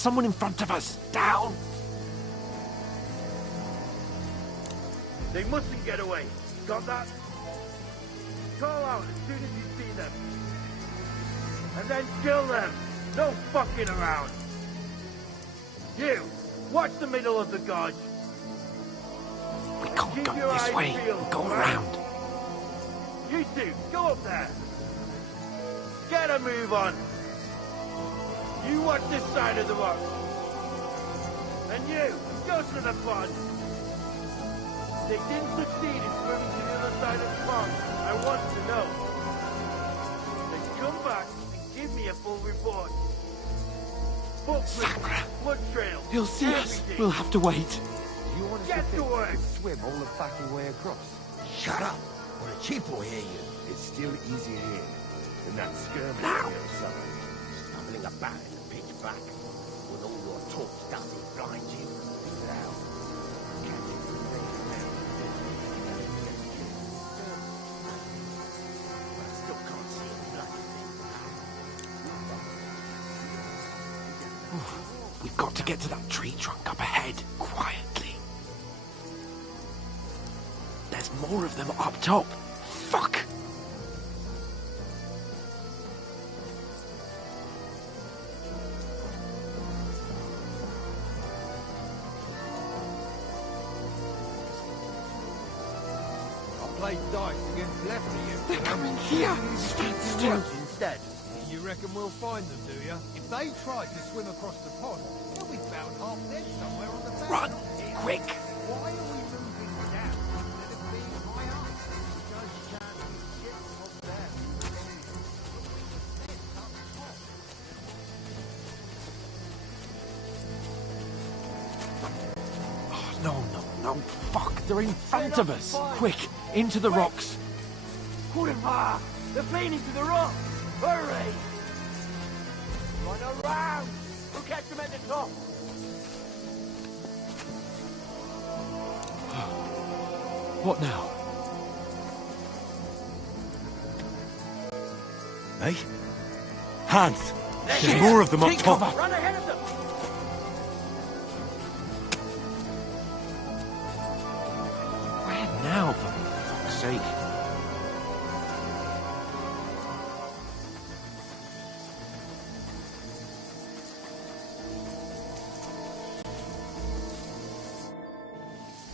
someone in front of us. Down! They mustn't get away. Got that? Call out as soon as you see them. And then kill them. No fucking around. You, watch the middle of the gorge. We can't go this way. Go around. You two, go up there. Get a move on. You watch this side of the rock. And you, go to the pond. They didn't succeed in swimming to the other side of the pond. I want to know. Then come back and give me a full report. Footprints, blood trail. He'll see us. We'll have to wait. You want us Get to work. swim all the fucking way across? Shut up, or the chief will hear you. It's still easier here than that skirmish on the other side. Stumbling about in the pitch black with all your talk doesn't blind you. Now, catching the thing around but I still can't see a bloody thing. We've got to get to that tree trunk up ahead, quietly. There's more of them up top. Fuck! Play dice against Lefty. They're coming here! Stand still! Instead. You reckon we'll find them, do you? If they try to swim across the pond, they'll be found half dead somewhere on the bank. Run! Quick! Why are we moving down instead of being high up? Just chanting shit from there. Oh, no, fuck! They're in front of us! Quick! Into the rocks! Kurva! They're playing into the rock! Hurry! Run around! We'll catch them at the top! What now? Hey? Hans! There's more of them up Take top! cover. Run ahead of them! Where now, for fuck's sake?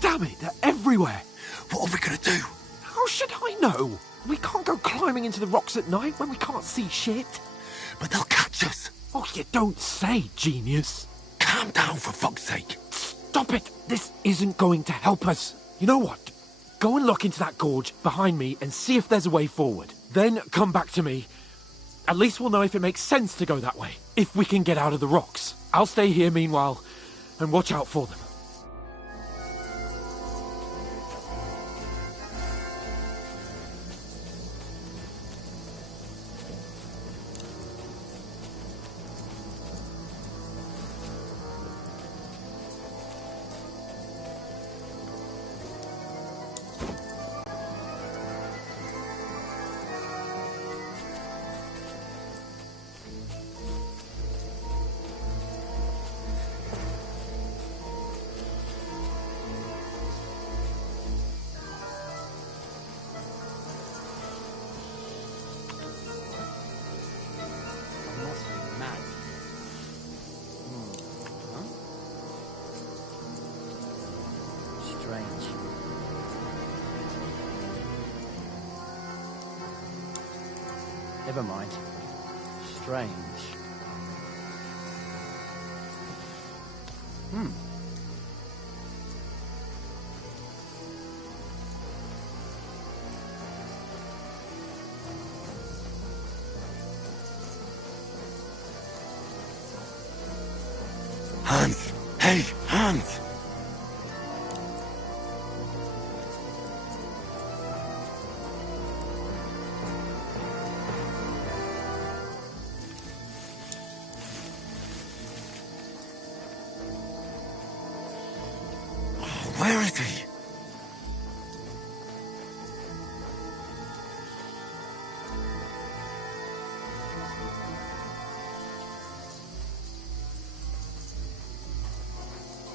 Damn it, they're everywhere! What are we gonna do? How should I know? We can't go climbing into the rocks at night when we can't see shit. But they'll catch us! Oh, you don't say, genius. Calm down, for fuck's sake! Stop it! This isn't going to help us. You know what? Go and look into that gorge behind me and see if there's a way forward. Then come back to me. At least we'll know if it makes sense to go that way. If we can get out of the rocks. I'll stay here meanwhile and watch out for them. Never mind. Strange. Hans! Hey, Hans! Where is he?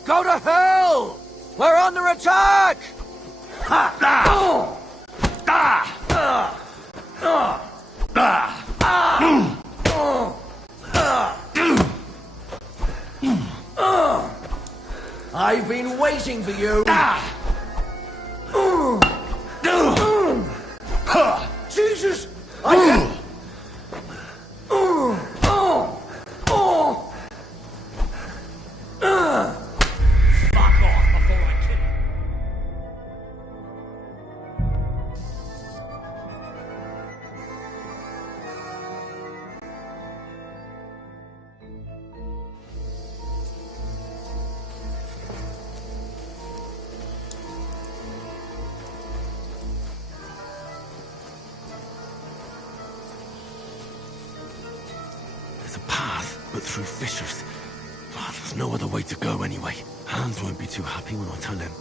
Go to hell! We're under attack! Ha! Ah! Ah! I've been waiting for you! Jesus! I can't... Fuck off before I kill you! There's a path, but through fissures. Oh, there's no other way to go anyway. Hans won't be too happy when I tell him.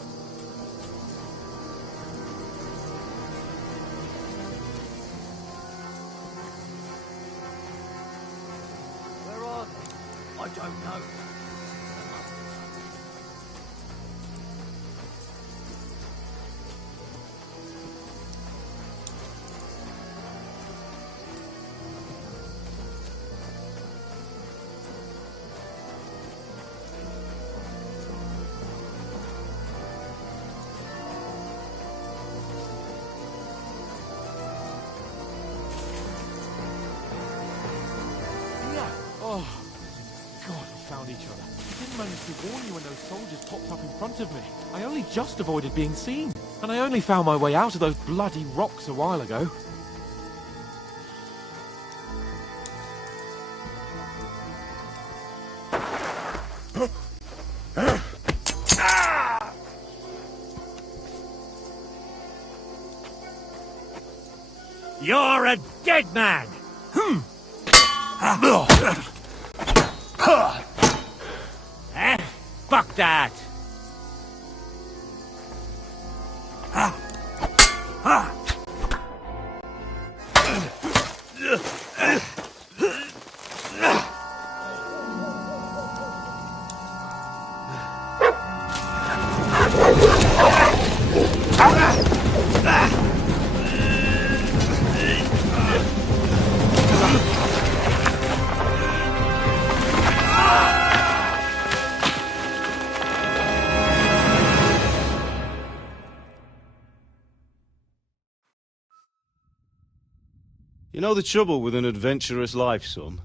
Where are they? I don't know. Oh, God, we found each other. I didn't manage to warn you when those soldiers popped up in front of me. I only just avoided being seen. And I only found my way out of those bloody rocks a while ago. You're a dead man! Eh? Fuck that! You know the trouble with an adventurous life, son?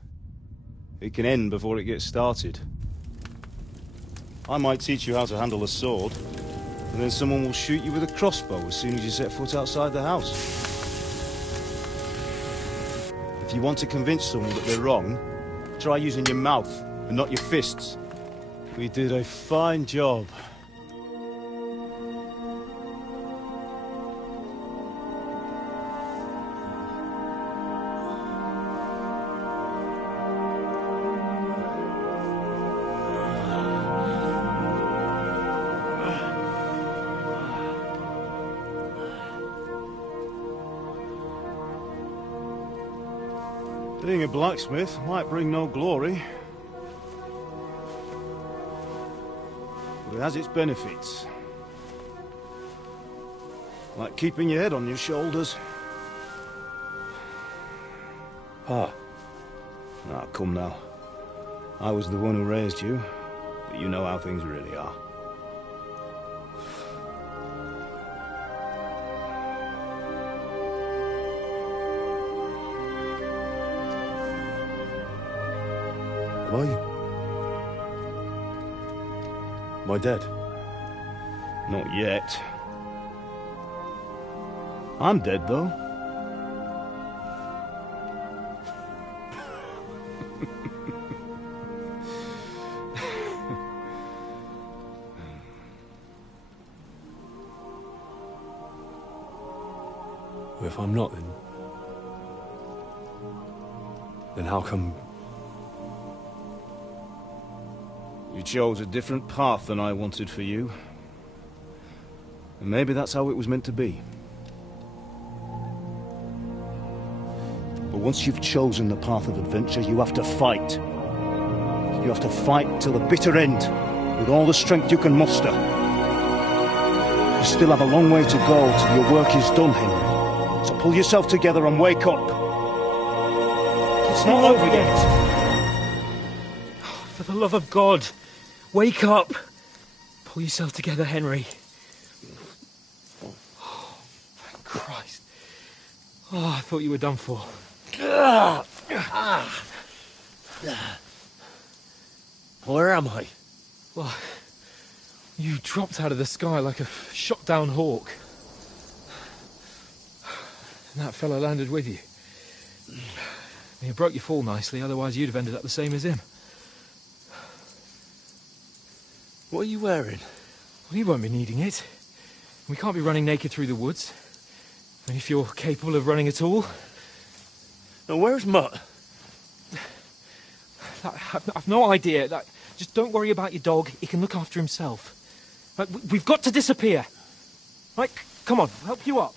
It can end before it gets started. I might teach you how to handle a sword, and then someone will shoot you with a crossbow as soon as you set foot outside the house. If you want to convince someone that they're wrong, try using your mouth and not your fists. We did a fine job. Being a blacksmith might bring no glory, but it has its benefits. Like keeping your head on your shoulders. Pa. Ah, come now. I was the one who raised you, but you know how things really are. Am I dead? Not yet. I'm dead, though. Well, if I'm not, then how come... You chose a different path than I wanted for you. And maybe that's how it was meant to be. But once you've chosen the path of adventure, you have to fight. You have to fight till the bitter end. with all the strength you can muster. You still have a long way to go till your work is done, Henry. So pull yourself together and wake up. It's not over yet. For the love of God, wake up. Pull yourself together, Henry. Oh, thank Christ. Oh, I thought you were done for. Where am I? Well, you dropped out of the sky like a shot-down hawk. And that fella landed with you. You broke your fall nicely, otherwise you'd have ended up the same as him. What are you wearing? Well, you won't be needing it. We can't be running naked through the woods. And if you're capable of running at all. Now, where's Mutt? I've no idea. Just don't worry about your dog. He can look after himself. Right, we've got to disappear. Right, come on, I'll help you up.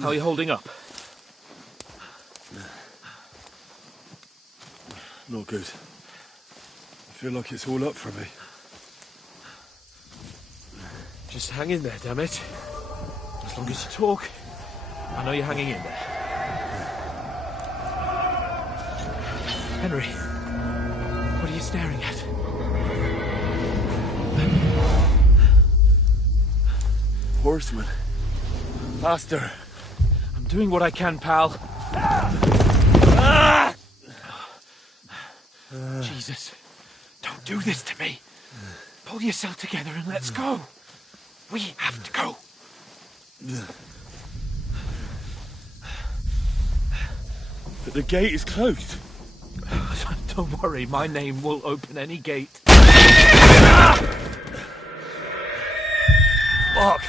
How are you holding up? Not good. I feel like it's all up for me. Just hang in there, damn it. As long as you talk, I know you're hanging in there. Henry, what are you staring at? Horseman. Faster. I'm doing what I can, pal. Jesus, don't do this to me. Pull yourself together and let's go. We have to go. But the gate is closed. Don't worry, my name will open any gate. Fuck!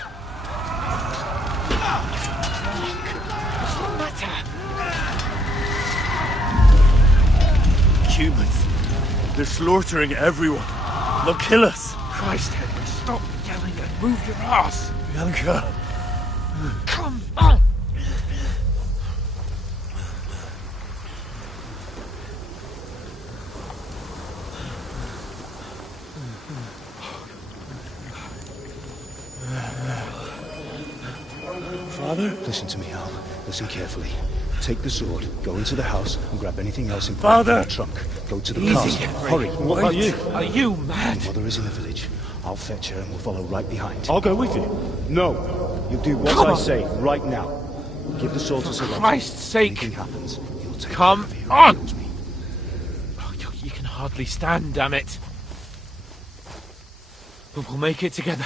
Humans. They're slaughtering everyone. They'll kill us. Christ, Henry, stop yelling and move your ass. Bianca. Come on! Father? Listen to me, Al. Listen carefully. Take the sword, go into the house, and grab anything else in Father! the trunk. Go to the Easy, castle. Henry. Hurry. What about you? Are you mad? Mother is in the village. I'll fetch her and we'll follow right behind. I'll go with you. No. You do what Come I on. say right now. Give the sword to Sir Roger. Christ's sake. If anything happens, he'll take Come care of you. on. He knows me. Oh, you can hardly stand, damn it. But we'll make it together.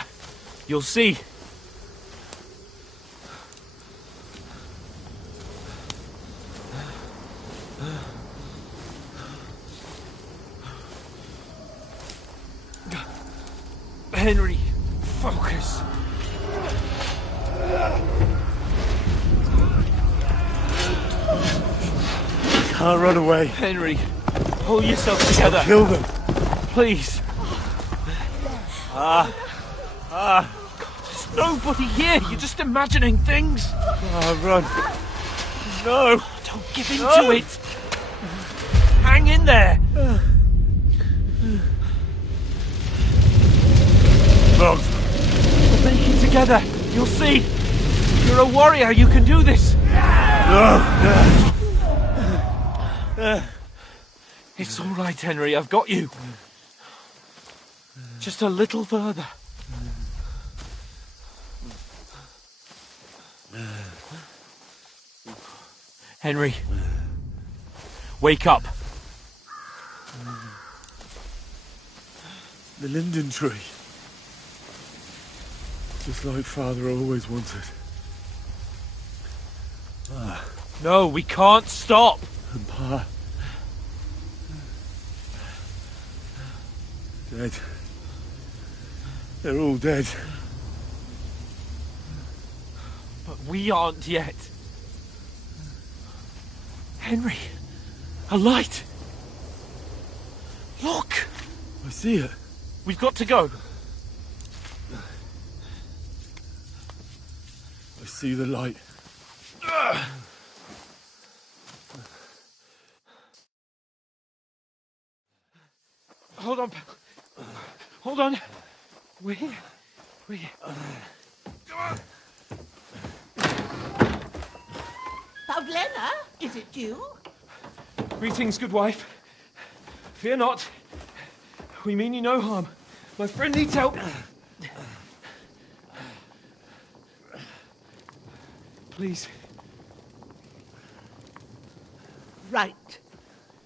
You'll see. Henry, focus. Can't run away. Henry, pull yourself together. Kill them. Please. God, there's nobody here. You're just imagining things. Run. No. Don't give in to it. Hang in there. Wrong. We'll make it together. You'll see. You're a warrior. You can do this. It's all right, Henry. I've got you. Just a little further. Henry, wake up. The linden tree. Just like Father always wanted. No, we can't stop. And Pa. Dead. They're all dead. But we aren't yet. Henry, a light. Look! I see it. We've got to go. I see the light. Hold on. Hold on. We're here. Pavlena, is it you? Greetings, good wife. Fear not. We mean you no harm. My friend needs help. Please. Right.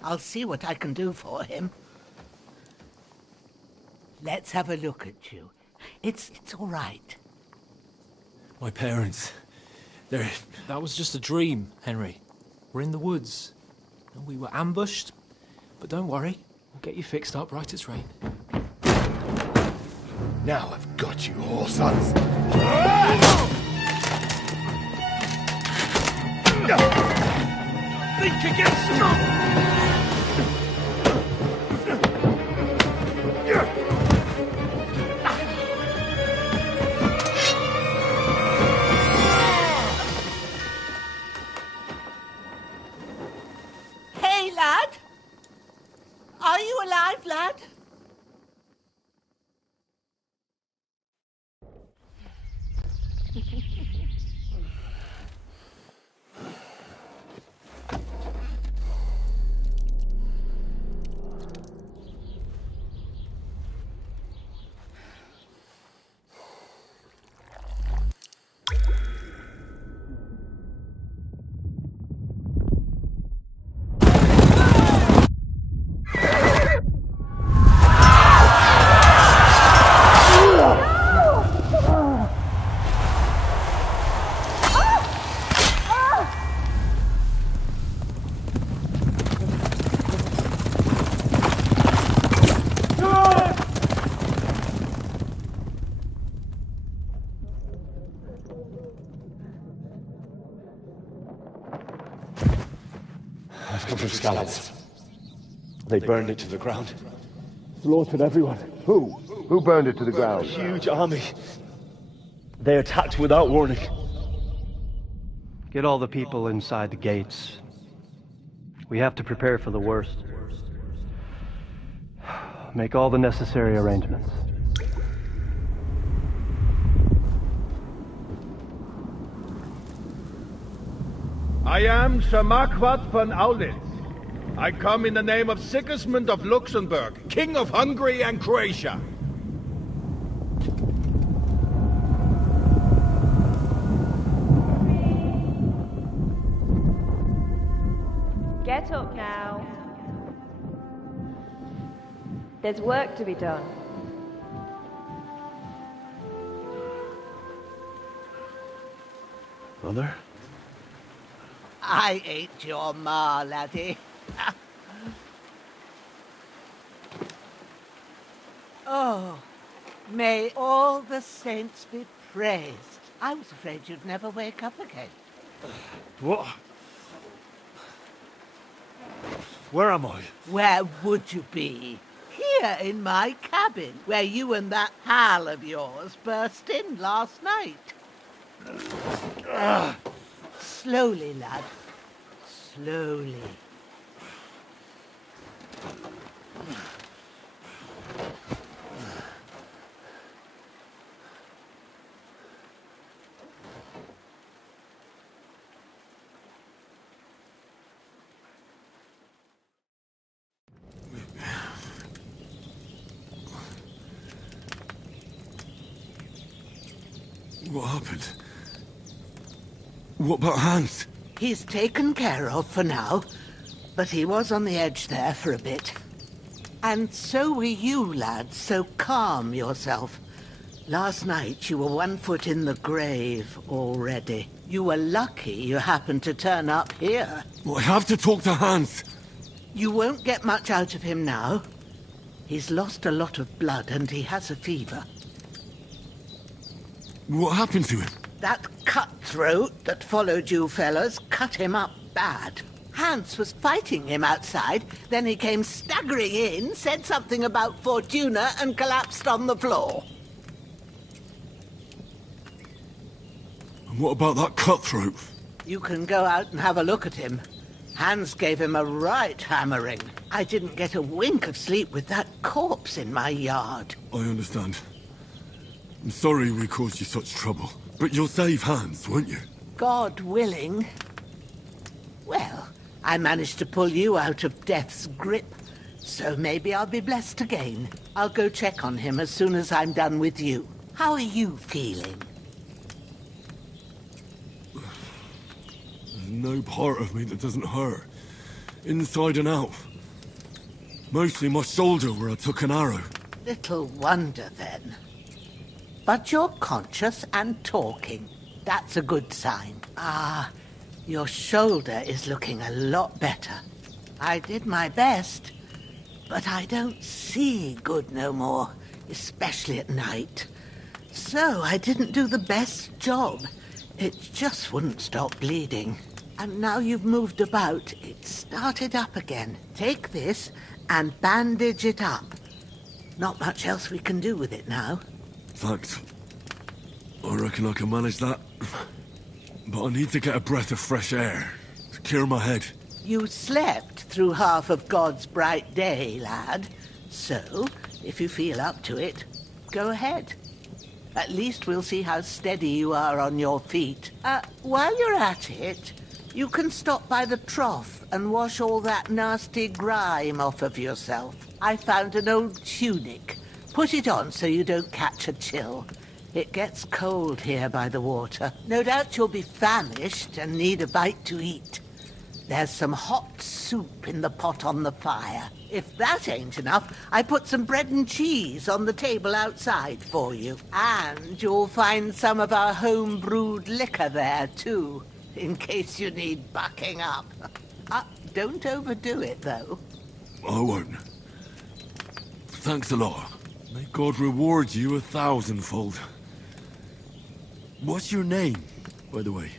I'll see what I can do for him. Let's have a look at you. It's all right. My parents, they're... That was just a dream, Henry. We're in the woods. And we were ambushed. But don't worry. We'll get you fixed up right as rain. Now I've got you, whoresons. Think again, Hey, lad! Are you alive, lad? I've come from Scallops. They burned it to the ground. Slaughtered everyone. Who? Who burned it to the ground? Huge army. They attacked without warning. Get all the people inside the gates. We have to prepare for the worst. Make all the necessary arrangements. I am Sir Marquardt von Aulitz. I come in the name of Sigismund of Luxembourg, King of Hungary and Croatia. Get up now. There's work to be done. Mother? I ain't your ma, laddie. Oh, may all the saints be praised. I was afraid you'd never wake up again. What? Where am I? Where would you be? Here in my cabin, where you and that pal of yours burst in last night. Slowly, lad. Slowly. What happened? What about Hans? He's taken care of for now, but he was on the edge there for a bit. And so were you, lad, so calm yourself. Last night you were 1 foot in the grave already. You were lucky you happened to turn up here. Well, I have to talk to Hans. You won't get much out of him now. He's lost a lot of blood and he has a fever. What happened to him? That cutthroat that followed you fellas cut him up bad. Hans was fighting him outside, then he came staggering in, said something about Fortuna, and collapsed on the floor. And what about that cutthroat? You can go out and have a look at him. Hans gave him a right hammering. I didn't get a wink of sleep with that corpse in my yard. I understand. I'm sorry we caused you such trouble. But you'll save Hans, won't you? God willing. Well, I managed to pull you out of death's grip, so maybe I'll be blessed again. I'll go check on him as soon as I'm done with you. How are you feeling? There's no part of me that doesn't hurt. Inside and out. Mostly my shoulder where I took an arrow. Little wonder, then. But you're conscious and talking. That's a good sign. Ah, your shoulder is looking a lot better. I did my best, but I don't see good no more, especially at night. So I didn't do the best job. It just wouldn't stop bleeding. And now you've moved about, it started up again. Take this and bandage it up. Not much else we can do with it now. Thanks. I reckon I can manage that. But I need to get a breath of fresh air to clear my head. You slept through half of God's bright day, lad. So, if you feel up to it, go ahead. At least we'll see how steady you are on your feet. While you're at it, you can stop by the trough and wash all that nasty grime off of yourself. I found an old tunic. Put it on so you don't catch a chill. It gets cold here by the water. No doubt you'll be famished and need a bite to eat. There's some hot soup in the pot on the fire. If that ain't enough, I put some bread and cheese on the table outside for you. And you'll find some of our home-brewed liquor there, too, in case you need bucking up. Don't overdo it, though. I won't. Thanks a lot. May God reward you 1,000-fold. What's your name, by the way?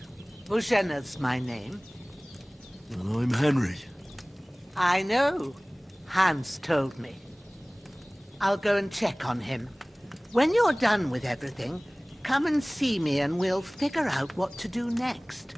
Bushenna's my name. And I'm Henry. I know. Hans told me. I'll go and check on him. When you're done with everything, come and see me and we'll figure out what to do next.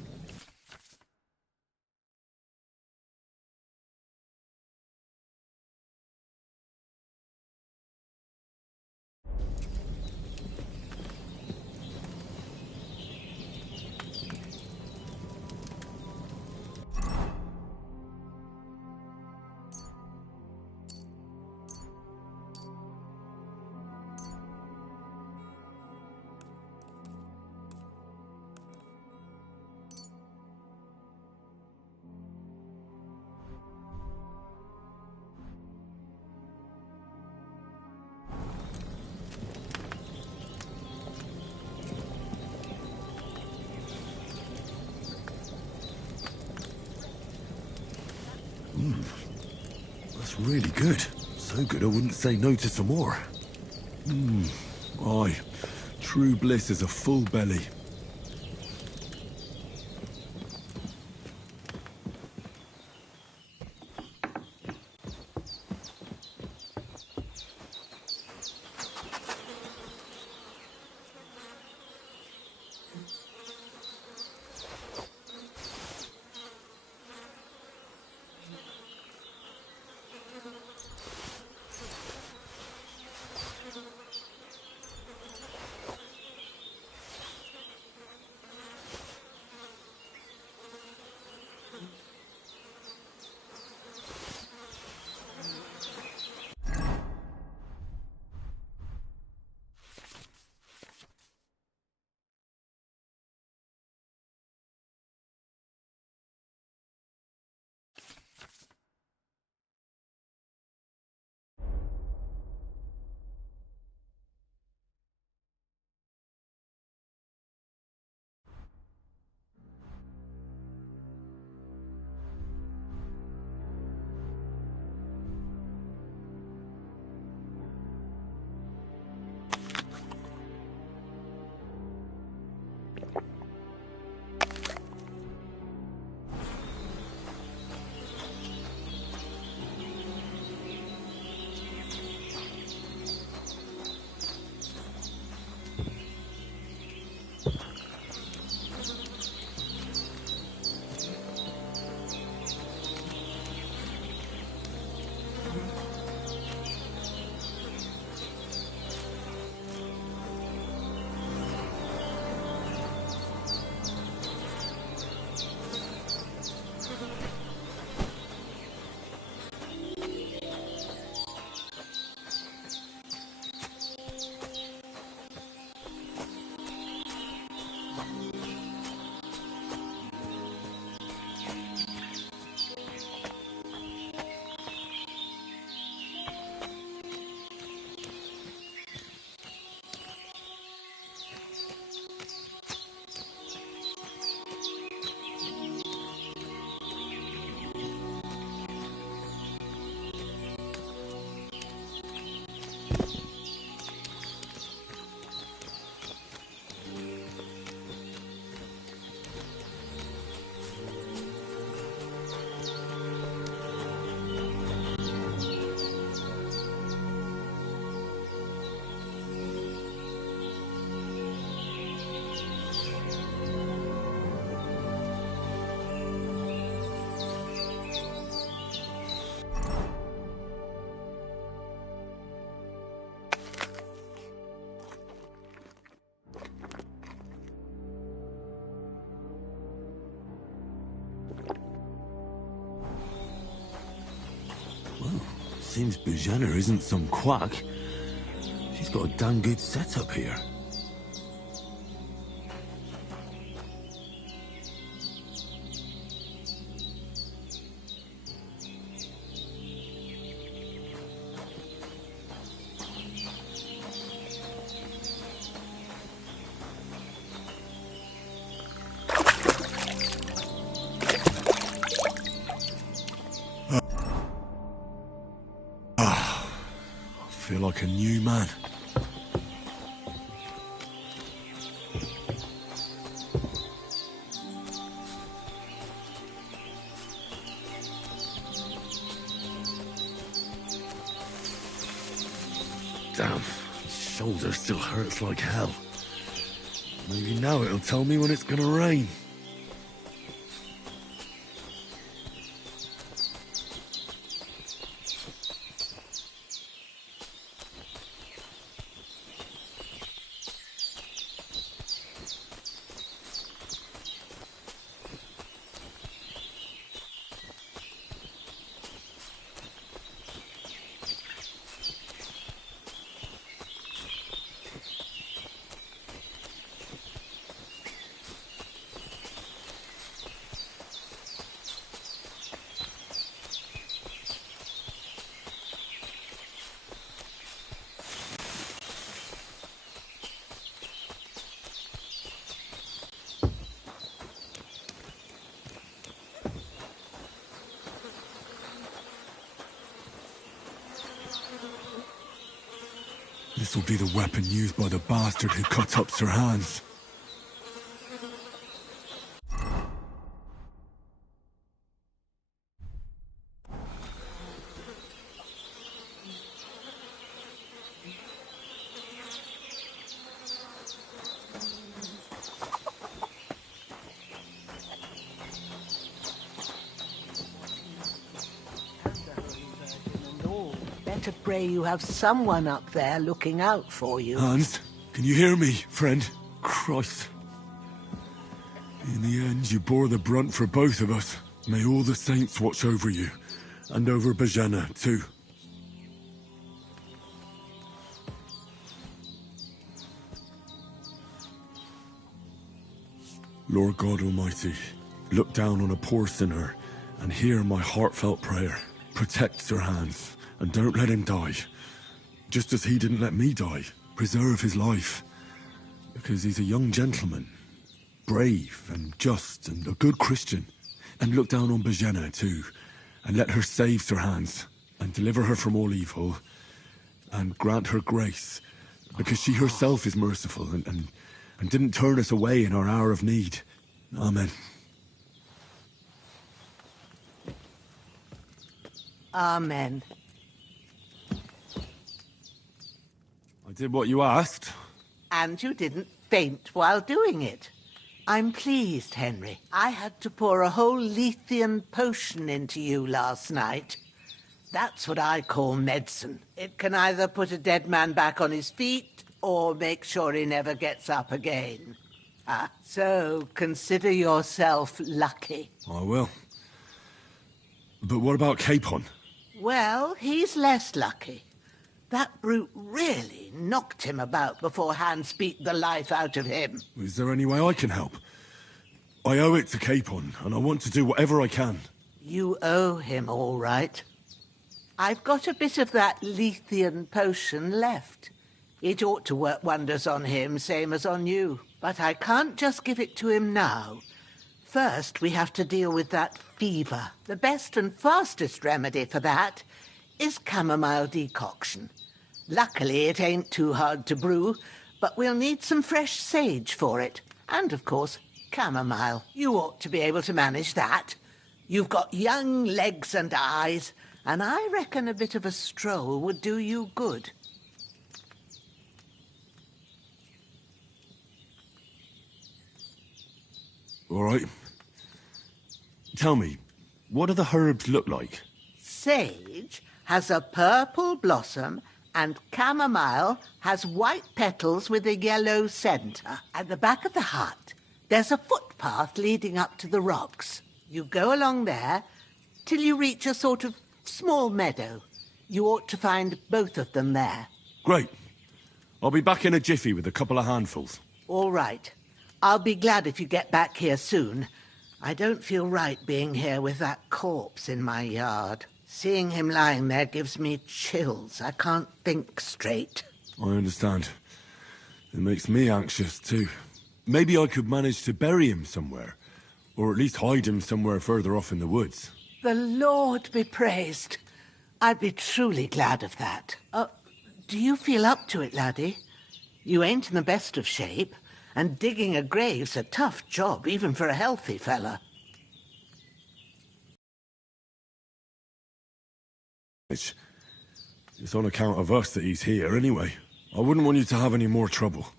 That's really good. So good I wouldn't say no to some more. Aye. True bliss is a full belly. Seems Bujana isn't some quack. She's got a damn good setup here. I feel like a new man. Damn, his shoulder still hurts like hell. Maybe now it'll tell me when it's gonna rain. This will be the weapon used by the bastard who cut up Sir Hans. To pray you have someone up there looking out for you. Hans, can you hear me, friend? Christ. In the end, you bore the brunt for both of us. May all the saints watch over you, and over Bajana, too. Lord God Almighty, look down on a poor sinner, and hear my heartfelt prayer. Protect Sir Hans. And don't let him die. Just as he didn't let me die. Preserve his life. Because he's a young gentleman. Brave and just and a good Christian. And look down on Bajana too. And let her save Sir Hans. And deliver her from all evil. And grant her grace. Because she herself is merciful and didn't turn us away in our hour of need. Amen. Amen. I did what you asked. And you didn't faint while doing it. I'm pleased, Henry. I had to pour a whole Lethean potion into you last night. That's what I call medicine. It can either put a dead man back on his feet, or make sure he never gets up again. So consider yourself lucky. I will. But what about Capon? Well, he's less lucky. That brute really knocked him about before Hans beat the life out of him. Is there any way I can help? I owe it to Capon, and I want to do whatever I can. You owe him, all right. I've got a bit of that Lethean potion left. It ought to work wonders on him, same as on you. But I can't just give it to him now. First, we have to deal with that fever. The best and fastest remedy for that is chamomile decoction. Luckily, it ain't too hard to brew, but we'll need some fresh sage for it. And, of course, chamomile. You ought to be able to manage that. You've got young legs and eyes, and I reckon a bit of a stroll would do you good. All right. Tell me, what do the herbs look like? Sage has a purple blossom, and chamomile has white petals with a yellow centre. At the back of the hut, there's a footpath leading up to the rocks. You go along there till you reach a sort of small meadow. You ought to find both of them there. Great. I'll be back in a jiffy with a couple of handfuls. All right. I'll be glad if you get back here soon. I don't feel right being here with that corpse in my yard. Seeing him lying there gives me chills. I can't think straight. I understand. It makes me anxious, too. Maybe I could manage to bury him somewhere. Or at least hide him somewhere further off in the woods. The Lord be praised. I'd be truly glad of that. Do you feel up to it, laddie? You ain't in the best of shape, and digging a grave's a tough job, even for a healthy fella. It's on account of us that he's here, anyway. I wouldn't want you to have any more trouble.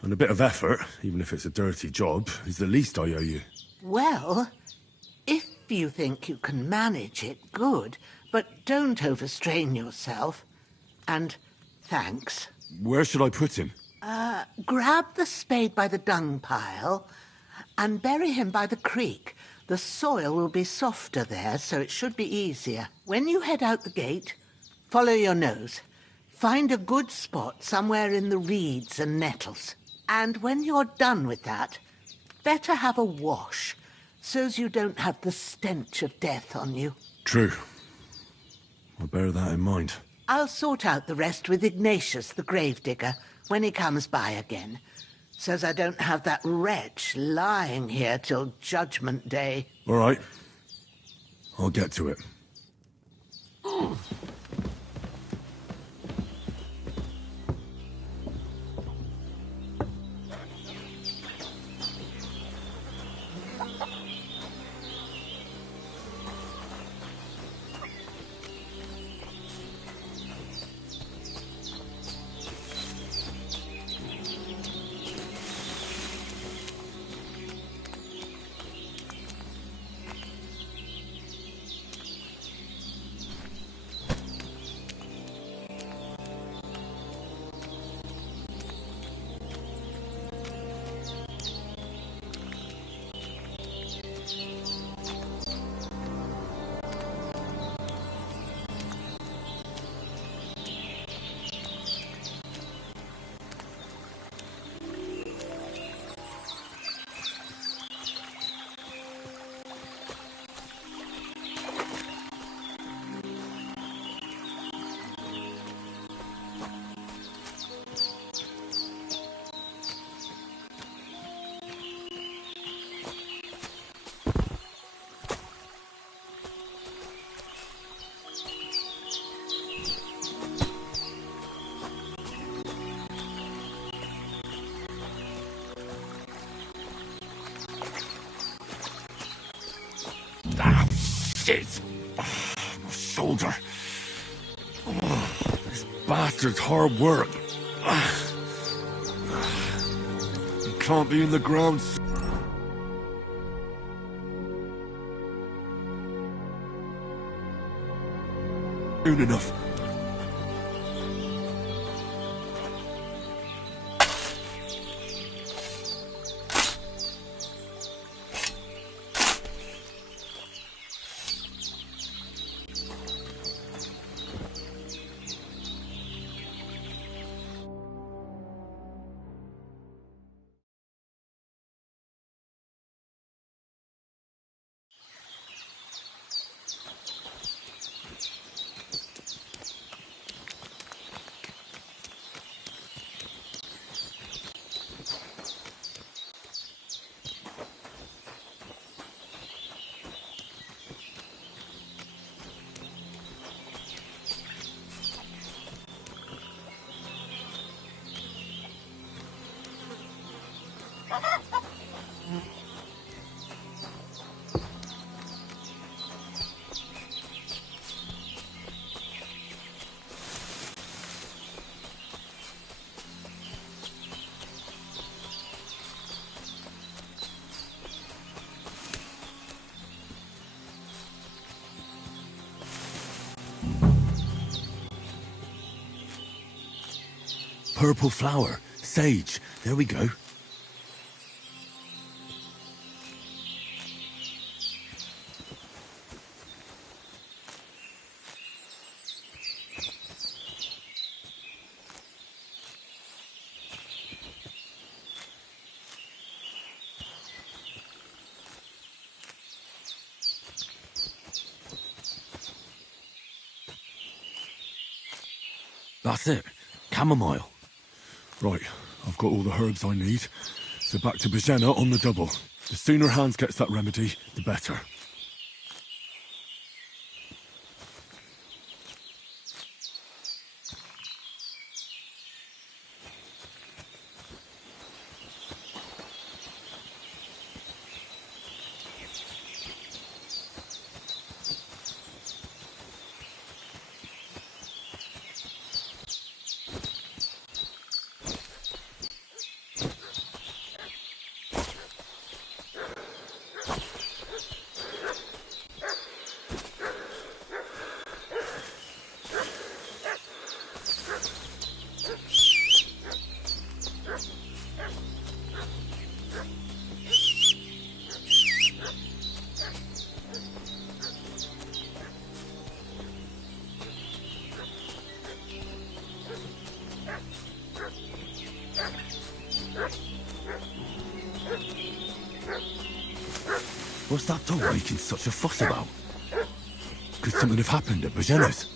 And a bit of effort, even if it's a dirty job, is the least I owe you. Well, if you think you can manage it, good. But don't overstrain yourself. And thanks. Where should I put him? Grab the spade by the dung pile and bury him by the creek. The soil will be softer there, so it should be easier. When you head out the gate, follow your nose. Find a good spot somewhere in the reeds and nettles. And when you're done with that, better have a wash, so's you don't have the stench of death on you. True. I'll bear that in mind. I'll sort out the rest with Ignatius, the gravedigger, when he comes by again, so's I don't have that wretch lying here till Judgment Day. All right. I'll get to it. Shit! My shoulder. This bastard's hard work. You can't be in the ground soon enough. Purple flower. Sage. There we go. That's it. Chamomile. Right, I've got all the herbs I need. So back to Bajena on the double. The sooner Hans gets that remedy, the better. What's that dog making such a fuss about? Could something have happened at Bajena's?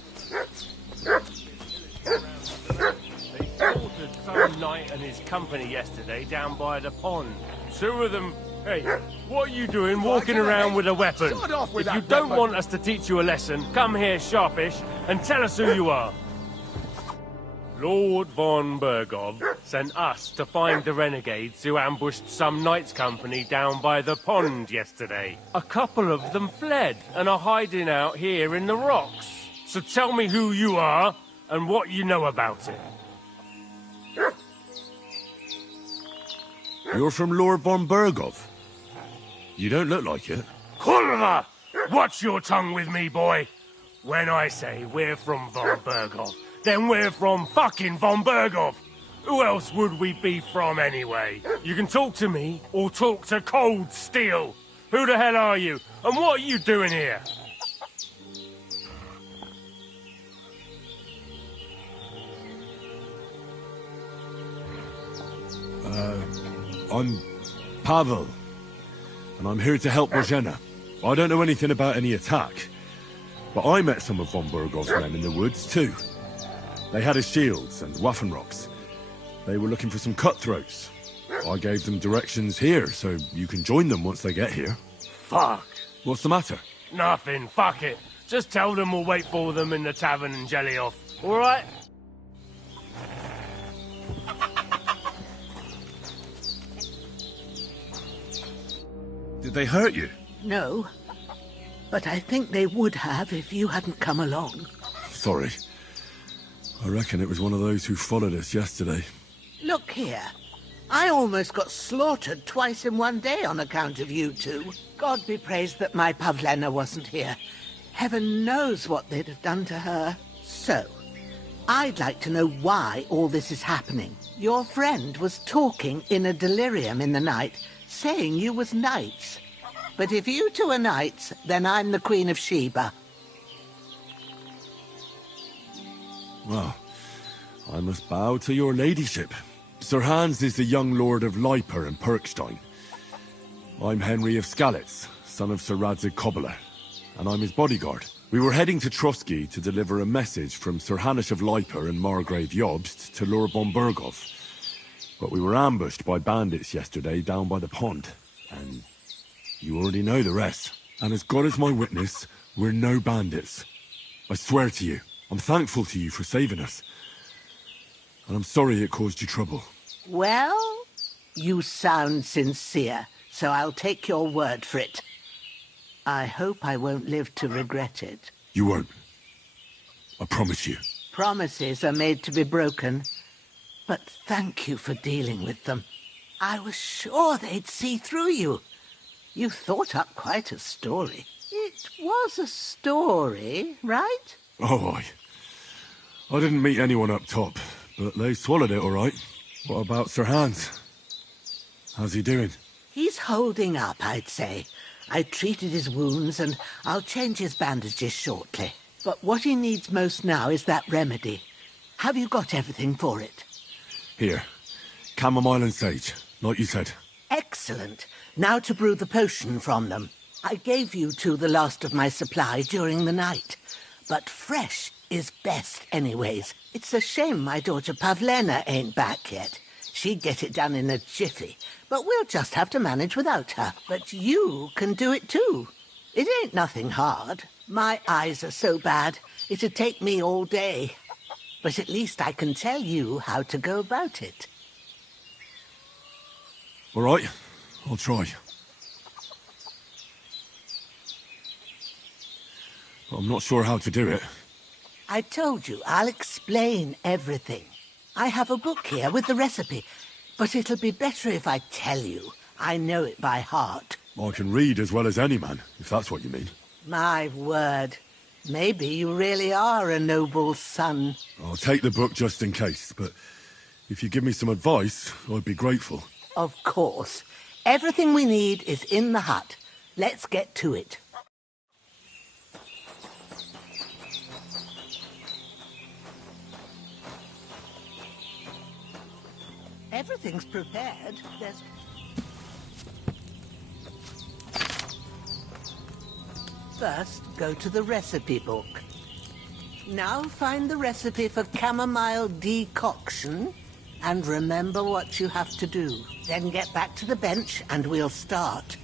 They slaughtered some knight and his company yesterday down by the pond. Two of them... Hey, what are you doing walking around with a weapon? If you don't want us to teach you a lesson, come here sharpish and tell us who you are. Lord von Bergov sent us to find the renegades who ambushed some knights' company down by the pond yesterday. A couple of them fled and are hiding out here in the rocks. So tell me who you are and what you know about it. You're from Lord von Bergov. You don't look like it. Kulva! Watch your tongue with me, boy. When I say we're from von Bergov, then we're from fucking von Bergov. Who else would we be from anyway? You can talk to me or talk to Cold Steel. Who the hell are you? And what are you doing here? I'm Pavel, and I'm here to help Bojena. I don't know anything about any attack, but I met some of von Bergov's men in the woods too. They had his shields and Waffenrocks. They were looking for some cutthroats. I gave them directions here, so you can join them once they get here. Fuck. What's the matter? Nothing, fuck it. Just tell them we'll wait for them in the tavern in Jelioff, alright? Did they hurt you? No, but I think they would have if you hadn't come along. Sorry. I reckon it was one of those who followed us yesterday. Look here. I almost got slaughtered twice in one day on account of you two. God be praised that my Pavlena wasn't here. Heaven knows what they'd have done to her. So, I'd like to know why all this is happening. Your friend was talking in a delirium in the night, saying you was knights. But if you two are knights, then I'm the Queen of Sheba. Well, I must bow to your ladyship. Sir Hans is the young lord of Leiper and Perkstein. I'm Henry of Skalitz, son of Sir Radzig Kobyla, and I'm his bodyguard. We were heading to Trotsky to deliver a message from Sir Hanish of Leiper and Margrave Jobst to Lord von Bergov. But we were ambushed by bandits yesterday down by the pond, and you already know the rest. And as God is my witness, we're no bandits. I swear to you. I'm thankful to you for saving us. And I'm sorry it caused you trouble. Well, you sound sincere, so I'll take your word for it. I hope I won't live to regret it. You won't. I promise you. Promises are made to be broken. But thank you for dealing with them. I was sure they'd see through you. You thought up quite a story. It was a story, right? Oh, I didn't meet anyone up top, but they swallowed it all right. What about Sir Hans? How's he doing? He's holding up, I'd say. I treated his wounds, and I'll change his bandages shortly. But what he needs most now is that remedy. Have you got everything for it? Here. Chamomile and sage, like you said. Excellent. Now to brew the potion from them. I gave you two the last of my supply during the night. but fresh is best anyways. It's a shame my daughter Pavlena ain't back yet. She'd get it done in a jiffy, but we'll just have to manage without her. But you can do it too. It ain't nothing hard. My eyes are so bad, it'd take me all day. But at least I can tell you how to go about it. All right, I'll try. But I'm not sure how to do it. I told you, I'll explain everything. I have a book here with the recipe, but it'll be better if I tell you. I know it by heart. I can read as well as any man, if that's what you mean. My word. Maybe you really are a noble son. I'll take the book just in case, but if you give me some advice, I'd be grateful. Of course. Everything we need is in the hut. Let's get to it. Everything's prepared. First, go to the recipe book. Now find the recipe for chamomile decoction and remember what you have to do. Then get back to the bench and we'll start.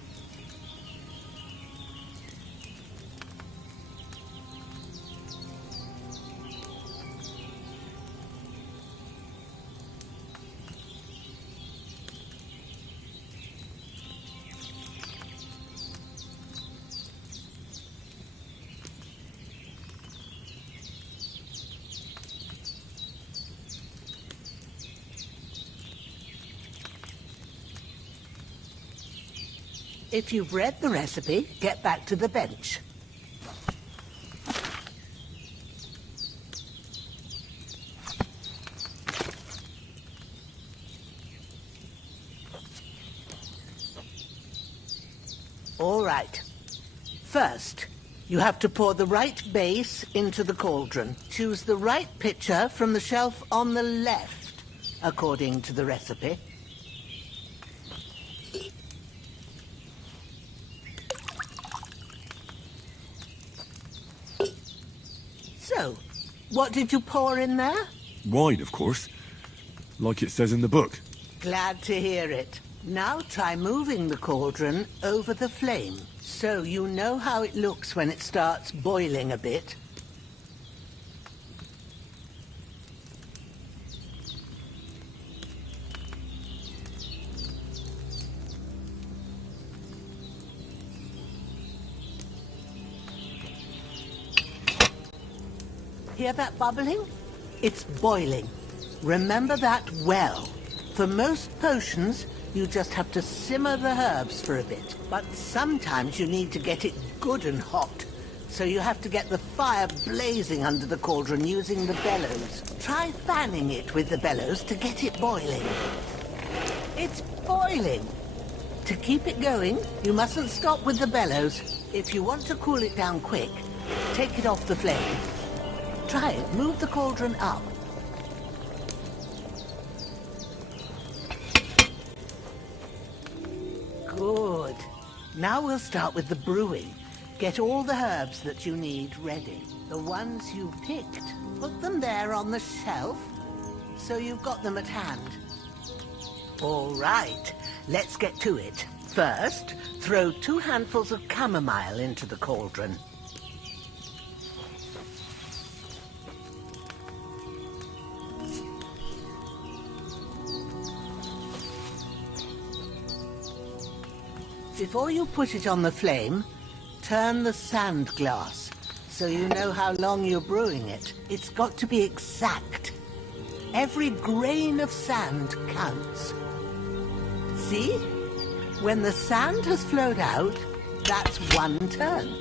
If you've read the recipe, get back to the bench. All right. First, you have to pour the right base into the cauldron. Choose the right pitcher from the shelf on the left, according to the recipe. So, what did you pour in there? Wine, of course. Like it says in the book. Glad to hear it. Now try moving the cauldron over the flame, so you know how it looks when it starts boiling a bit. Hear that bubbling? It's boiling. Remember that well. For most potions, you just have to simmer the herbs for a bit. But sometimes you need to get it good and hot. So you have to get the fire blazing under the cauldron using the bellows. Try fanning it with the bellows to get it boiling. It's boiling. To keep it going, you mustn't stop with the bellows. If you want to cool it down quick, take it off the flame. Try it. Move the cauldron up. Good. Now we'll start with the brewing. Get all the herbs that you need ready. The ones you picked, put them there on the shelf, so you've got them at hand. All right, let's get to it. First, throw 2 handfuls of chamomile into the cauldron. Before you put it on the flame, turn the sand glass so you know how long you're brewing it. It's got to be exact. Every grain of sand counts. See? When the sand has flowed out, that's 1 turn.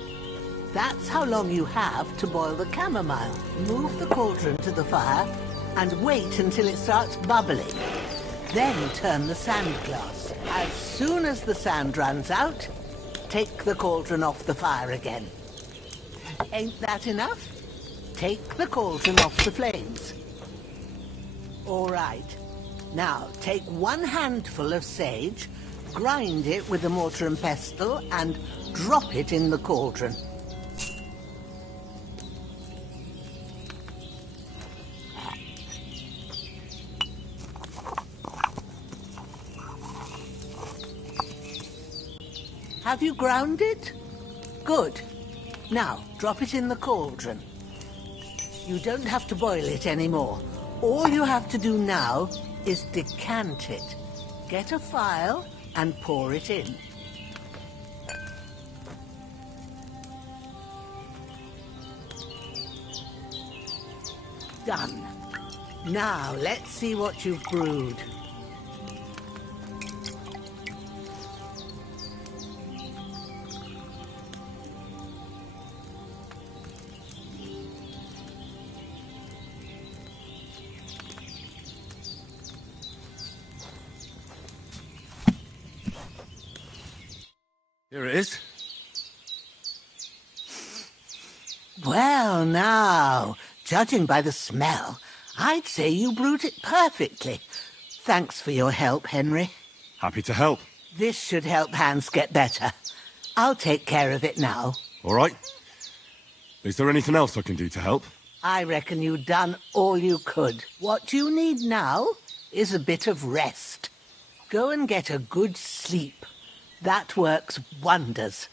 That's how long you have to boil the chamomile. Move the cauldron to the fire and wait until it starts bubbling. Then turn the sand glass. As soon as the sand runs out, take the cauldron off the fire again. Ain't that enough? Take the cauldron off the flames. All right. Now, take 1 handful of sage, grind it with a mortar and pestle, and drop it in the cauldron. Have you ground it? Good. Now, drop it in the cauldron. You don't have to boil it anymore. All you have to do now is decant it. Get a phial and pour it in. Done. Now, let's see what you've brewed. Here it is. Well, now, judging by the smell, I'd say you brewed it perfectly. Thanks for your help, Henry. Happy to help. This should help Hans get better. I'll take care of it now. All right. Is there anything else I can do to help? I reckon you've done all you could. What you need now is a bit of rest. Go and get a good sleep. That works wonders.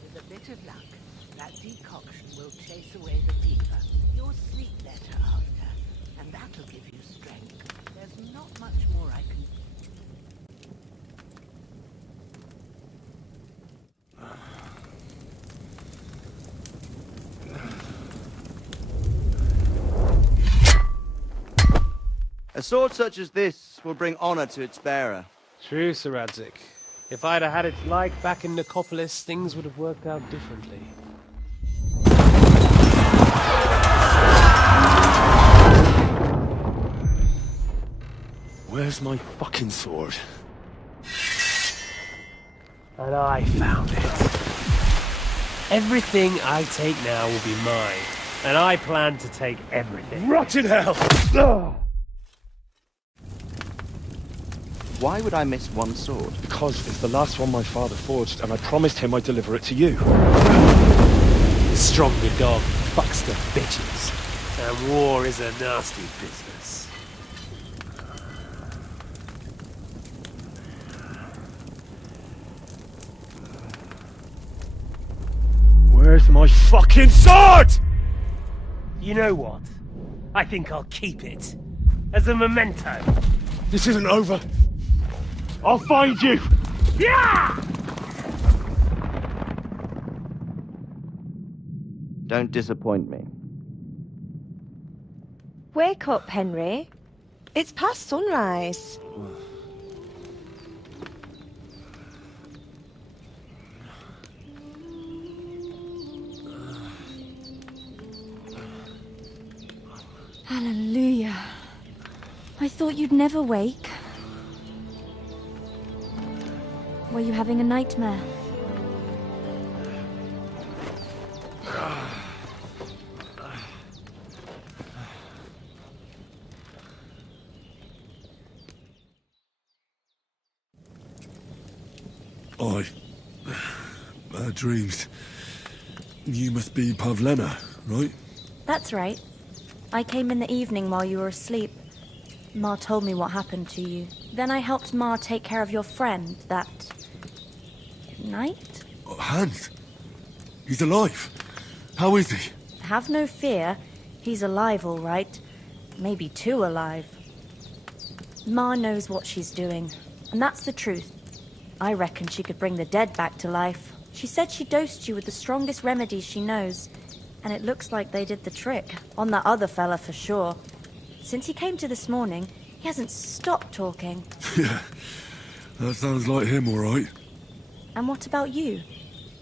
With a bit of luck, that decoction will chase away the fever. You'll sleep better after, and that'll give you strength. There's not much more I can... A sword such as this will bring honor to its bearer. True, Sir Radzik. If I'd have had its like back in Nicopolis, things would have worked out differently. Where's my fucking sword? And I found it. Everything I take now will be mine, and I plan to take everything. Rotten hell! Ugh. Why would I miss one sword? Because it's the last one my father forged, and I promised him I'd deliver it to you. Stronger dog fucks the bitches, and war is a nasty business. Where's my fucking sword? You know what? I think I'll keep it. As a memento. This isn't over. I'll find you! Yeah! Don't disappoint me. Wake up, Henry. It's past sunrise. Hallelujah. I thought you'd never wake. Were you having a nightmare? Bad dreams. You must be Pavlena, right? That's right. I came in the evening while you were asleep. Ma told me what happened to you. Then I helped Ma take care of your friend that... night? Hans? He's alive. How is he? Have no fear. He's alive, all right. Maybe too alive. Ma knows what she's doing, and that's the truth. I reckon she could bring the dead back to life. She said she dosed you with the strongest remedies she knows, and it looks like they did the trick. On that other fella for sure. Since he came to this morning, he hasn't stopped talking. Yeah, that sounds like him, all right. And what about you?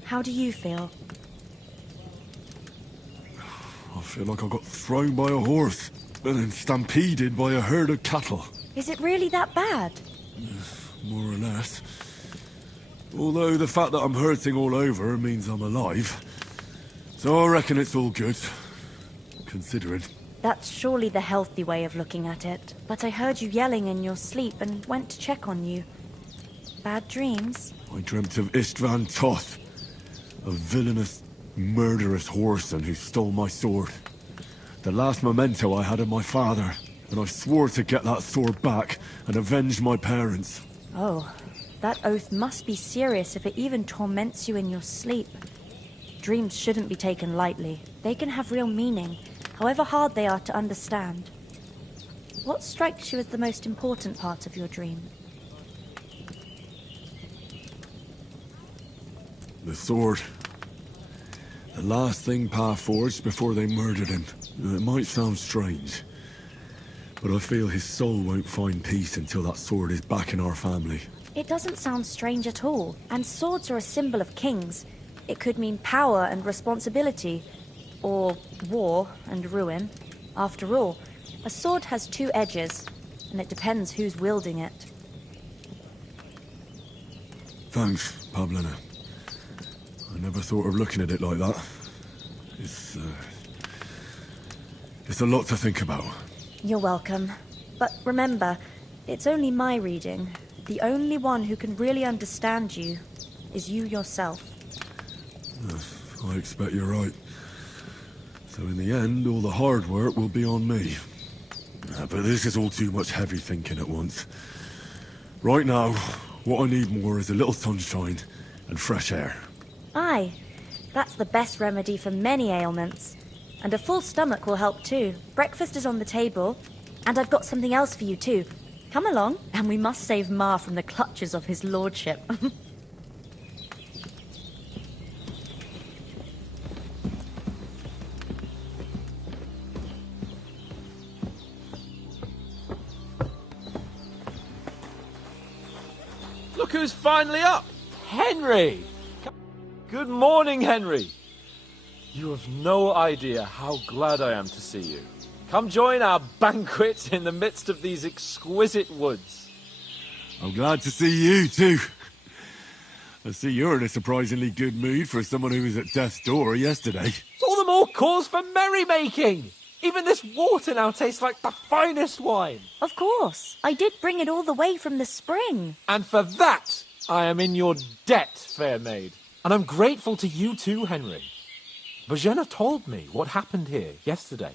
How do you feel? I feel like I got thrown by a horse, and then stampeded by a herd of cattle. Is it really that bad? More or less. Although the fact that I'm hurting all over means I'm alive. So I reckon it's all good. Considering. That's surely the healthy way of looking at it. But I heard you yelling in your sleep and went to check on you. Bad dreams? I dreamt of Istvan Toth, a villainous, murderous whoreson who stole my sword. The last memento I had of my father, and I swore to get that sword back and avenge my parents. Oh, that oath must be serious if it even torments you in your sleep. Dreams shouldn't be taken lightly. They can have real meaning, however hard they are to understand. What strikes you as the most important part of your dream? The sword. The last thing Pa forged before they murdered him. It might sound strange, but I feel his soul won't find peace until that sword is back in our family. It doesn't sound strange at all, and swords are a symbol of kings. It could mean power and responsibility, or war and ruin. After all, a sword has two edges, and it depends who's wielding it. Thanks, Pavlina. I never thought of looking at it like that. It's a lot to think about. You're welcome. But remember, it's only my reading. The only one who can really understand you is you yourself. I expect you're right. So in the end, all the hard work will be on me. But this is all too much heavy thinking at once. Right now, what I need more is a little sunshine and fresh air. Aye, that's the best remedy for many ailments. And a full stomach will help too. Breakfast is on the table, and I've got something else for you too. Come along, and we must save Ma from the clutches of his lordship. Look who's finally up! Henry! Good morning, Henry! You have no idea how glad I am to see you. Come join our banquet in the midst of these exquisite woods. I'm glad to see you, too. I see you're in a surprisingly good mood for someone who was at death's door yesterday. It's all the more cause for merrymaking! Even this water now tastes like the finest wine. Of course. I did bring it all the way from the spring. And for that, I am in your debt, fair maid. And I'm grateful to you too, Henry. Bojena told me what happened here yesterday.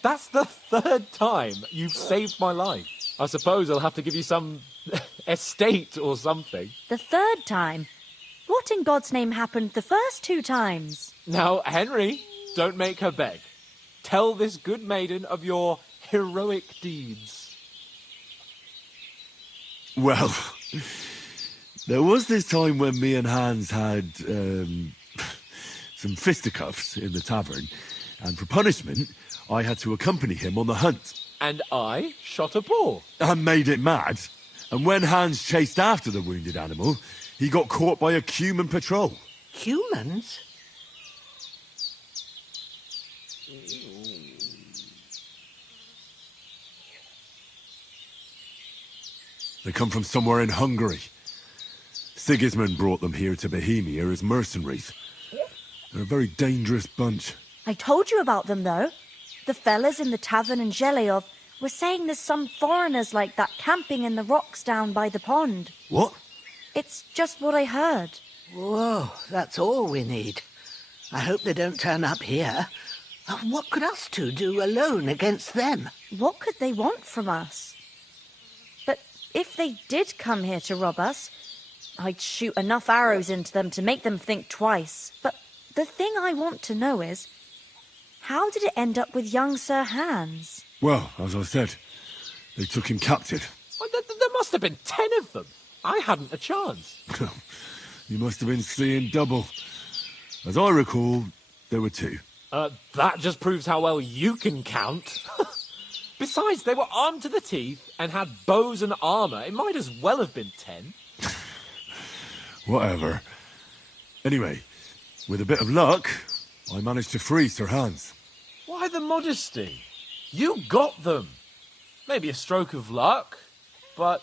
That's the third time you've saved my life. I suppose I'll have to give you some estate or something. The third time? What in God's name happened the first two times? Now, Henry, don't make her beg. Tell this good maiden of your heroic deeds. Well, there was this time when me and Hans had some fisticuffs in the tavern, and for punishment, I had to accompany him on the hunt. And I shot a boar. And made it mad. And when Hans chased after the wounded animal, he got caught by a human patrol. Humans? They come from somewhere in Hungary. Sigismund brought them here to Bohemia as mercenaries. They're a very dangerous bunch. I told you about them, though. The fellas in the tavern in Zheleov were saying there's some foreigners like that camping in the rocks down by the pond. What? It's just what I heard. Whoa, that's all we need. I hope they don't turn up here. What could us two do alone against them? What could they want from us? But if they did come here to rob us, I'd shoot enough arrows into them to make them think twice. But the thing I want to know is, how did it end up with young Sir Hans? Well, as I said, they took him captive. Well, there must have been 10 of them. I hadn't a chance. You must have been seeing double. As I recall, there were 2. That just proves how well you can count. Besides, they were armed to the teeth and had bows and armour. It might as well have been 10. Whatever. Anyway, with a bit of luck, I managed to free Sir Hans. Why the modesty? You got them. Maybe a stroke of luck, but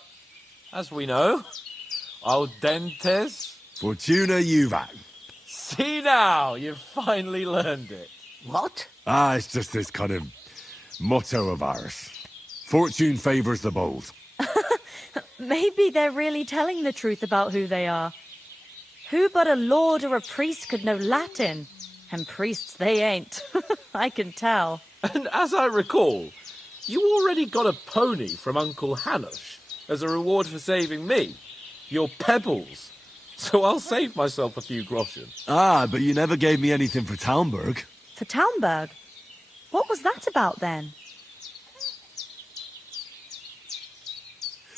as we know, al dentes... Fortuna juvat. See now, you've finally learned it. What? It's just this kind of Motto of ours. Fortune favours the bold. Maybe they're really telling the truth about who they are. Who but a lord or a priest could know Latin? And priests they ain't. I can tell. And as I recall, you already got a pony from Uncle Hanush as a reward for saving me. Your pebbles. So I'll save myself a few groschen. Ah, but you never gave me anything for Talmberg. For Talmberg? What was that about then?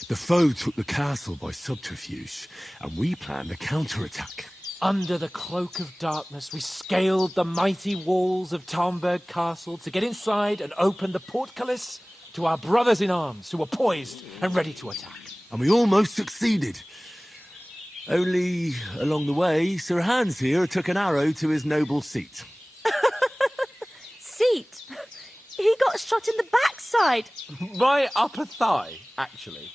The foe took the castle by subterfuge, and we planned a counterattack. Under the cloak of darkness, we scaled the mighty walls of Talmberg Castle to get inside and open the portcullis to our brothers in arms who were poised and ready to attack. And we almost succeeded. Only, along the way, Sir Hans here took an arrow to his noble seat. Seat? He got shot in the backside. My upper thigh, actually.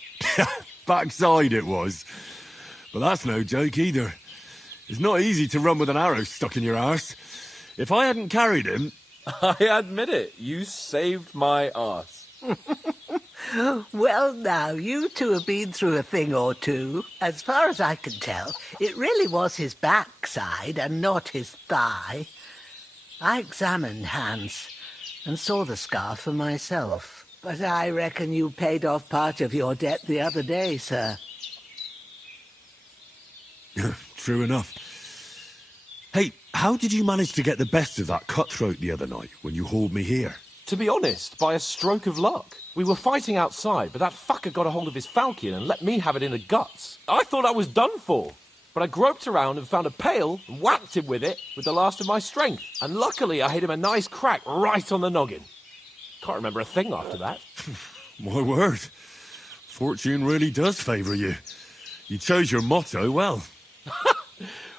Backside it was. But that's no joke either. It's not easy to run with an arrow stuck in your arse. If I hadn't carried him... I admit it, you saved my arse. Well, now, you two have been through a thing or two. As far as I can tell, it really was his backside and not his thigh. I examined Hans and saw the scar for myself. But I reckon you paid off part of your debt the other day, sir. True enough. Hey, how did you manage to get the best of that cutthroat the other night when you hauled me here? To be honest, by a stroke of luck. We were fighting outside, but that fucker got a hold of his falchion and let me have it in the guts. I thought I was done for. But I groped around and found a pail and whacked him with it with the last of my strength. And luckily I hit him a nice crack right on the noggin. Can't remember a thing after that. My word. Fortune really does favour you. You chose your motto well.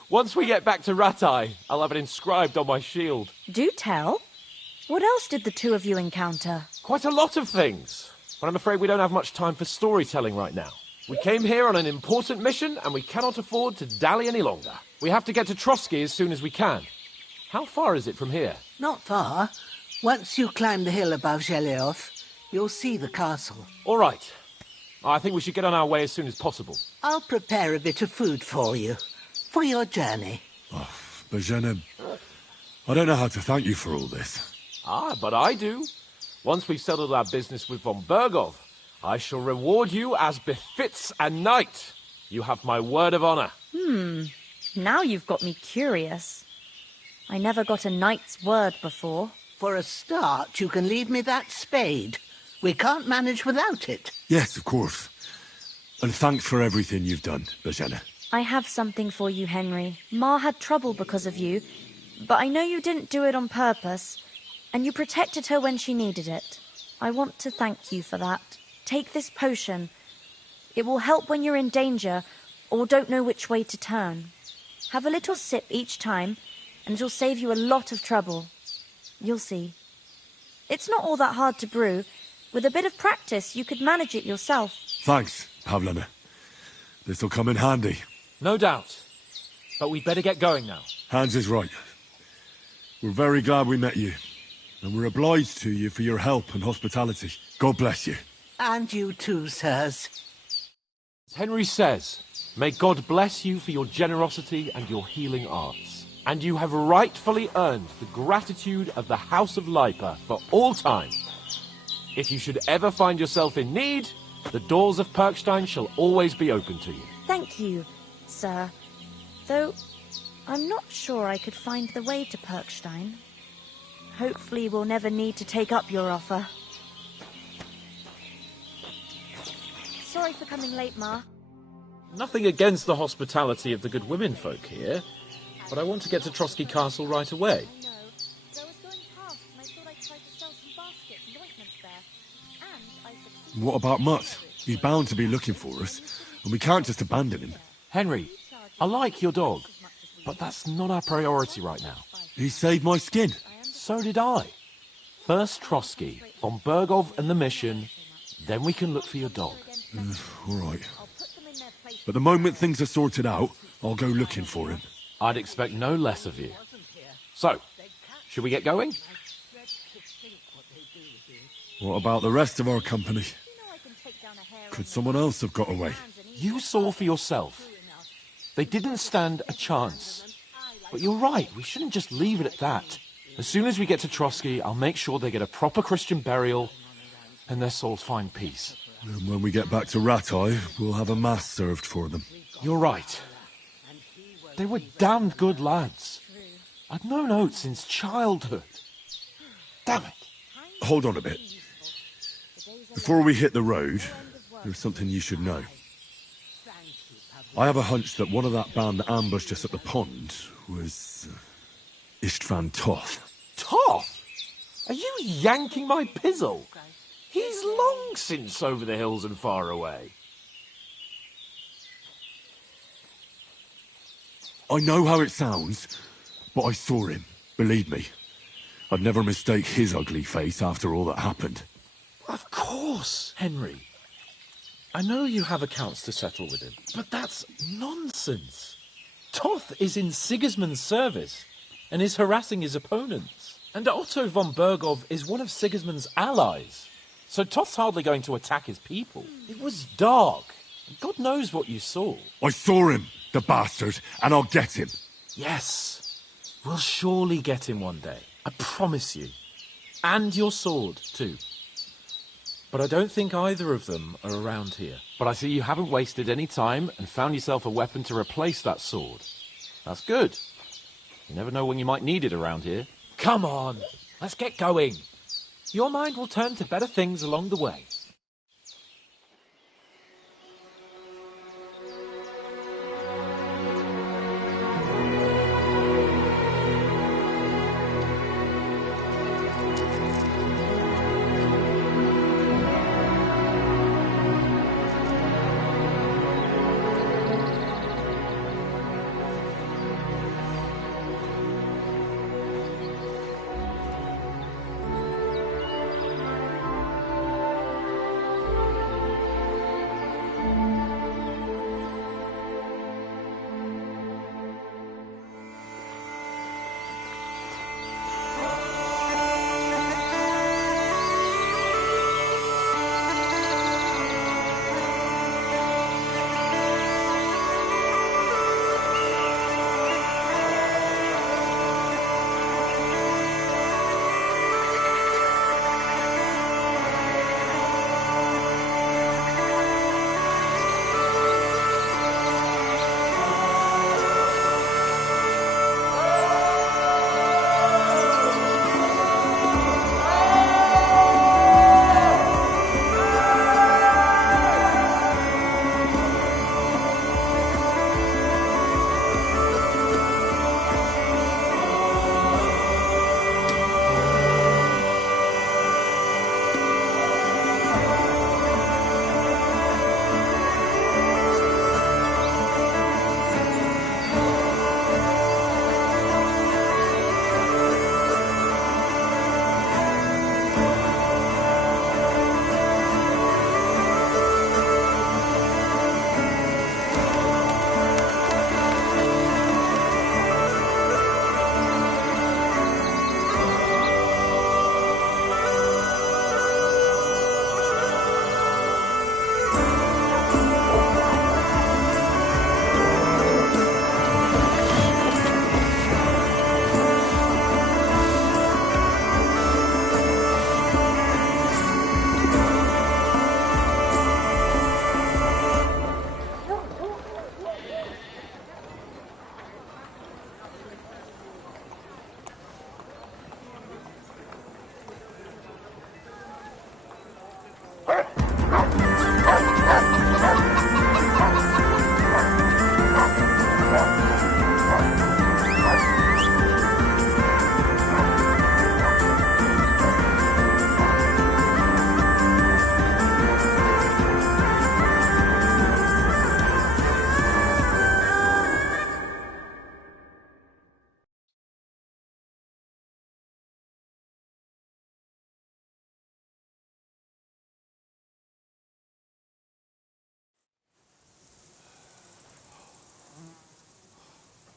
Once we get back to Ratai, I'll have it inscribed on my shield. Do tell. What else did the two of you encounter? Quite a lot of things. But I'm afraid we don't have much time for storytelling right now. We came here on an important mission, and we cannot afford to dally any longer. We have to get to Trotsky as soon as we can. How far is it from here? Not far. Once you climb the hill above Zheleov, you'll see the castle. All right. I think we should get on our way as soon as possible. I'll prepare a bit of food for you, for your journey. Oh, Bozhena, I don't know how to thank you for all this. Ah, but I do. Once we've settled our business with von Bergov, I shall reward you as befits a knight. You have my word of honor. Now you've got me curious. I never got a knight's word before. For a start, you can leave me that spade. We can't manage without it. Yes, of course. And thanks for everything you've done, Bozhena. I have something for you, Henry. Ma had trouble because of you, but I know you didn't do it on purpose, and you protected her when she needed it. I want to thank you for that. Take this potion. It will help when you're in danger or don't know which way to turn. Have a little sip each time, and it'll save you a lot of trouble. You'll see. It's not all that hard to brew. With a bit of practice, you could manage it yourself. Thanks, Pavlena. This'll come in handy. No doubt. But we'd better get going now. Hans is right. We're very glad we met you. And we're obliged to you for your help and hospitality. God bless you. And you too, sirs. As Henry says, may God bless you for your generosity and your healing arts. And you have rightfully earned the gratitude of the House of Lipa for all time. If you should ever find yourself in need, the doors of Perkstein shall always be open to you. Thank you, sir. Though, I'm not sure I could find the way to Perkstein. Hopefully we'll never need to take up your offer. Sorry for coming late, Ma. Nothing against the hospitality of the good women folk here, but I want to get to Trotsky Castle right away. What about Mutt? He's bound to be looking for us, and we can't just abandon him. Henry, I like your dog, but that's not our priority right now. He saved my skin. So did I. First Trotsky, von Bergov and the mission, then we can look for your dog. All right. But the moment things are sorted out, I'll go looking for him. I'd expect no less of you. So, should we get going? What about the rest of our company? Could someone else have got away? You saw for yourself. They didn't stand a chance. But you're right, we shouldn't just leave it at that. As soon as we get to Trotsky, I'll make sure they get a proper Christian burial and their souls find peace. And when we get back to Ratai, we'll have a mass served for them. You're right. They were damned good lads. I'd known Oates since childhood. Damn it. Hold on a bit. Before we hit the road, there's something you should know. I have a hunch that one of that band that ambushed us at the pond was Istvan Toth. Toth? Are you yanking my pizzle? He's long since over the hills and far away. I know how it sounds, but I saw him, believe me. I'd never mistake his ugly face after all that happened. Of course, Henry. I know you have accounts to settle with him, but that's nonsense. Toth is in Sigismund's service and is harassing his opponents. And Otto von Bergov is one of Sigismund's allies. So Toth's hardly going to attack his people. It was dark. God knows what you saw. I saw him, the bastard, and I'll get him. Yes. We'll surely get him one day. I promise you. And your sword, too. But I don't think either of them are around here. But I see you haven't wasted any time and found yourself a weapon to replace that sword. That's good. You never know when you might need it around here. Come on, let's get going. Your mind will turn to better things along the way.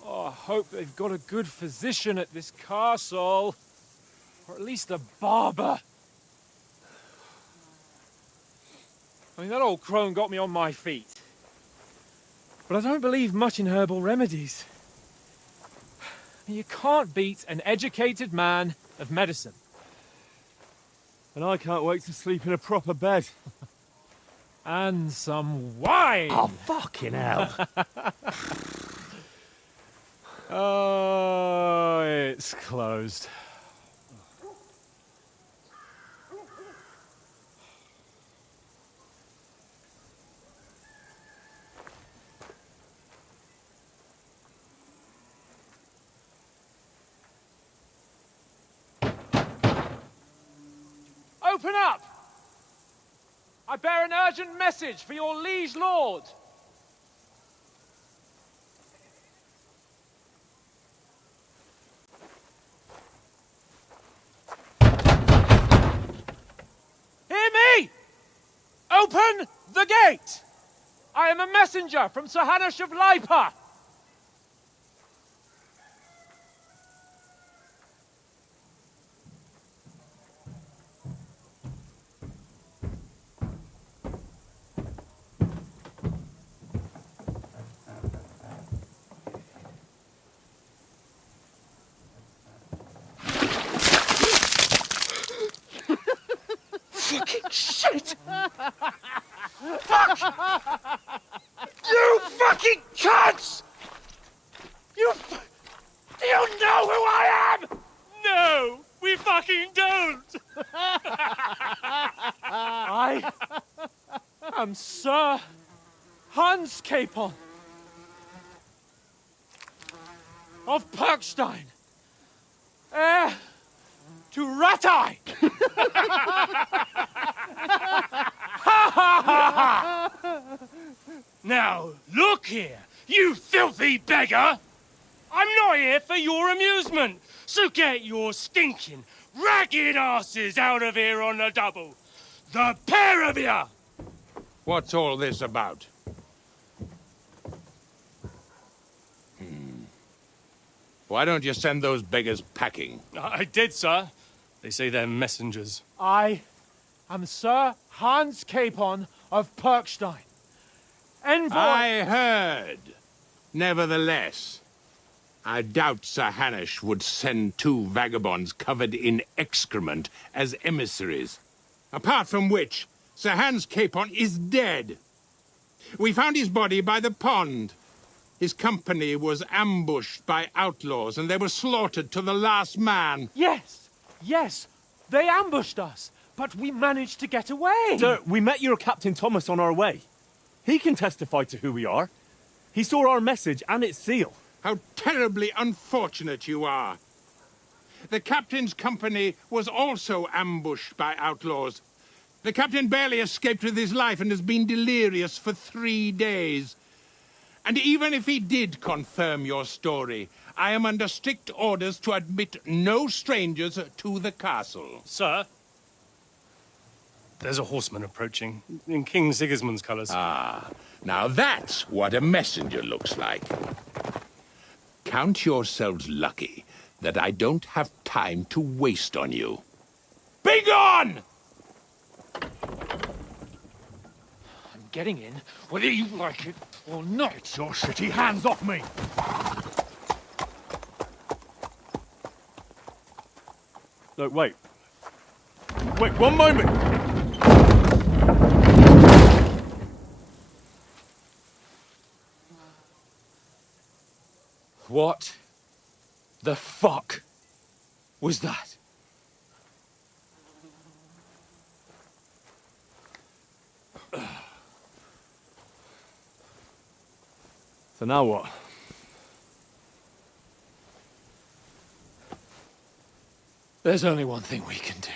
I hope they've got a good physician at this castle. Or at least a barber. I mean, that old crone got me on my feet. But I don't believe much in herbal remedies. You can't beat an educated man of medicine. And I can't wait to sleep in a proper bed. And some wine! Oh, fucking hell. Oh, it's closed. Open up! I bear an urgent message for your liege lord. Hear me! Open the gate! I am a messenger from Sir Hanush of Lipa. Fucking shit! Fuck! You fucking cunts! Do you know who I am? No, we fucking don't! I am Sir Hans Capon of Perkstein, heir to Ratai! Now, look here, you filthy beggar! I'm not here for your amusement, so get your stinking, ragged asses out of here on the double. The pair of you! What's all this about? Why don't you send those beggars packing? I did, sir. They say they're messengers. I am Sir Hans Capon of Perkstein. Envoy... I heard. Nevertheless, I doubt Sir Hanush would send two vagabonds covered in excrement as emissaries. Apart from which, Sir Hans Capon is dead. We found his body by the pond. His company was ambushed by outlaws, and they were slaughtered to the last man. Yes, yes, they ambushed us, but we managed to get away. Sir, we met your Captain Thomas on our way. He can testify to who we are. He saw our message and its seal. How terribly unfortunate you are. The captain's company was also ambushed by outlaws. The captain barely escaped with his life and has been delirious for 3 days. And even if he did confirm your story, I am under strict orders to admit no strangers to the castle. Sir, there's a horseman approaching, in King Sigismund's colours. Ah, now that's what a messenger looks like. Count yourselves lucky that I don't have time to waste on you. Be gone! I'm getting in, whether you like it or not. Your shitty hands off me! Look, wait. Wait, one moment! What the fuck was that? So now what? There's only one thing we can do.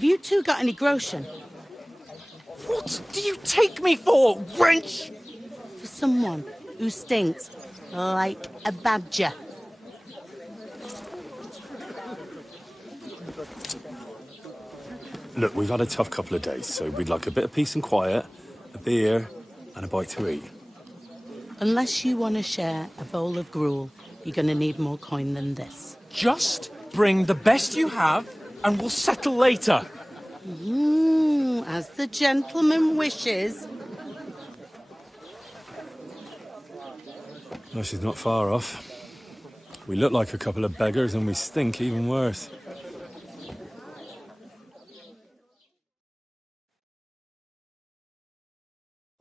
Have you two got any groschen? What do you take me for, wench? For someone who stinks like a badger. Look, we've had a tough couple of days, so we'd like a bit of peace and quiet, a beer, and a bite to eat. Unless you want to share a bowl of gruel, you're going to need more coin than this. Just bring the best you have, and we'll settle later. As the gentleman wishes. No, she's not far off. We look like a couple of beggars, and we stink even worse.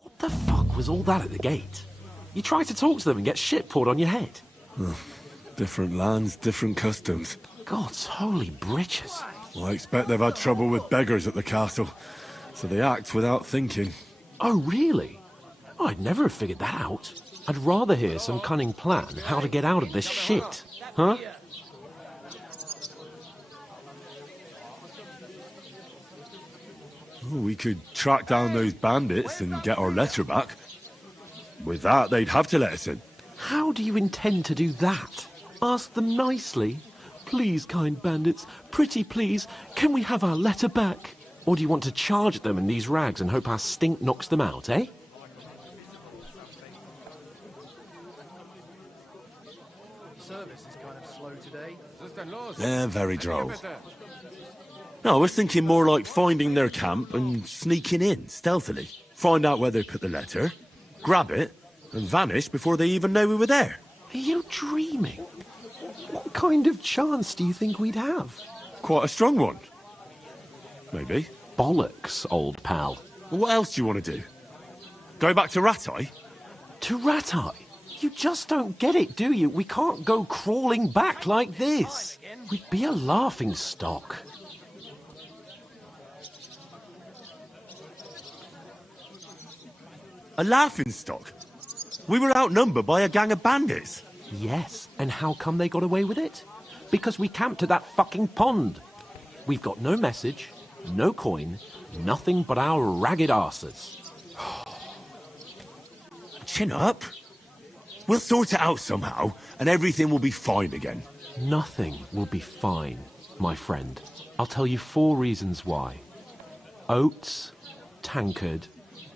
What the fuck was all that at the gate? You try to talk to them and get shit poured on your head. Different lands, different customs. God's holy britches. Well, I expect they've had trouble with beggars at the castle, so they act without thinking. Oh, really? Oh, I'd never have figured that out. I'd rather hear some cunning plan how to get out of this shit. Huh? Oh, we could track down those bandits and get our letter back. With that, they'd have to let us in. How do you intend to do that? Ask them nicely. Please, kind bandits, pretty please, can we have our letter back? Or do you want to charge at them in these rags and hope our stink knocks them out, eh? Service is kind of slow today. They're very droll. No, I was thinking more like finding their camp and sneaking in, stealthily. Find out where they put the letter, grab it, and vanish before they even know we were there. Are you dreaming? What kind of chance do you think we'd have? Quite a strong one. Maybe. Bollocks, old pal. Well, what else do you want to do? Go back to Ratai? To Ratai? You just don't get it, do you? We can't go crawling back like this. We'd be a laughing stock. A laughing stock? We were outnumbered by a gang of bandits. Yes, and how come they got away with it? Because we camped at that fucking pond. We've got no message, no coin, nothing but our ragged arses. Chin up. We'll sort it out somehow, and everything will be fine again. Nothing will be fine, my friend. I'll tell you 4 reasons why. Oates, Tankard,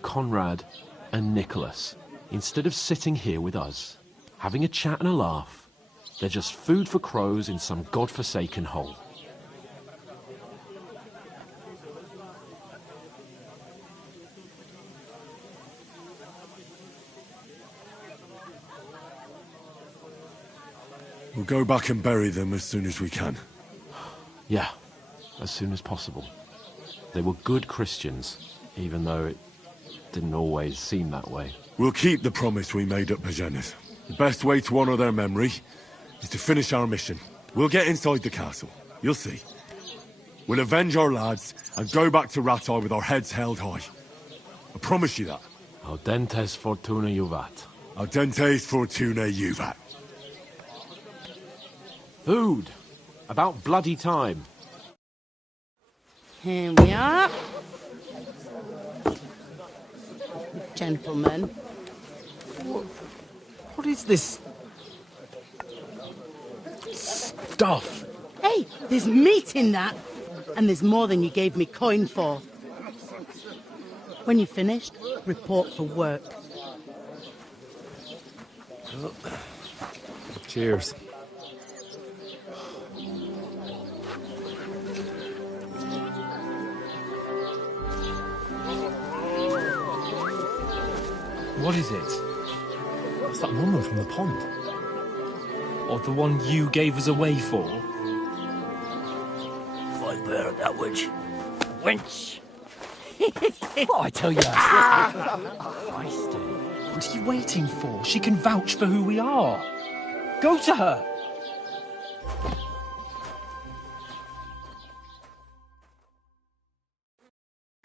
Conrad, and Nicholas, instead of sitting here with us, having a chat and a laugh, they're just food for crows in some godforsaken hole. We'll go back and bury them as soon as we can. Yeah, as soon as possible. They were good Christians, even though it didn't always seem that way. We'll keep the promise we made at Pagenes. The best way to honour their memory is to finish our mission. We'll get inside the castle. You'll see. We'll avenge our lads and go back to Ratai with our heads held high. I promise you that. Audentes fortuna juvat. Audentes fortuna juvat. Food. About bloody time. Here we are. Gentlemen. What is this stuff? Hey, there's meat in that. And there's more than you gave me coin for. When you're finished, report for work. Cheers. What is it? It's that woman from the pond. Or the one you gave us away for? Fight bear at that witch. Wench! What I tell you? What are you waiting for? She can vouch for who we are. Go to her.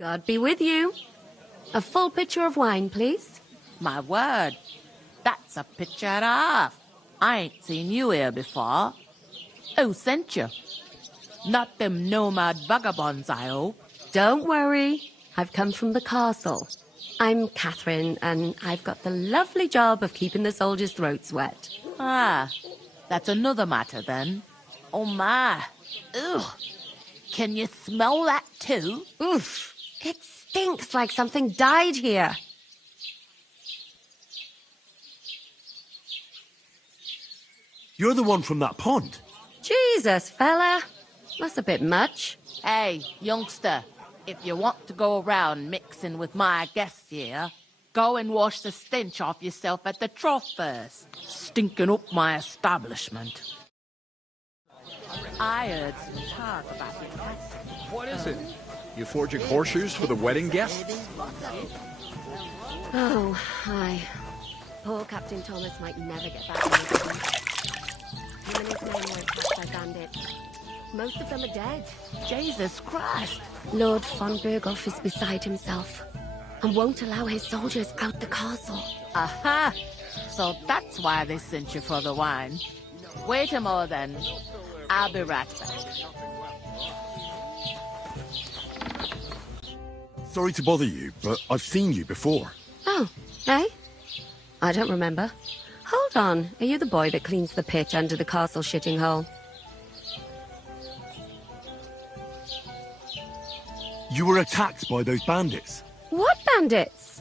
God be with you. A full pitcher of wine, please. My word, that's a picture and a half. I ain't seen you here before. Who sent you? Not them nomad vagabonds, I hope. Don't worry. I've come from the castle. I'm Catherine, and I've got the lovely job of keeping the soldiers' throats wet. Ah, that's another matter then. Oh my. Ugh. Can you smell that too? Oof. It stinks like something died here. You're the one from that pond. Jesus, fella. That's a bit much. Hey, youngster, if you want to go around mixing with my guests here, go and wash the stench off yourself at the trough first. Stinking up my establishment. I heard some talk about your castle. What is it? You forging horseshoes for the wedding guests? Oh, hi. Poor Captain Thomas might never get back in the city. Him and his men were attacked by bandits. Most of them are dead. Jesus Christ. Lord von Berghoff is beside himself and won't allow his soldiers out the castle. Aha! So that's why they sent you for the wine. Wait a moment then. I'll be right back. Sorry to bother you, but I've seen you before. Oh, eh? I don't remember. Hold on. Are you the boy that cleans the pit under the castle shitting hole? You were attacked by those bandits. What bandits?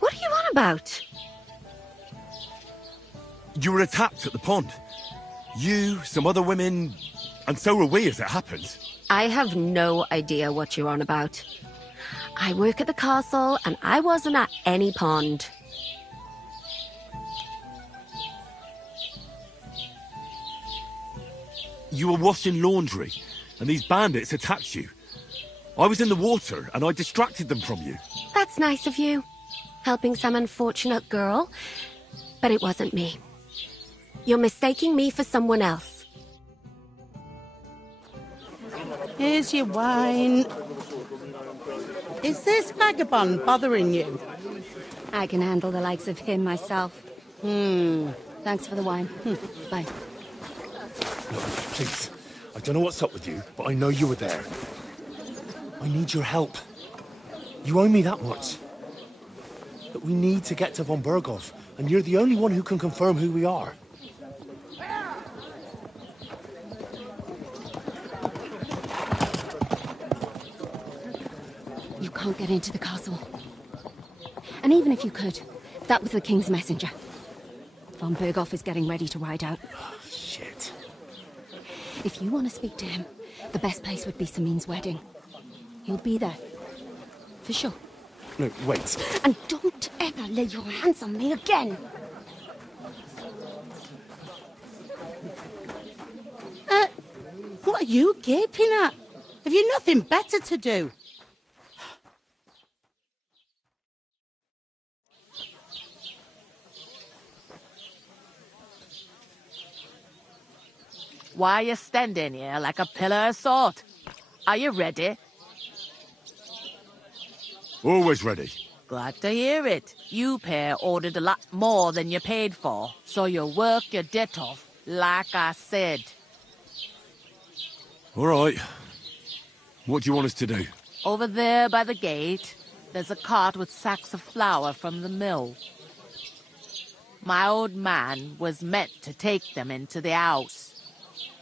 What are you on about? You were attacked at the pond. You, some other women, and so were we as it happened. I have no idea what you're on about. I work at the castle, and I wasn't at any pond. You were washing laundry, and these bandits attacked you. I was in the water, and I distracted them from you. That's nice of you. Helping some unfortunate girl. But it wasn't me. You're mistaking me for someone else. Here's your wine. Is this vagabond bothering you? I can handle the likes of him myself. Thanks for the wine. Bye. Look, please. I don't know what's up with you, but I know you were there. I need your help. You owe me that much. But we need to get to von Berghoff, and you're the only one who can confirm who we are. You can't get into the castle. And even if you could, that was the King's messenger. Von Berghoff is getting ready to ride out. Oh, shit. If you want to speak to him, the best place would be Samin's wedding. He'll be there. For sure. No, wait. And don't ever lay your hands on me again! What are you gaping at? Have you nothing better to do? Why are you standing here like a pillar of salt? Are you ready? Always ready. Glad to hear it. You pair ordered a lot more than you paid for, so you work your debt off, like I said. All right. What do you want us to do? Over there by the gate, there's a cart with sacks of flour from the mill. My old man was meant to take them into the house.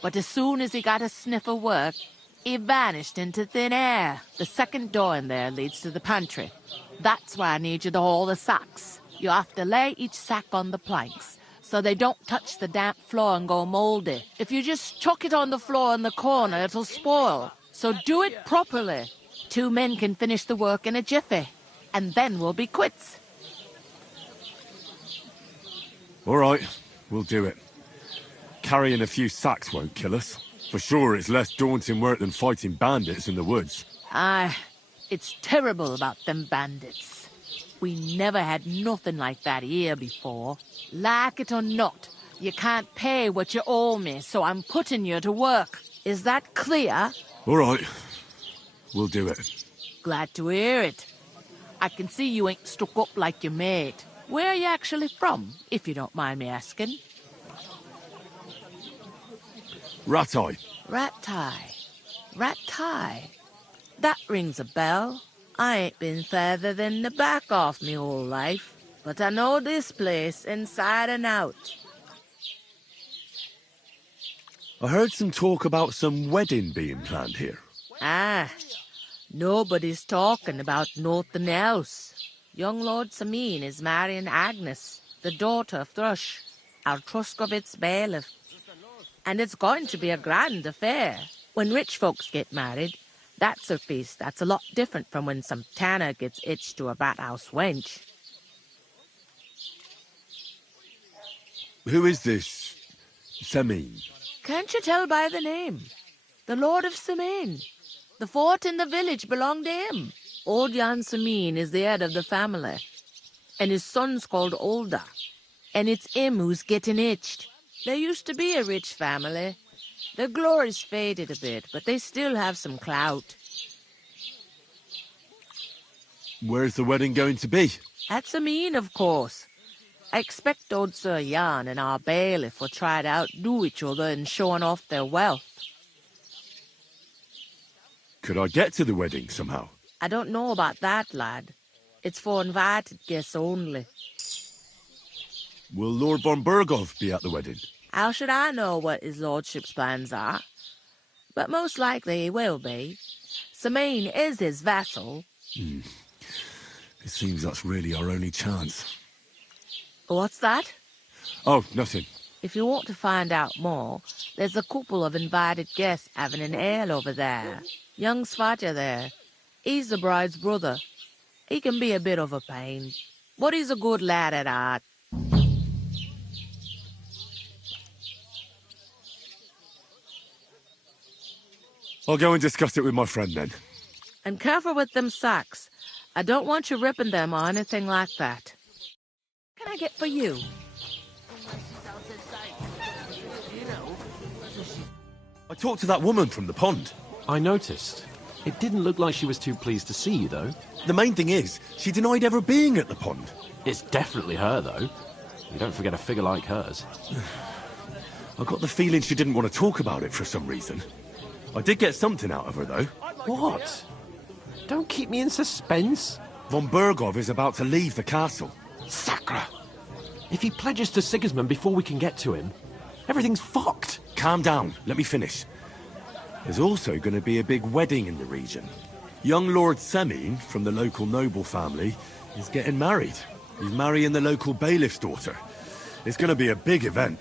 But as soon as he got a sniff of work, he vanished into thin air. The second door in there leads to the pantry. That's why I need you to haul the sacks. You have to lay each sack on the planks, so they don't touch the damp floor and go mouldy. If you just chuck it on the floor in the corner, it'll spoil. So do it properly. 2 men can finish the work in a jiffy, and then we'll be quits. All right, we'll do it. Carrying a few sacks won't kill us. For sure, it's less daunting work than fighting bandits in the woods. Aye, it's terrible about them bandits. We never had nothing like that here before. Like it or not, you can't pay what you owe me, so I'm putting you to work. Is that clear? All right, we'll do it. Glad to hear it. I can see you ain't stuck up like your mate. Where are you actually from, if you don't mind me asking? Rat-eye. Rat-eye. Rat tie. That rings a bell. I ain't been further than the back off me whole life, but I know this place inside and out. I heard some talk about some wedding being planned here. Ah, nobody's talking about nothing else. Young Lord Sameen is marrying Agnes, the daughter of Thrush, our Truscovitz bailiff. And it's going to be a grand affair. When rich folks get married, that's a feast that's a lot different from when some tanner gets hitched to a bathouse wench. Who is this Semeen? Can't you tell by the name? The Lord of Sameen. The fort in the village belonged to him. Old Jan Sameen is the head of the family, and his son's called Olda. And it's him who's getting hitched. There used to be a rich family. Their glory's faded a bit, but they still have some clout. Where's the wedding going to be? At Sameen, of course. I expect old Sir Jan and our bailiff will try to outdo each other in showing off their wealth. Could I get to the wedding somehow? I don't know about that, lad. It's for invited guests only. Will Lord von Burgov be at the wedding? How should I know what his lordship's plans are? But most likely he will be. Sameen is his vassal. It seems that's really our only chance. What's that? Oh, nothing. If you want to find out more, there's a couple of invited guests having an ale over there. Young Svatja there. He's the bride's brother. He can be a bit of a pain, but he's a good lad at heart. I'll go and discuss it with my friend then. And careful with them sacks. I don't want you ripping them or anything like that. What can I get for you? I talked to that woman from the pond. I noticed. It didn't look like she was too pleased to see you, though. The main thing is, she denied ever being at the pond. It's definitely her, though. You don't forget a figure like hers. I got the feeling she didn't want to talk about it for some reason. I did get something out of her, though. What? Don't keep me in suspense. Von Burgov is about to leave the castle. Sacra! If he pledges to Sigismund before we can get to him, everything's fucked. Calm down. Let me finish. There's also going to be a big wedding in the region. Young Lord Semeen, from the local noble family, is getting married. He's marrying the local bailiff's daughter. It's going to be a big event.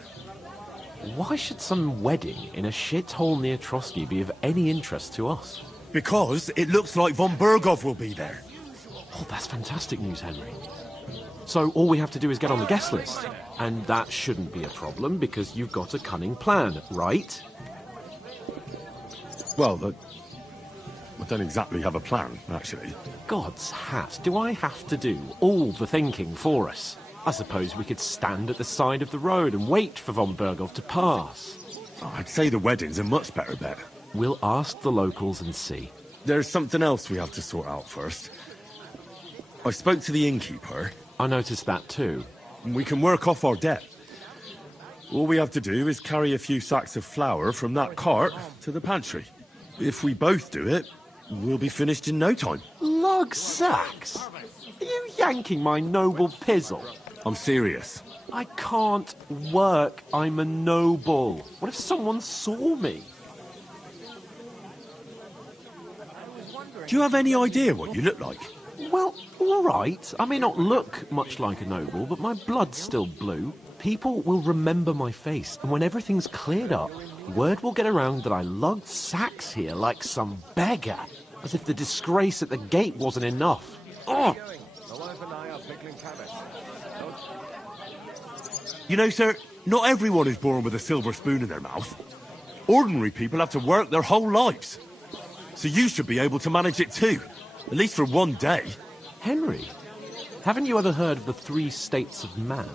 Why should some wedding in a shithole near Trotsky be of any interest to us? Because it looks like von Burgov will be there. Oh, that's fantastic news, Henry. So all we have to do is get on the guest list. And that shouldn't be a problem because you've got a cunning plan, right? Well, I don't exactly have a plan, actually. God's hat, do I have to do all the thinking for us? I suppose we could stand at the side of the road and wait for von Burgov to pass. Oh, I'd say the wedding's a much better bet. We'll ask the locals and see. There's something else we have to sort out first. I spoke to the innkeeper. I noticed that too. We can work off our debt. All we have to do is carry a few sacks of flour from that cart to the pantry. If we both do it, we'll be finished in no time. Lug sacks? Are you yanking my noble pizzle? I'm serious. I can't work. I'm a noble. What if someone saw me? Do you have any idea what you look like? Well, all right. I may not look much like a noble, but my blood's still blue. People will remember my face, and when everything's cleared up, word will get around that I lugged sacks here like some beggar, as if the disgrace at the gate wasn't enough. Oh! You know, sir, not everyone is born with a silver spoon in their mouth. Ordinary people have to work their whole lives. So you should be able to manage it too, at least for one day. Henry, haven't you ever heard of the 3 states of man?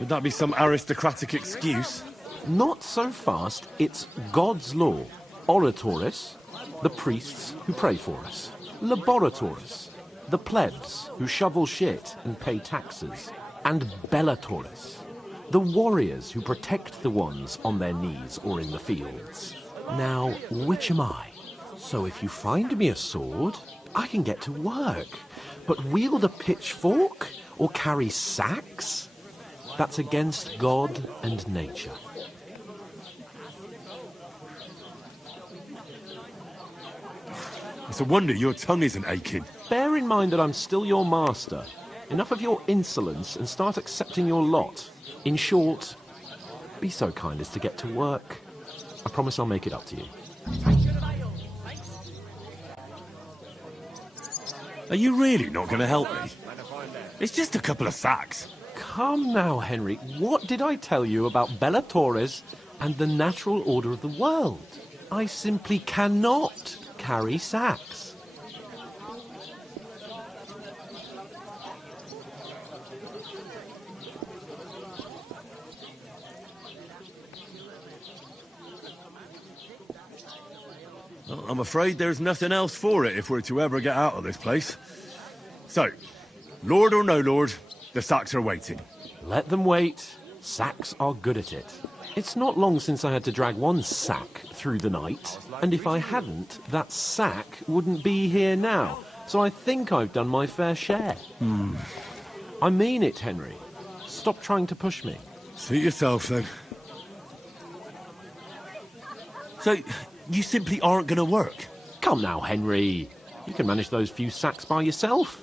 Would that be some aristocratic excuse? Not so fast. It's God's law. Oratoris, the priests who pray for us. Laboratoris, the plebs who shovel shit and pay taxes. And Bellatoris, the warriors who protect the ones on their knees or in the fields. Now, which am I? So if you find me a sword, I can get to work. But wield a pitchfork or carry sacks? That's against God and nature. It's a wonder your tongue isn't aching. Bear in mind that I'm still your master. Enough of your insolence and start accepting your lot. In short, be so kind as to get to work. I promise I'll make it up to you. Are you really not going to help me? It's just a couple of sacks. Come now, Henry. What did I tell you about Bella Torres and the natural order of the world? I simply cannot carry sacks. Well, I'm afraid there's nothing else for it if we're to ever get out of this place. So, Lord or no Lord, the sacks are waiting. Let them wait. Sacks are good at it. It's not long since I had to drag one sack through the night, and if I hadn't, that sack wouldn't be here now. So I think I've done my fair share. I mean it, Henry. Stop trying to push me. Suit yourself, then. So, you simply aren't going to work? Come now, Henry. You can manage those few sacks by yourself.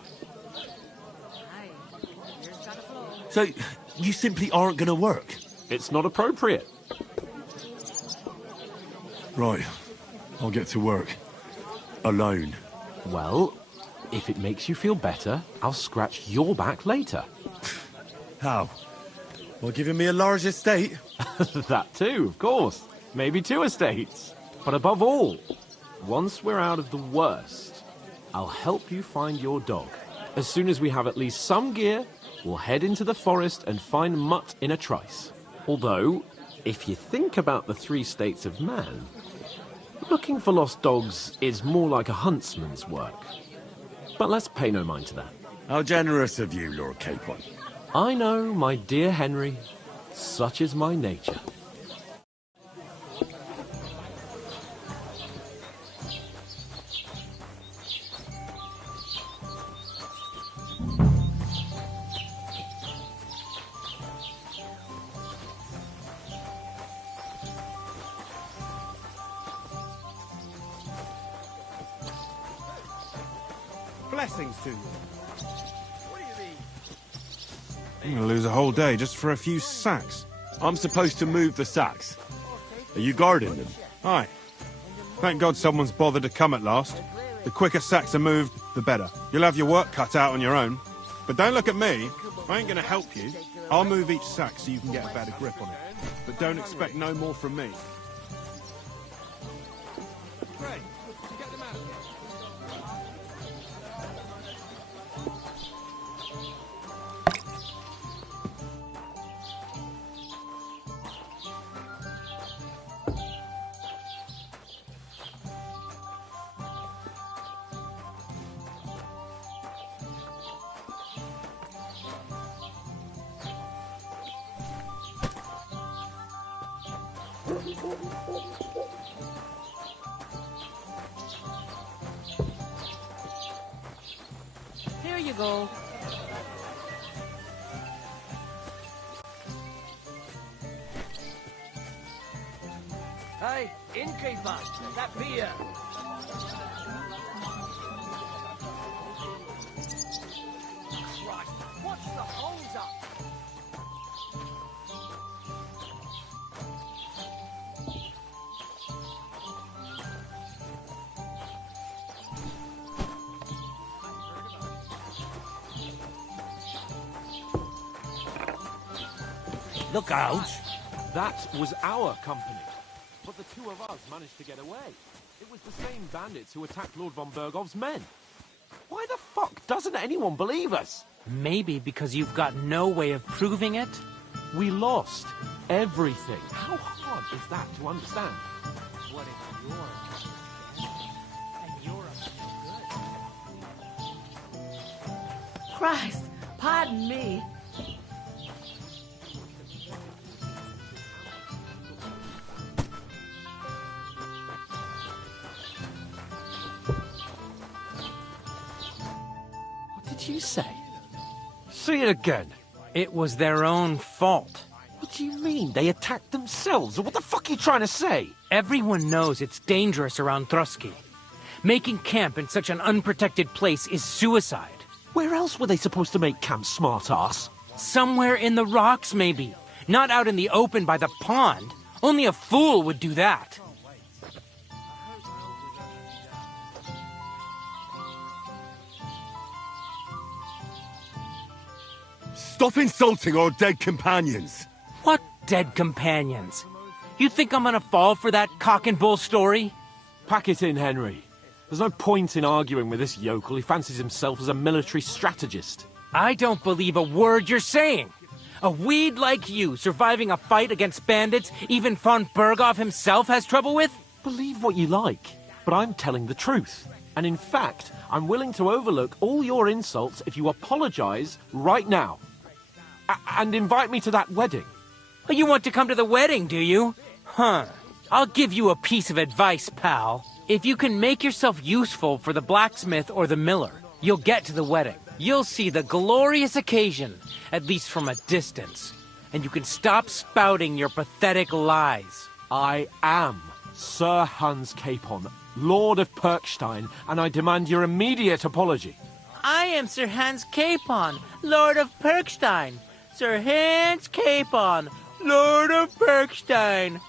So, you simply aren't going to work? It's not appropriate. Right. I'll get to work. Alone. Well, if it makes you feel better, I'll scratch your back later. How? By giving me a large estate? That too, of course. Maybe 2 estates. But above all, once we're out of the worst, I'll help you find your dog. As soon as we have at least some gear, we'll head into the forest and find Mutt in a trice. Although, if you think about the 3 states of man, looking for lost dogs is more like a huntsman's work. But let's pay no mind to that. How generous of you, Lord Capon. I know, my dear Henry. Such is my nature. Blessings to you. I'm gonna lose a whole day just for a few sacks. I'm supposed to move the sacks. Are you guarding them? Aye. Thank God someone's bothered to come at last. The quicker sacks are moved, the better. You'll have your work cut out on your own. But don't look at me. I ain't gonna help you. I'll move each sack so you can get a better grip on it. But don't expect no more from me. Here you go. Hey, innkeeper, that beer. Christ, what's the hold up? Look out! That was our company. But the 2 of us managed to get away. It was the same bandits who attacked Lord von Bergov's men. Why the fuck doesn't anyone believe us? Maybe because you've got no way of proving it? We lost everything. How hard is that to understand? What if you're and you're up to good? Christ, pardon me. you say? Say it again. It was their own fault. What do you mean? They attacked themselves? What the fuck are you trying to say? Everyone knows it's dangerous around Trotsky. Making camp in such an unprotected place is suicide. Where else were they supposed to make camp, smart-ass? Somewhere in the rocks, maybe. Not out in the open by the pond. Only a fool would do that. Stop insulting our dead companions! What dead companions? You think I'm gonna fall for that cock and bull story? Pack it in, Henry. There's no point in arguing with this yokel. He fancies himself as a military strategist. I don't believe a word you're saying. A weed like you surviving a fight against bandits even von Berghoff himself has trouble with? Believe what you like, but I'm telling the truth. And in fact, I'm willing to overlook all your insults if you apologize right now. And invite me to that wedding. Oh, you want to come to the wedding, do you? Huh. I'll give you a piece of advice, pal. If you can make yourself useful for the blacksmith or the miller, you'll get to the wedding. You'll see the glorious occasion, at least from a distance. And you can stop spouting your pathetic lies. I am Sir Hans Capon, Lord of Perkstein, and I demand your immediate apology. I am Sir Hans Capon, Lord of Perkstein. Sir Hans Capon, Lord of Perkstein.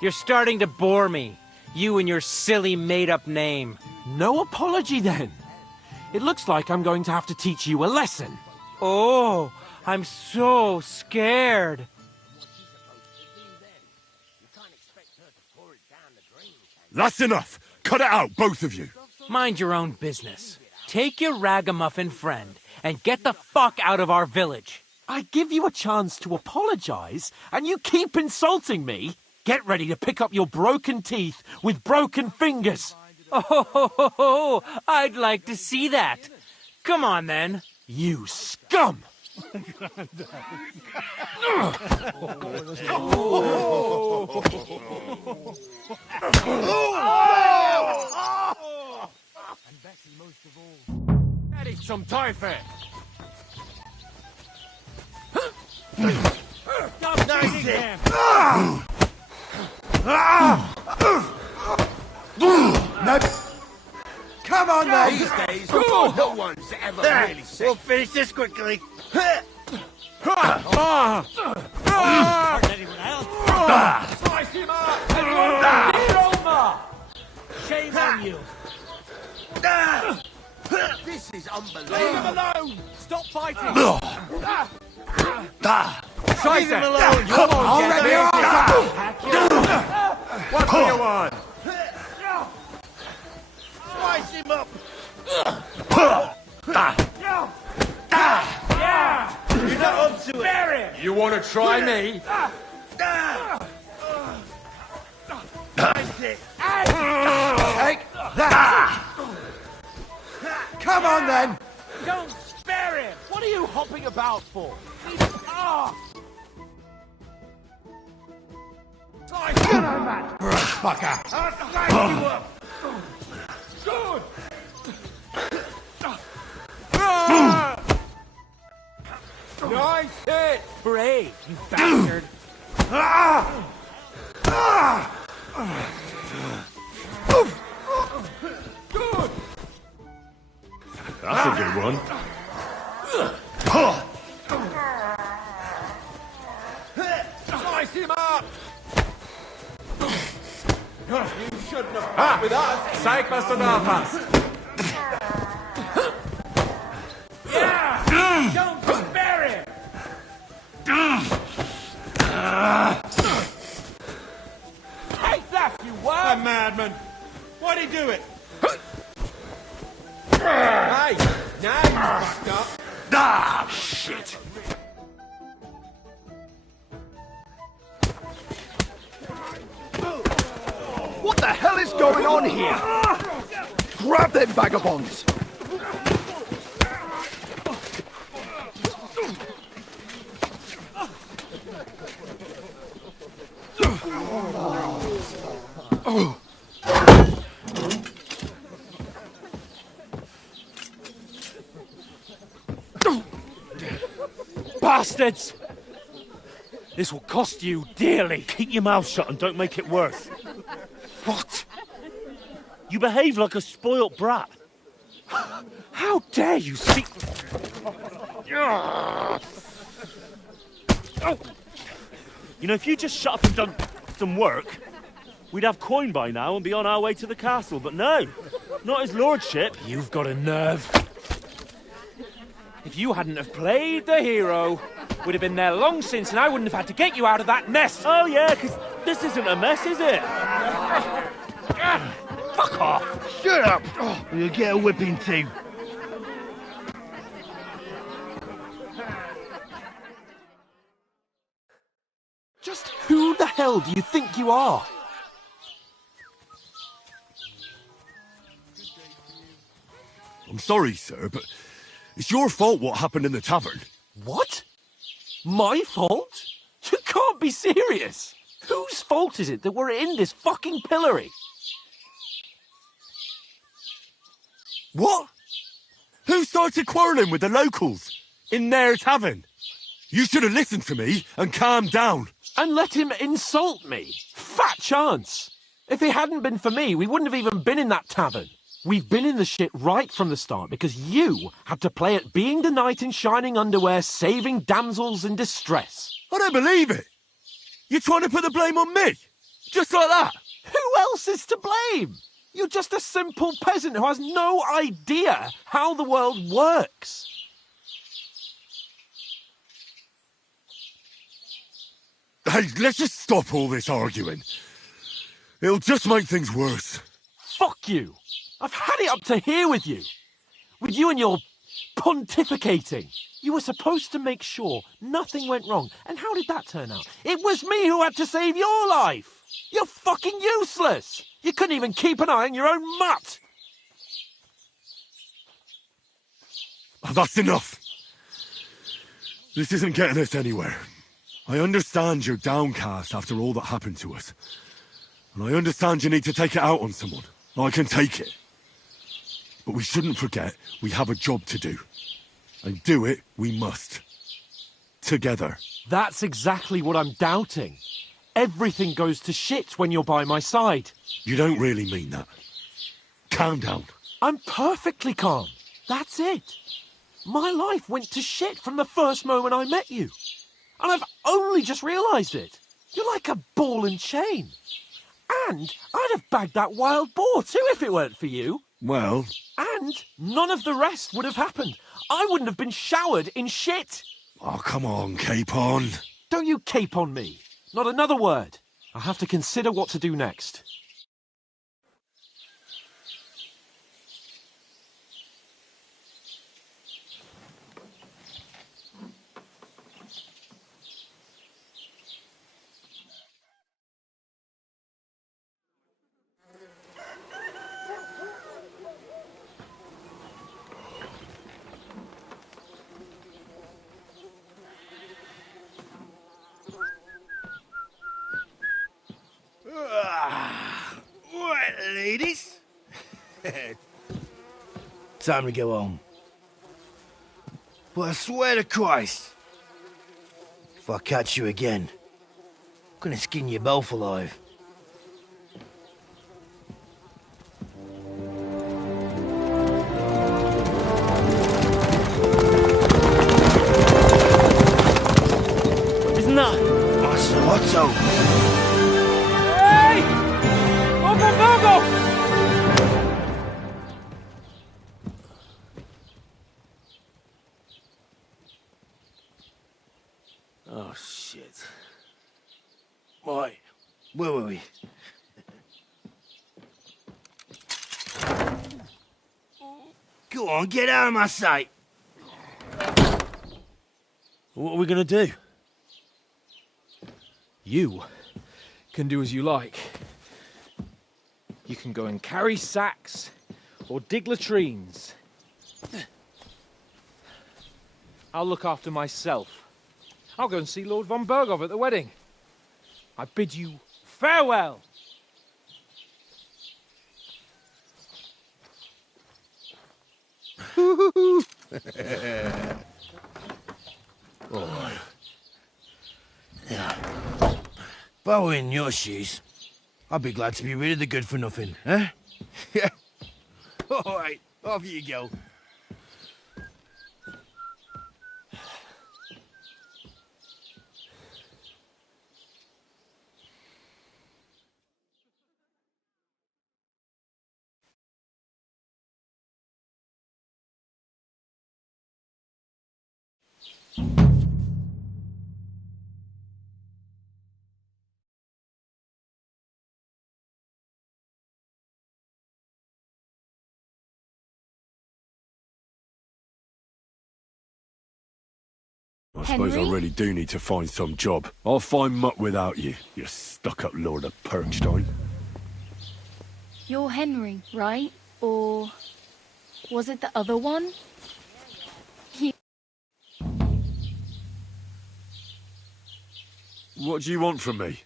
You're starting to bore me. You and your silly made-up name. No apology, then. It looks like I'm going to have to teach you a lesson. Oh, I'm so scared. That's enough! Cut it out, both of you! Mind your own business. Take your ragamuffin friend and get the fuck out of our village. I give you a chance to apologize, and you keep insulting me? Get ready to pick up your broken teeth with broken fingers. Oh, I'd like to see that. Come on, then. You scum! That is some typhoid. Nice it. No. Come on, then. These days, no one's ever really sick. We'll finish this quickly. Slice him up! Over! Shame on you. This is unbelievable. Leave him alone! Stop fighting! Leave him alone! You won't get me! What do you want? Slice him up! You're not up to it! You want to try me? That's it! Take that! Come on, then! Don't spare him! What are you hopping about for? Get on, man! Brush fucker! I'll slice you up! Good! Nice hit! Brave, you bastard. Good! That's a good one. Slice him up! You shouldn't have fought with us! Zeig, was du da hast! Yeah! Don't spare him! Take that, you worm! A madman! Why'd he do it? Hey! Now you fucked up! Ah, shit! What the hell is going on here? Grab them vagabonds! bastards! This will cost you dearly. Keep your mouth shut and don't make it worse. What? You behave like a spoilt brat. How dare you speak... You know, if you just shut up and done some work, we'd have coin by now and be on our way to the castle. But no, not his lordship. You've got a nerve. If you hadn't have played the hero, we'd have been there long since and I wouldn't have had to get you out of that mess. Oh, yeah, because this isn't a mess, is it? Fuck off. Shut up! Or you'll get a whipping too. Just who the hell do you think you are? I'm sorry, sir, but it's your fault what happened in the tavern. What? My fault? You can't be serious. Whose fault is it that we're in this fucking pillory? What? Who started quarrelling with the locals in their tavern? You should have listened to me and calmed down. And let him insult me. Fat chance. If it hadn't been for me, we wouldn't have even been in that tavern. We've been in the shit right from the start because you had to play at being the knight in shining underwear, saving damsels in distress. I don't believe it. You're trying to put the blame on me? Just like that? Who else is to blame? You're just a simple peasant who has no idea how the world works. Hey, let's just stop all this arguing. It'll just make things worse. Fuck you. I've had it up to here with you. With you and your pontificating. You were supposed to make sure nothing went wrong. And how did that turn out? It was me who had to save your life. You're fucking useless. You couldn't even keep an eye on your own mutt. Oh, that's enough. This isn't getting us anywhere. I understand you're downcast after all that happened to us. And I understand you need to take it out on someone. I can take it. But we shouldn't forget we have a job to do. And do it we must. Together. That's exactly what I'm doubting. Everything goes to shit when you're by my side. You don't really mean that. Calm down. I'm perfectly calm. That's it. My life went to shit from the first moment I met you. And I've only just realised it. You're like a ball and chain. And I'd have bagged that wild boar too if it weren't for you. Well... And none of the rest would have happened. I wouldn't have been showered in shit. Oh, come on, Capon. Don't you cape on me. Not another word. I have to consider what to do next. Right, ladies. Time to go home. But I swear to Christ, if I catch you again, I'm gonna skin you both alive. Isn't that... Master Otto? Hey! Open Virgo! Oh, shit. Right, where were we? Go on, get out of my sight. What are we gonna do? You can do as you like. You can go and carry sacks or dig latrines. I'll look after myself. I'll go and see Lord von Berghoff at the wedding. I bid you farewell. Oh. I were in your shoes, I'd be glad to be rid of the good-for-nothing, eh? Yeah. All right, off you go. I suppose I really do need to find some job. I'll find muck without you, you stuck-up Lord of Perkstein. You're Henry, right? Or was it the other one? What do you want from me?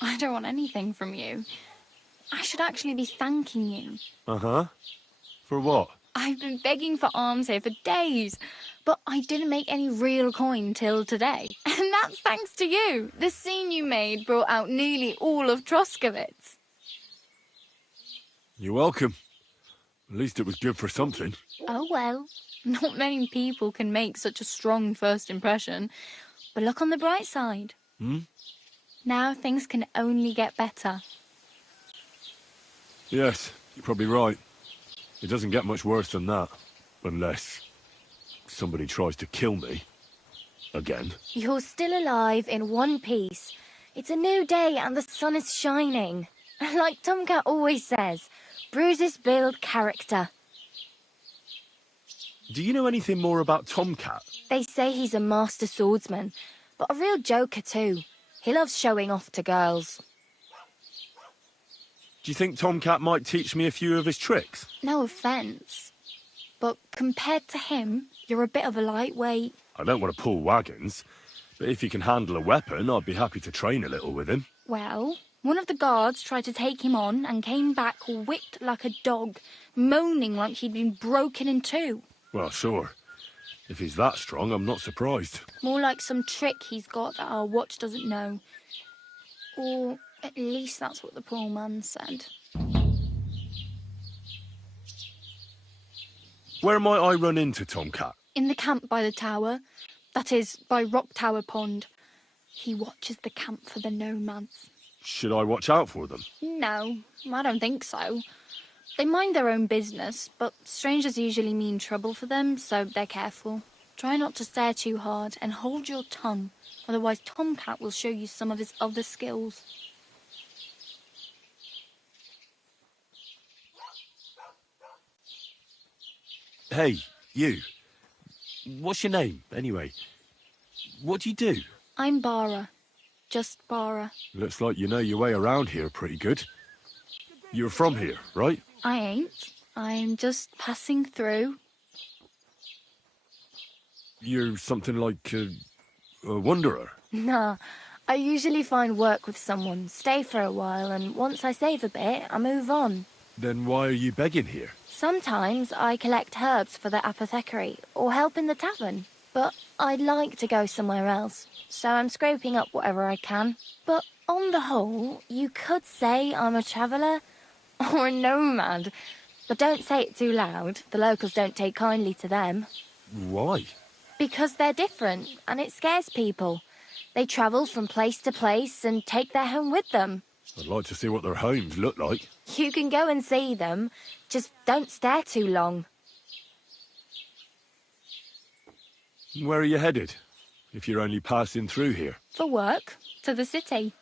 I don't want anything from you. I should actually be thanking you. Uh-huh. For what? I've been begging for alms here for days, but I didn't make any real coin till today. And that's thanks to you. The scene you made brought out nearly all of Troskowitz. You're welcome. At least it was good for something. Oh well, not many people can make such a strong first impression. But look on the bright side. Hmm? Now things can only get better. Yes, you're probably right. It doesn't get much worse than that. Unless somebody tries to kill me. Again. You're still alive in one piece. It's a new day and the sun is shining. Like Tomcat always says, bruises build character. Do you know anything more about Tomcat? They say he's a master swordsman, but a real joker too. He loves showing off to girls. Do you think Tomcat might teach me a few of his tricks? No offence, but compared to him, you're a bit of a lightweight. I don't want to pull wagons, but if he can handle a weapon, I'd be happy to train a little with him. Well, one of the guards tried to take him on and came back whipped like a dog, moaning like he'd been broken in two. Well, sure. If he's that strong, I'm not surprised. More like some trick he's got that our watch doesn't know. Or at least that's what the poor man said. Where might I run into Tomcat? In the camp by the tower. That is, by Rock Tower Pond. He watches the camp for the nomads. Should I watch out for them? No, I don't think so. They mind their own business, but strangers usually mean trouble for them, so they're careful. Try not to stare too hard and hold your tongue, otherwise Tomcat will show you some of his other skills. Hey, you. What's your name, anyway? What do you do? I'm Bara. Just Bara. Looks like you know your way around here pretty good. You're from here, right? I ain't. I'm just passing through. You're something like a wanderer? Nah, I usually find work with someone, stay for a while, and once I save a bit, I move on. Then why are you begging here? Sometimes I collect herbs for the apothecary, or help in the tavern. But I'd like to go somewhere else, so I'm scraping up whatever I can. But on the whole, you could say I'm a traveller, or a nomad. But don't say it too loud, the locals don't take kindly to them. Why? Because they're different, and it scares people. They travel from place to place and take their home with them. I'd like to see what their homes look like. You can go and see them, just don't stare too long. Where are you headed, if you're only passing through here? For work, to the city.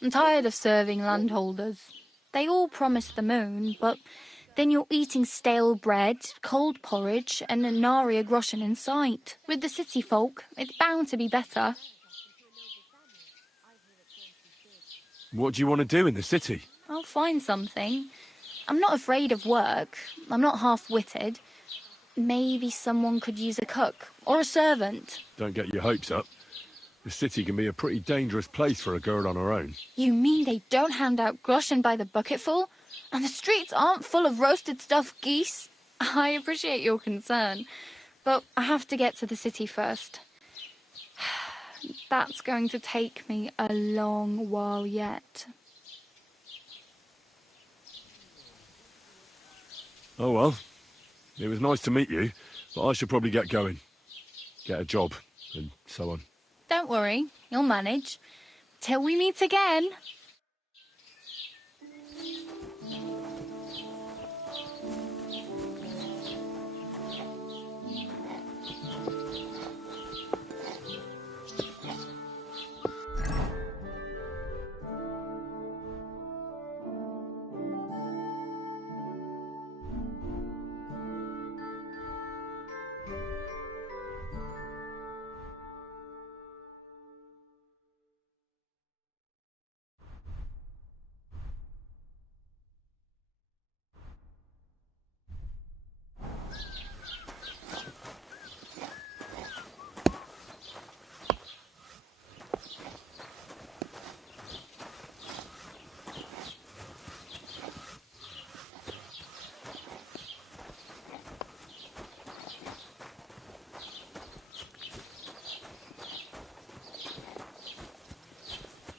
I'm tired of serving landholders. They all promise the moon, but then you're eating stale bread, cold porridge, and a nary a groschen in sight. With the city folk, it's bound to be better. What do you want to do in the city? I'll find something. I'm not afraid of work. I'm not half-witted. Maybe someone could use a cook or a servant. Don't get your hopes up. The city can be a pretty dangerous place for a girl on her own. You mean they don't hand out groschen by the bucketful? And the streets aren't full of roasted stuffed geese? I appreciate your concern, but I have to get to the city first. that's going to take me a long while yet. Oh well. It was nice to meet you, but I should probably get going. Get a job, and so on. Don't worry, you'll manage. Till we meet again.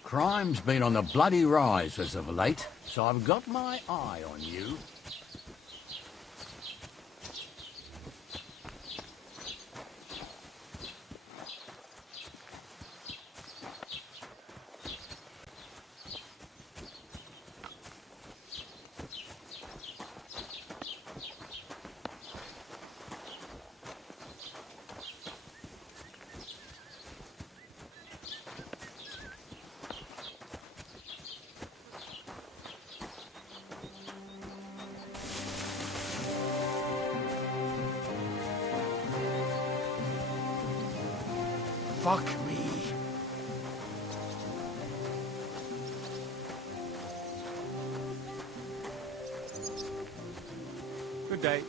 Crime's been on the bloody rise as of late, so I've got my eye on you. Fuck me. Good day.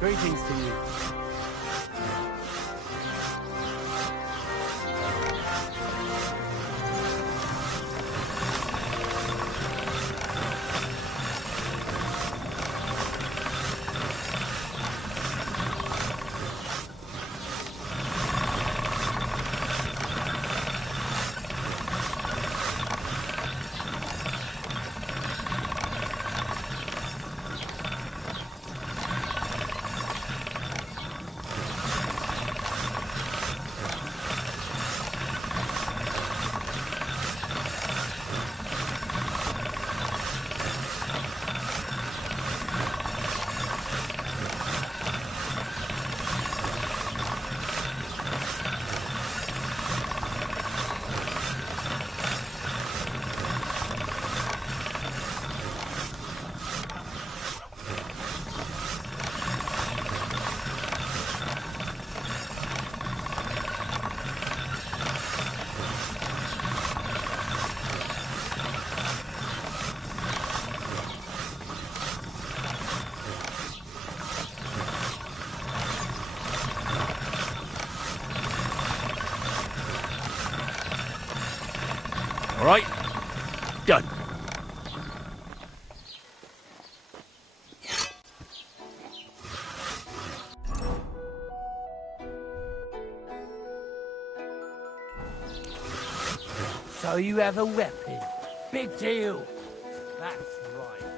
Greetings to you. right? Done. So you have a weapon. Big deal. That's right.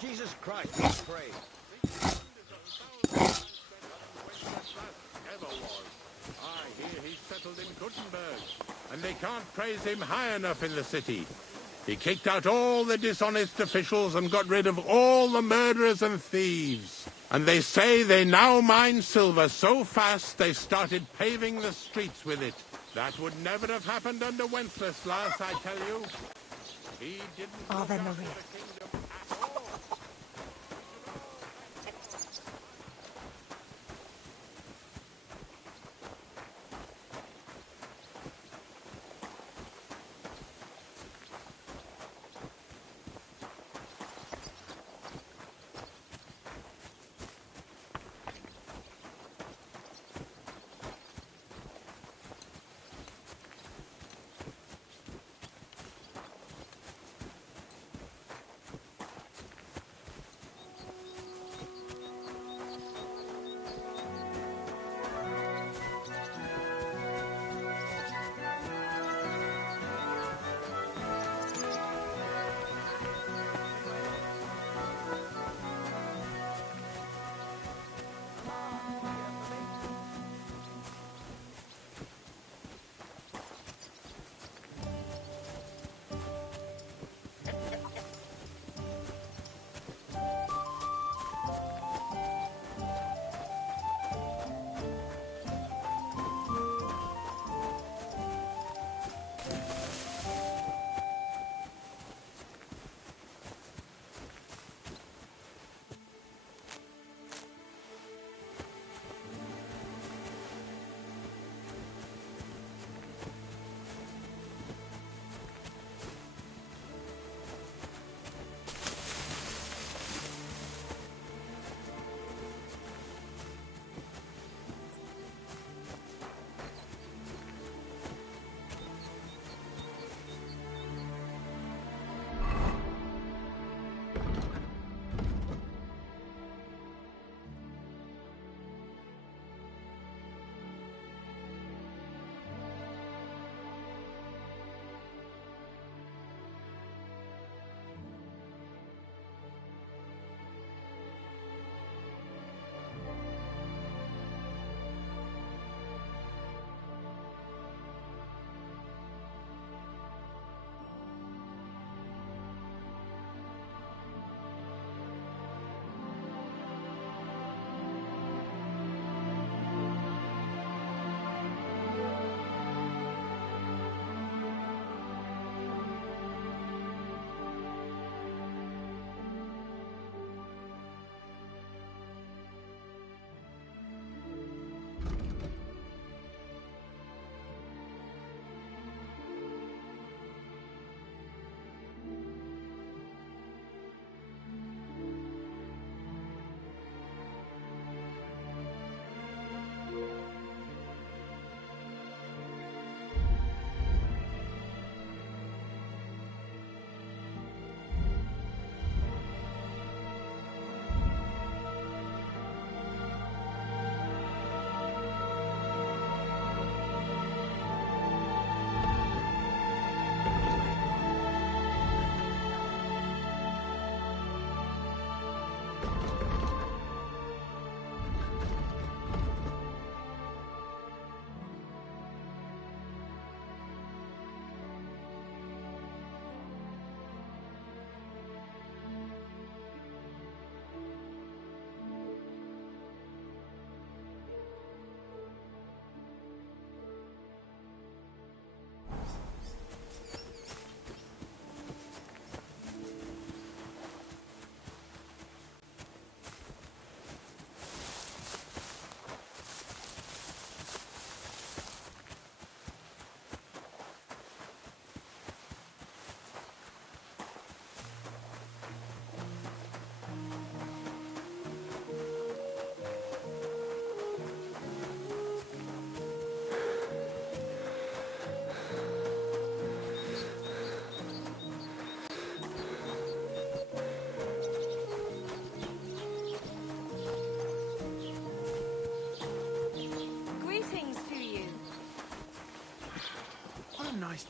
Jesus Christ, I pray. Ever was. I hear he's settled in Gutenberg, and they can't praise him high enough in the city. He kicked out all the dishonest officials and got rid of all the murderers and thieves. And they say they now mine silver so fast they started paving the streets with it. That would never have happened under Wenceslas, I tell you. He didn't Ave Maria.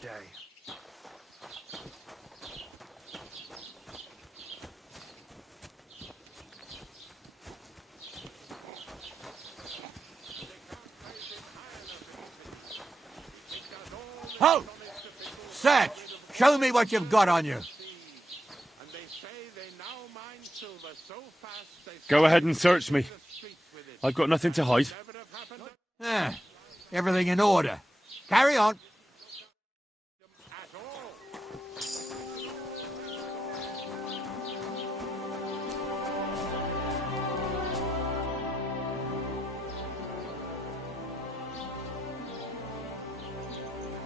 day. Halt! Search! Show me what you've got on you. Go ahead and search me. I've got nothing to hide. Everything in order. Carry on.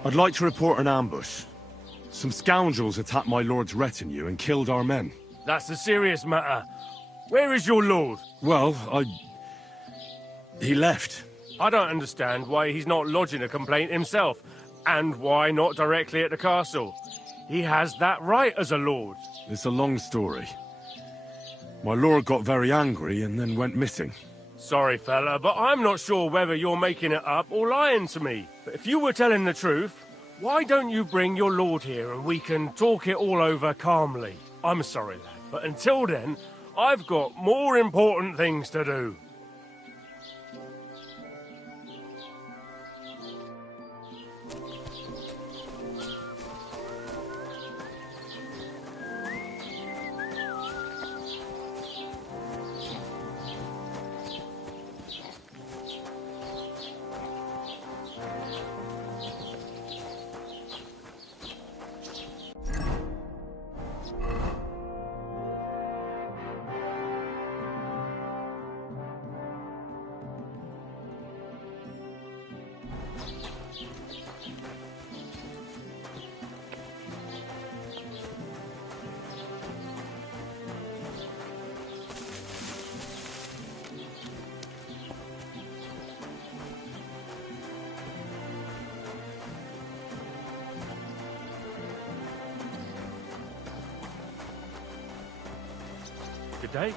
I'd like to report an ambush. Some scoundrels attacked my lord's retinue and killed our men. That's a serious matter. Where is your lord? Well, he left. I don't understand why he's not lodging a complaint himself, and why not directly at the castle. He has that right as a lord. It's a long story. My lord got very angry and then went missing. Sorry, fella, but I'm not sure whether you're making it up or lying to me. But if you were telling the truth, why don't you bring your lord here and we can talk it all over calmly? I'm sorry, lad, but until then, I've got more important things to do. Good day.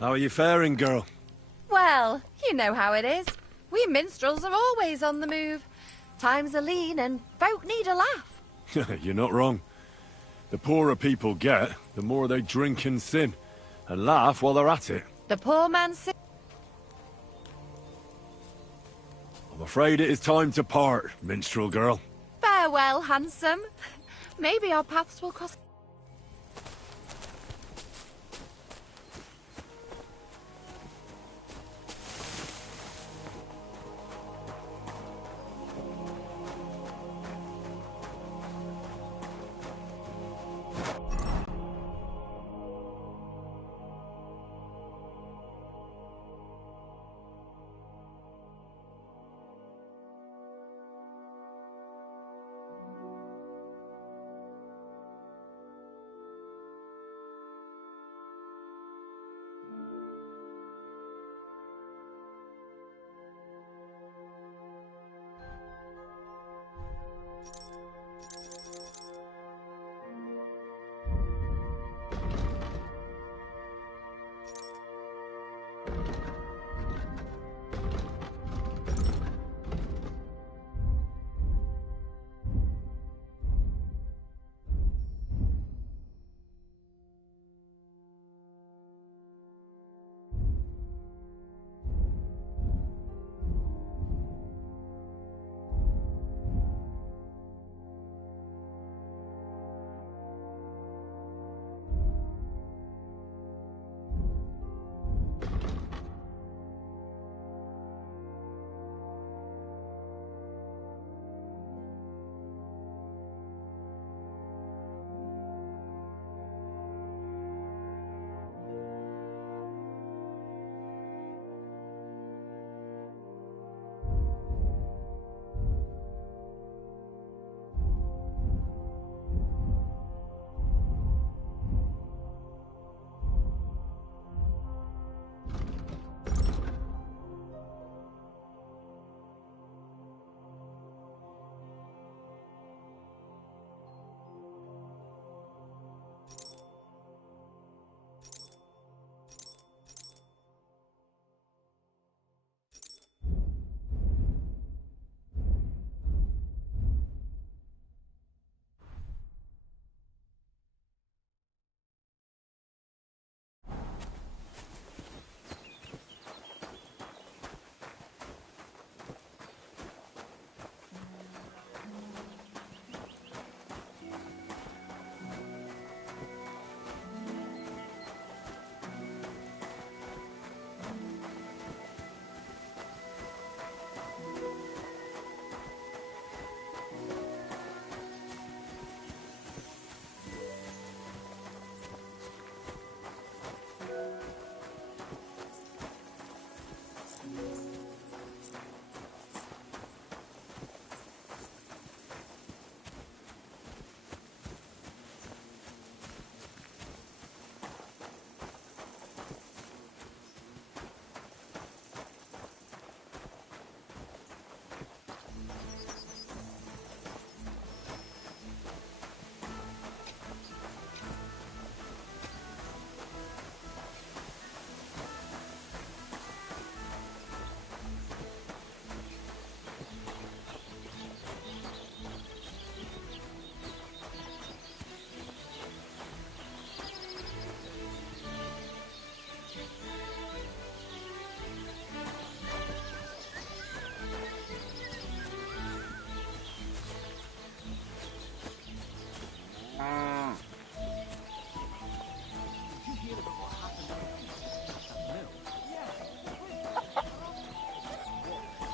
How are you faring, girl? Well, you know how it is. We minstrels are always on the move. Times are lean and folk need a laugh. You're not wrong. The poorer people get, the more they drink and sin, and laugh while they're at it. The poor man I'm afraid it is time to part, minstrel girl. Farewell, handsome. Maybe our paths will cross.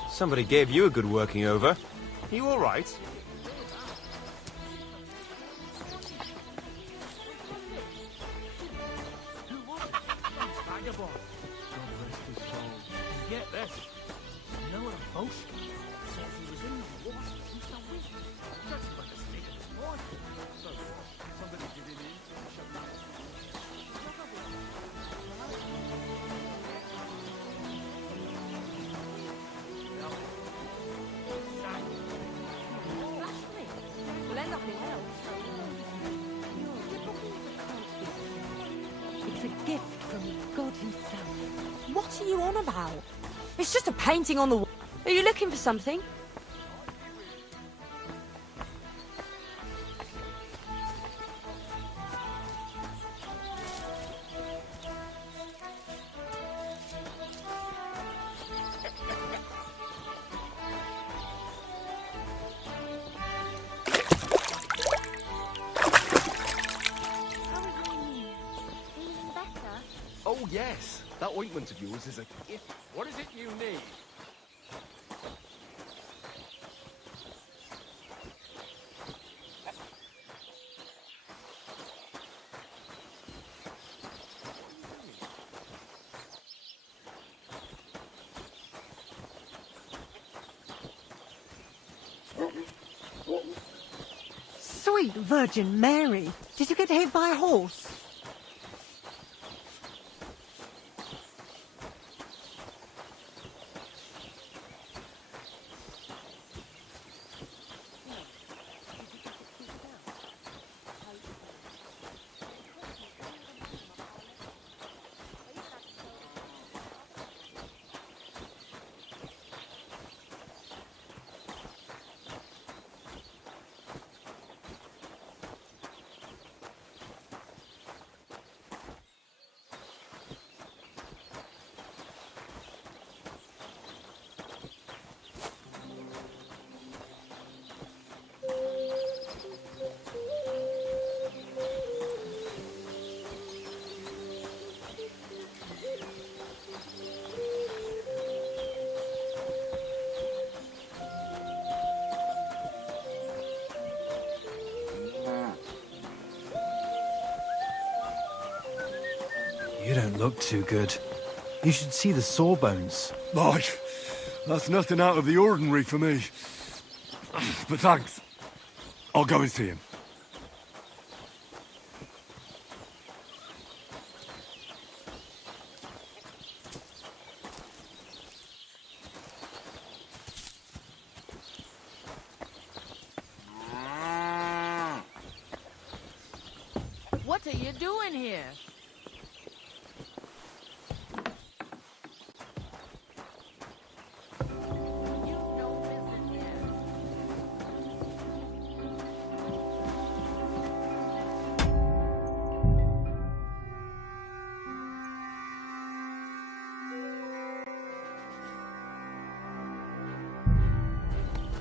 Somebody gave you a good working over. Are you all right? Get this. Noah Bosch says he was in the water since the week. Judging by the state of his voice. So, somebody give him in and shut him down. We'll end up in hell. It's a gift from God himself. What are you on about? It's just a painting on the wall. Are you looking for something? Oh, yes. That ointment of yours is a gift. What is it you need? Sweet Virgin Mary! Did you get hit by a horse? You don't look too good. You should see the sawbones. Like, that's nothing out of the ordinary for me. But thanks. I'll go and see him. What are you doing here?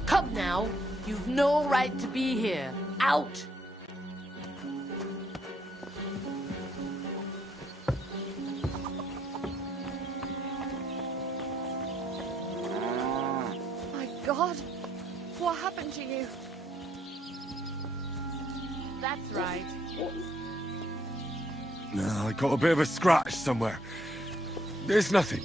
Come now. You've no right to be here. Out! My God, what happened to you? That's right. I got a bit of a scratch somewhere. There's nothing.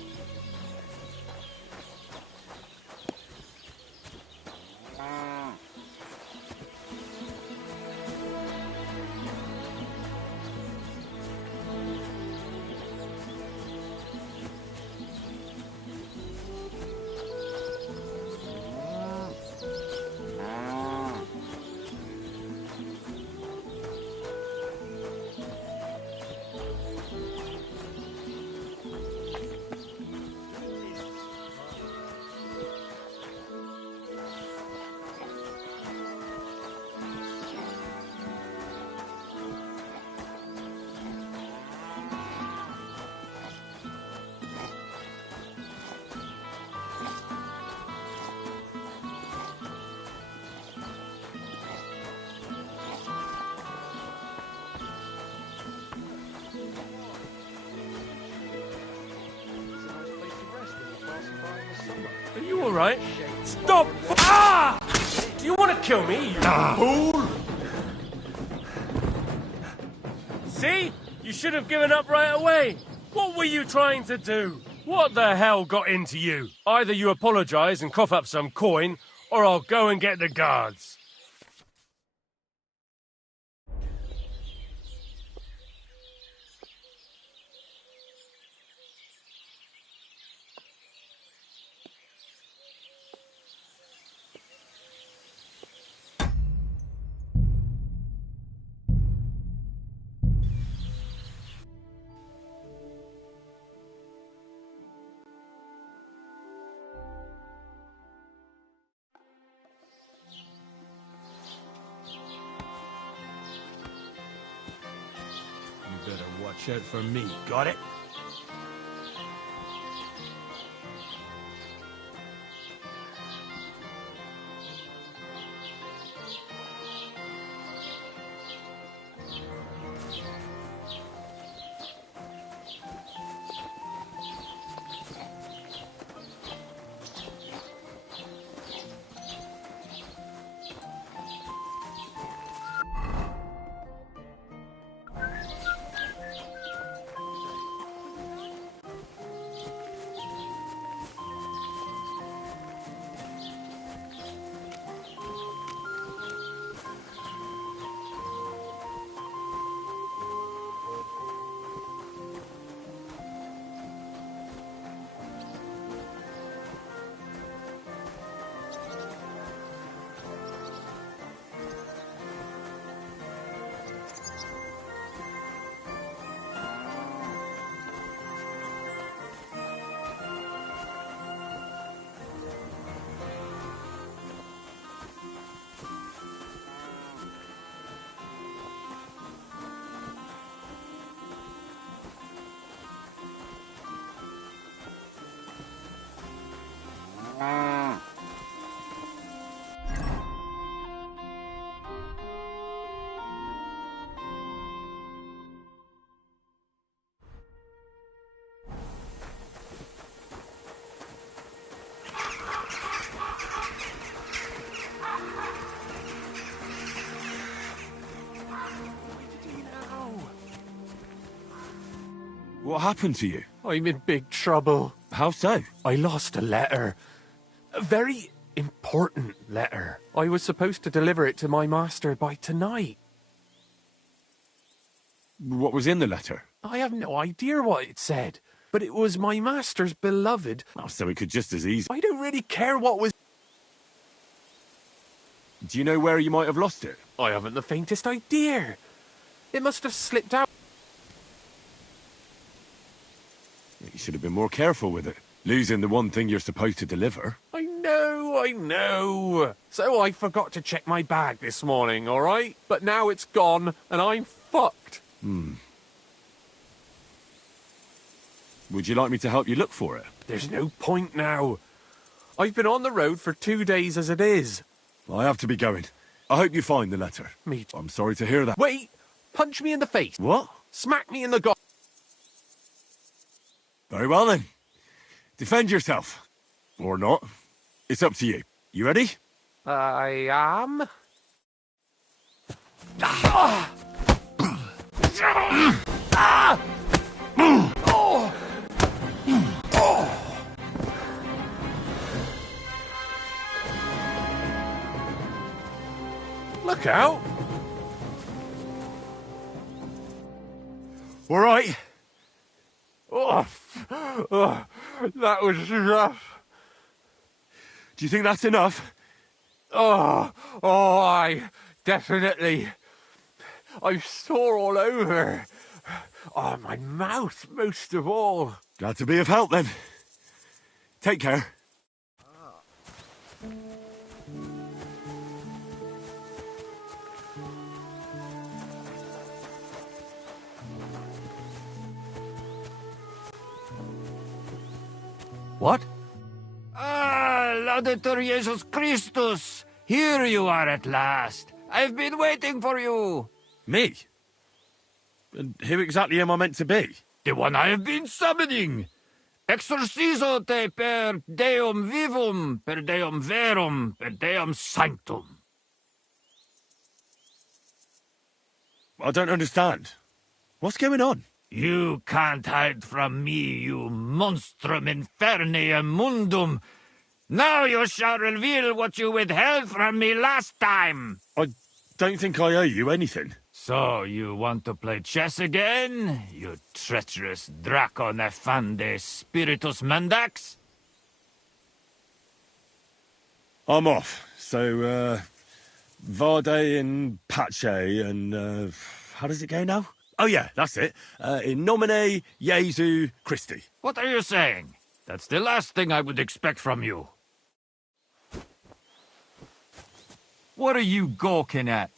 Are you alright? Stop! Ah! Do you want to kill me, you fool? See? You should have given up right away. What were you trying to do? What the hell got into you? Either you apologise and cough up some coin, or I'll go and get the guards. better watch out for me, got it? What happened to you? I'm in big trouble. How so? I lost a letter. A very important letter. I was supposed to deliver it to my master by tonight. What was in the letter? I have no idea what it said, but it was my master's beloved. Oh, so it could just as easy. I don't really care what was... Do you know where you might have lost it? I haven't the faintest idea. It must have slipped out. You should have been more careful with it. Losing the one thing you're supposed to deliver. I know. So I forgot to check my bag this morning, all right? But now it's gone, and I'm fucked. Would you like me to help you look for it? There's no point now. I've been on the road for 2 days as it is. I have to be going. I hope you find the letter. Me too. I'm sorry to hear that. Wait! Punch me in the face. What? Smack me in the gob. Very well then. Defend yourself. Or not. It's up to you. You ready? I am. Look out! All right. That was rough. Do you think that's enough? I definitely. I'm sore all over. Oh, my mouth most of all. Glad to be of help then. Take care. What? Ah, Laudetur Jesus Christus! Here you are at last. I've been waiting for you. Me? And who exactly am I meant to be? The one I have been summoning. Exorcizo te per Deum vivum, per Deum verum, per Deum sanctum. I don't understand. What's going on? You can't hide from me, you monstrum infernium mundum. Now you shall reveal what you withheld from me last time. I don't think I owe you anything. So you want to play chess again, you treacherous Draco Nefande Spiritus Mandax? I'm off. So, Vade and Pace and, how does it go now? Oh yeah, that's it. In nomine Jesu Christi. What are you saying? That's the last thing I would expect from you. What are you gawking at?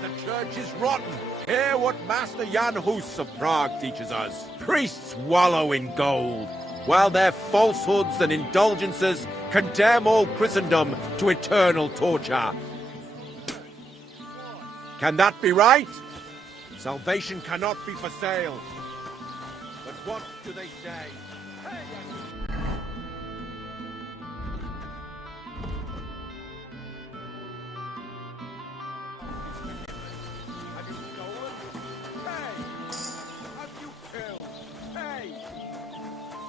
the church is rotten. Hear what Master Jan Hus of Prague teaches us. Priests wallow in gold, while their falsehoods and indulgences condemn all Christendom to eternal torture. Can that be right? Salvation cannot be for sale. But what do they say? Have you stolen? Hey! Have you killed? Hey!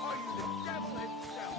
Are you the devil himself?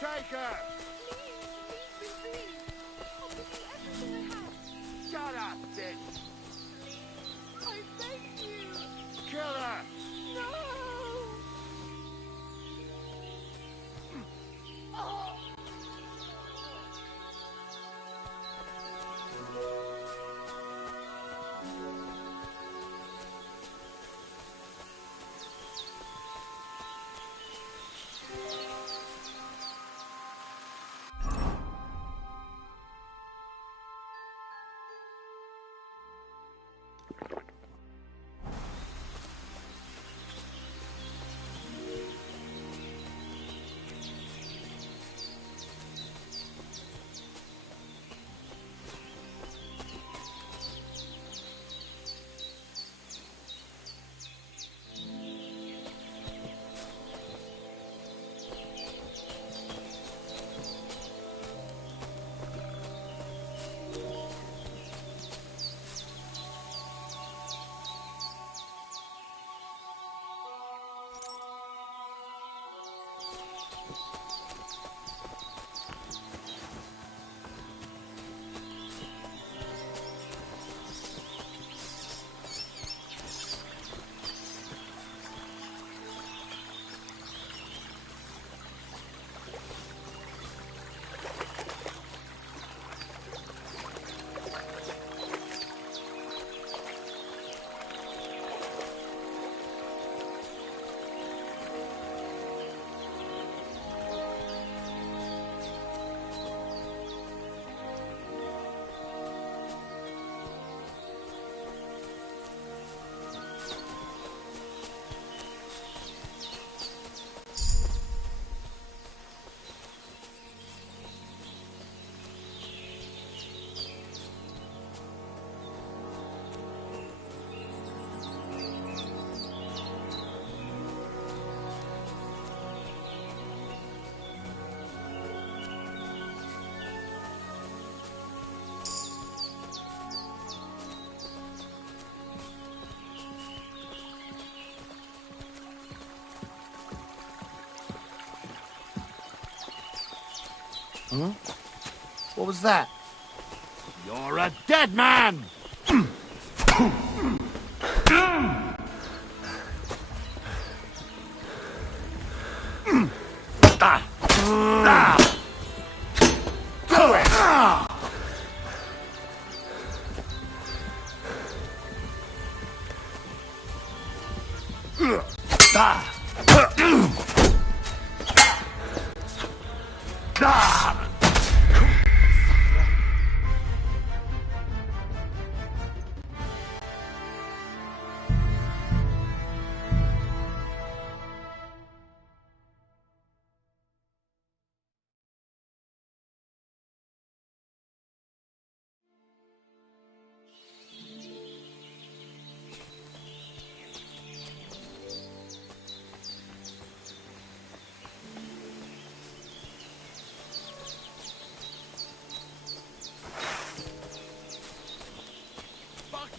Take her! Shut up, bitch! I beg you! Kill her! No! Huh? What was that? You're a dead man!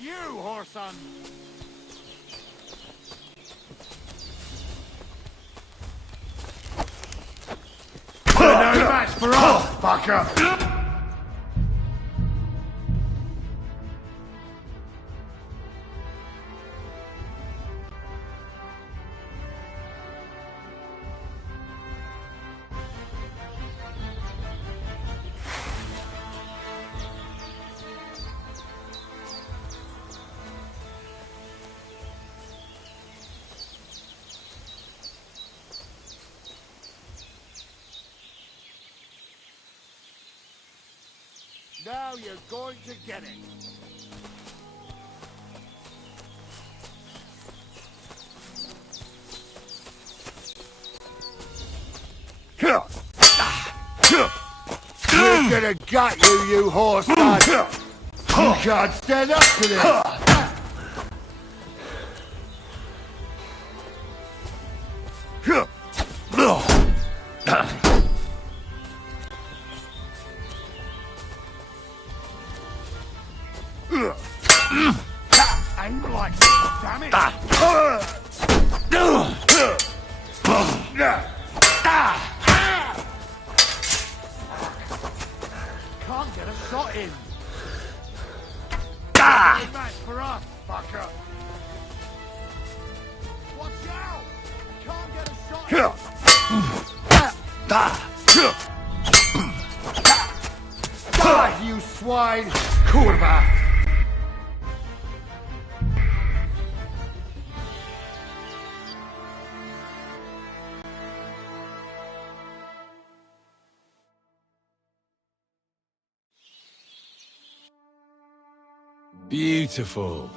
you, whoreson! You're no match for us, fucker! Now you're going to get it. We're gonna gut you, you horse son. You can't stand up to this. Aim like damn it. Can't get a shot in. No match for us, fucker. Watch out! Can't get a shot in. Die, you swine! Kurva! Beautiful.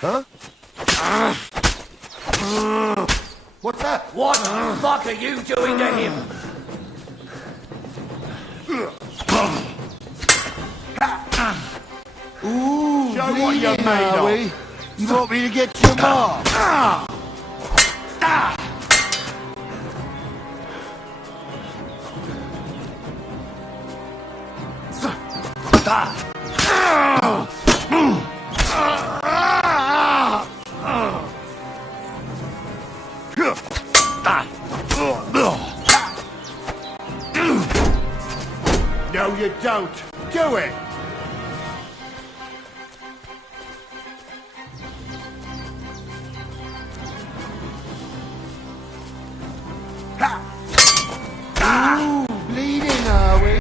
Huh? What's that? What the fuck are you doing to him? Ooh, show what you're bleeding, made are of. we? You want me to get your mark? No, you don't. Do it. Ooh, bleeding, are we?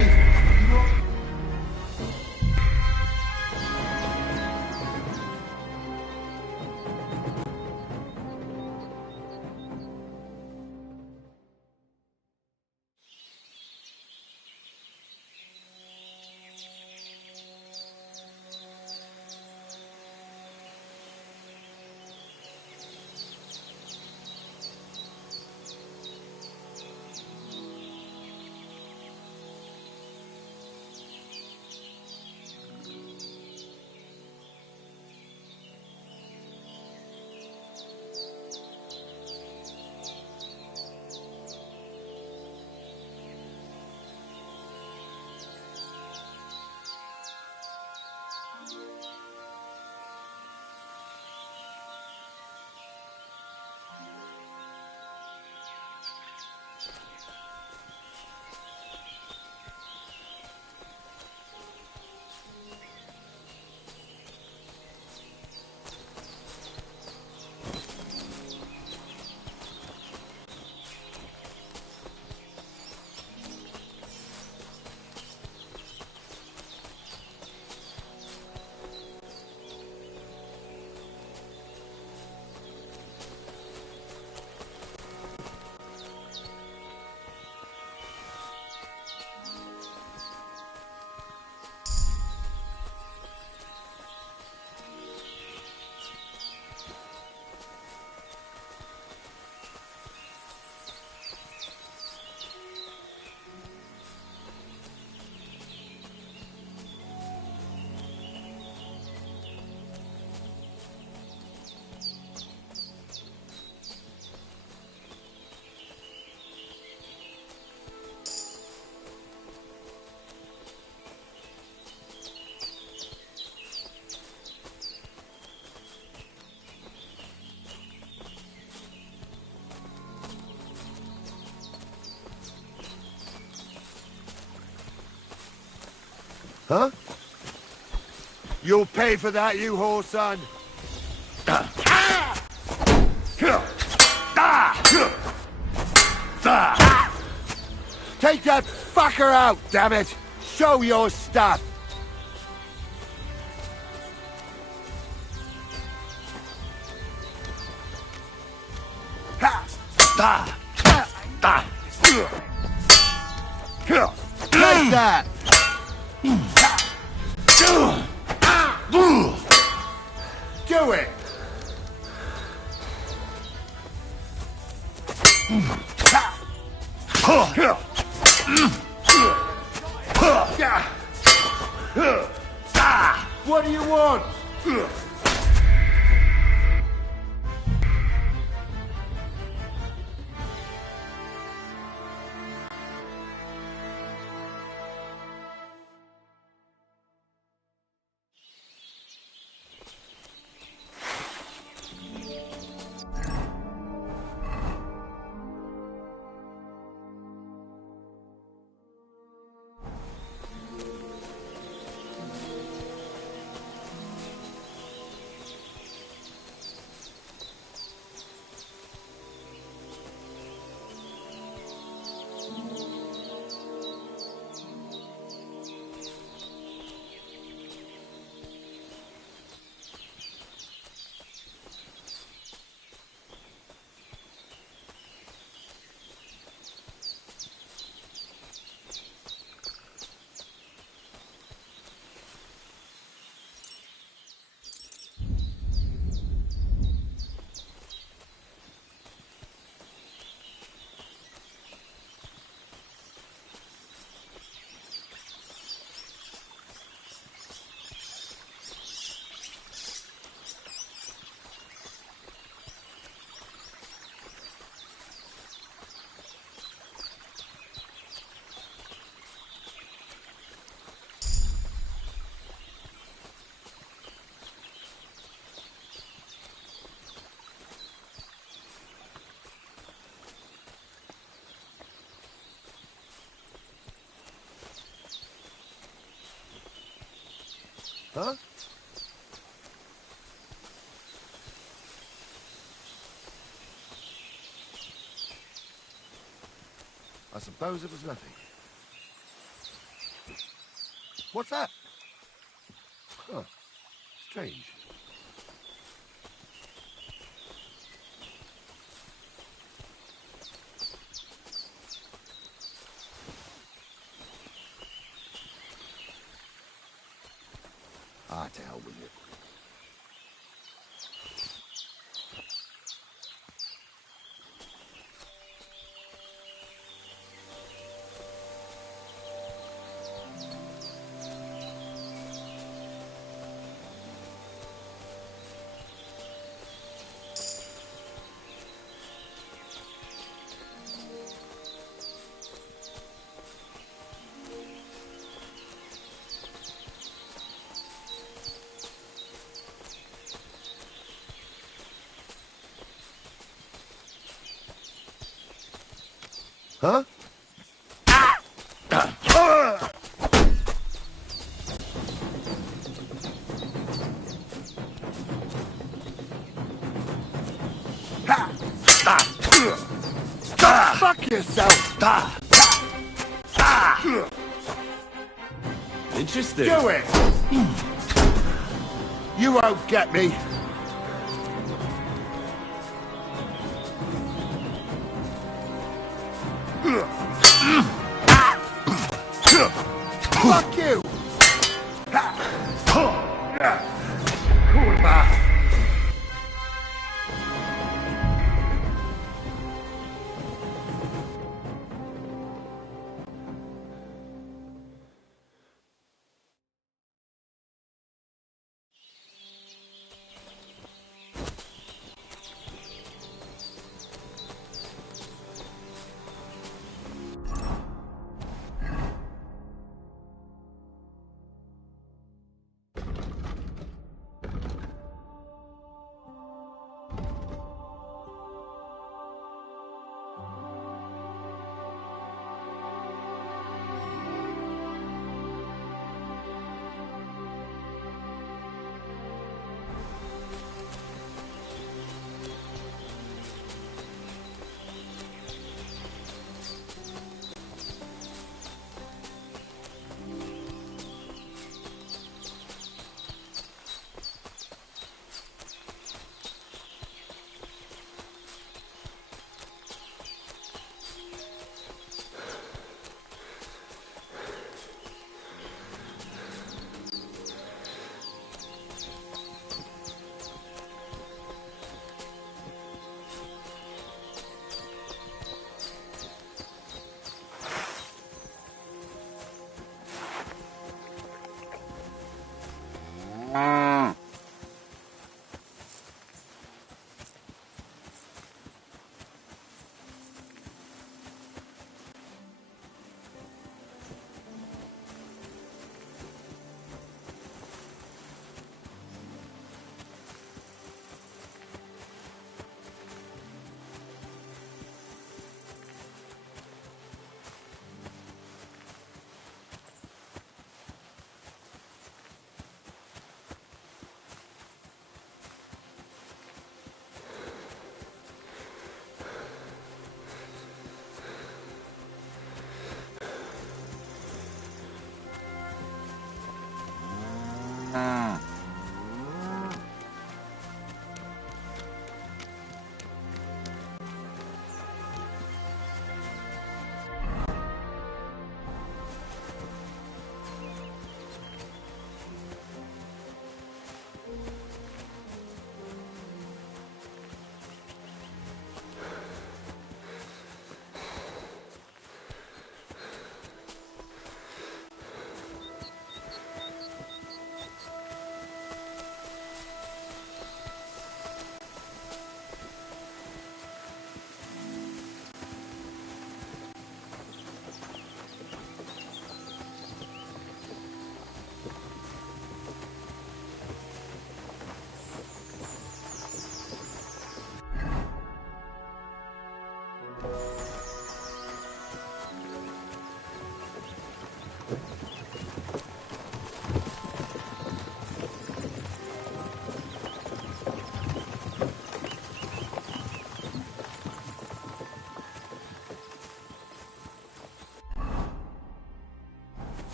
Huh? You'll pay for that, you whore son. Take that fucker out, damn it! Show your stuff! Take that! Do it! What do you want? Huh? I suppose it was nothing. What's that? Huh. Strange. Ah, to hell with it. Huh? Fuck yourself! Interesting. Do it! You won't get me. Fuck you! Kurwa!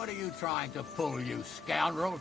What are you trying to pull, you scoundrel?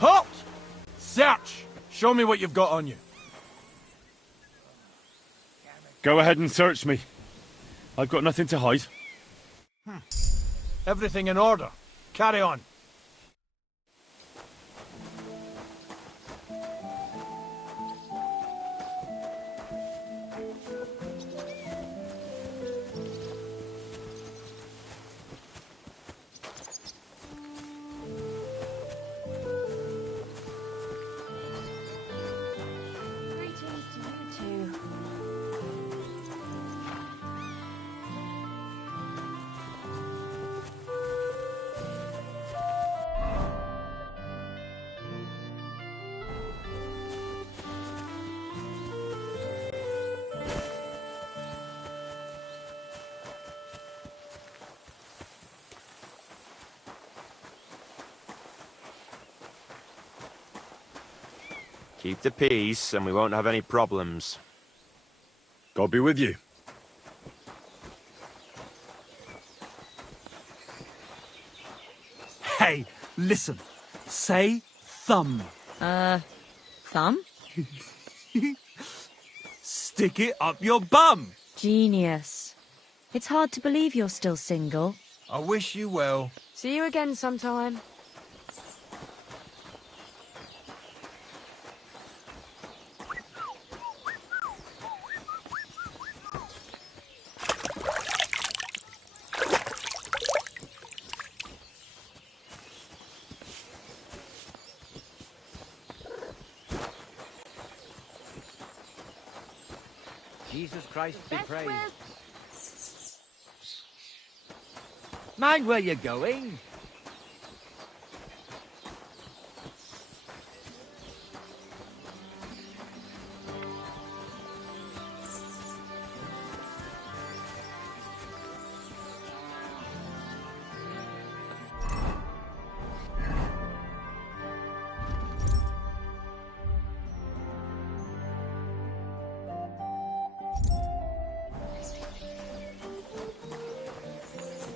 Halt! Search! Show me what you've got on you. Go ahead and search me. I've got nothing to hide. Everything in order. Carry on. Greetings to you too. Keep the peace, and we won't have any problems. God be with you. Hey, listen. Say thumb. Thumb? Stick it up your bum. Genius. It's hard to believe you're still single. I wish you well. See you again sometime. Jesus Christ be praised. Mind where you're going?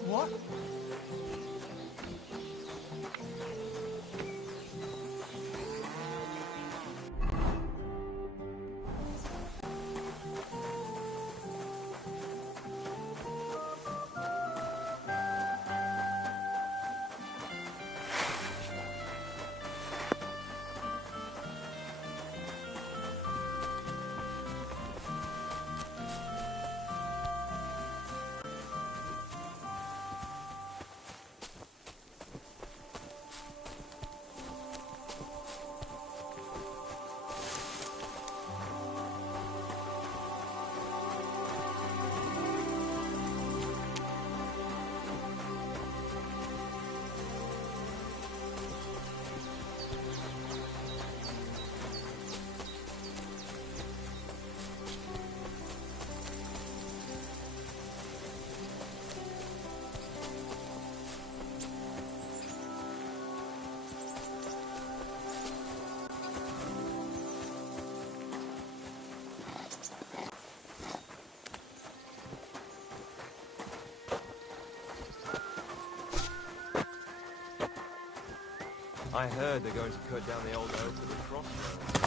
What? I heard they're going to cut down the old oak at the crossroads.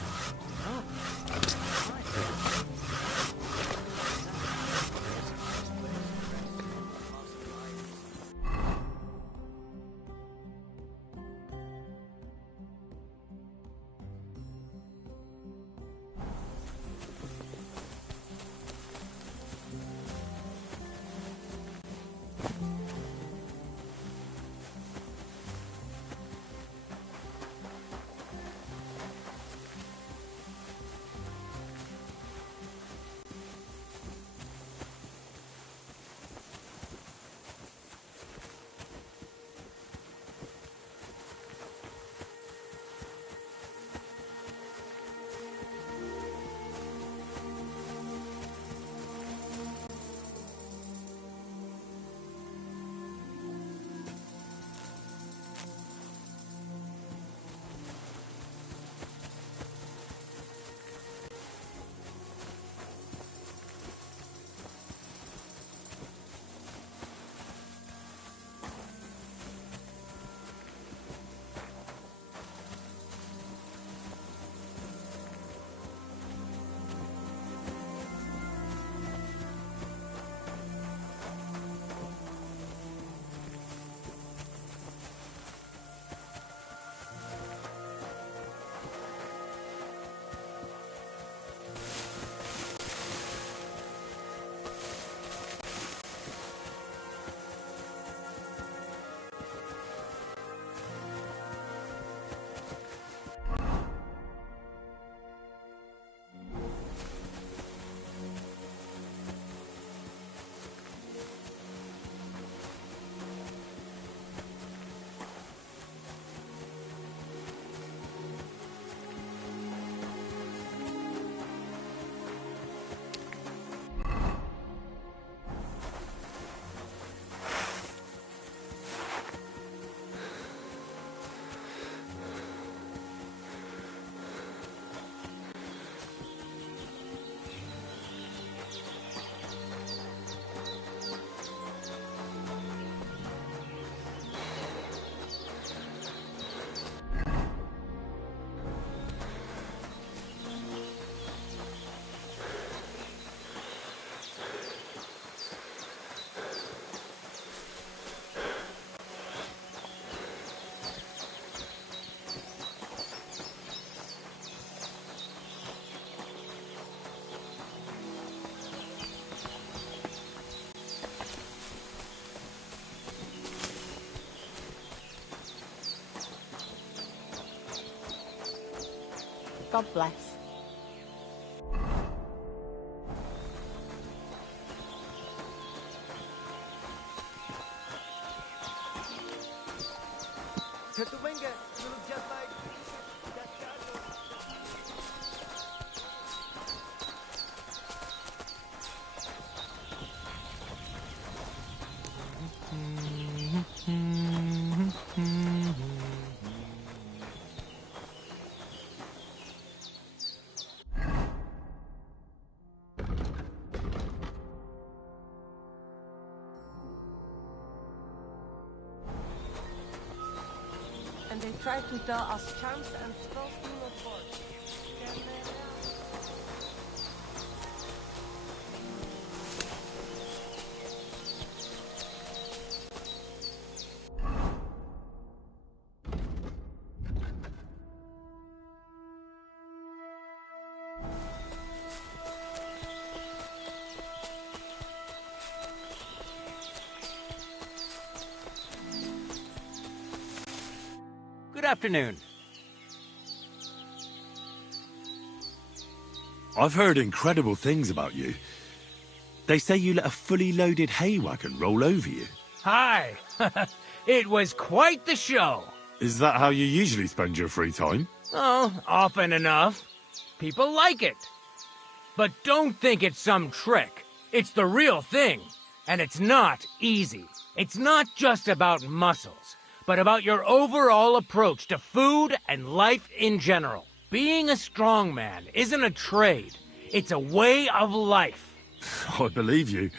God bless. The winger, you look just like that And they try to tell us charms and spells do not work. Can they? Good afternoon. I've heard incredible things about you. They say you let a fully loaded hay wagon roll over you. Hi. It was quite the show. Is that how you usually spend your free time? Oh, often enough. People like it. But don't think it's some trick. It's the real thing. And it's not easy. It's not just about muscles, but about your overall approach to food and life in general. Being a strongman isn't a trade. It's a way of life. I believe you.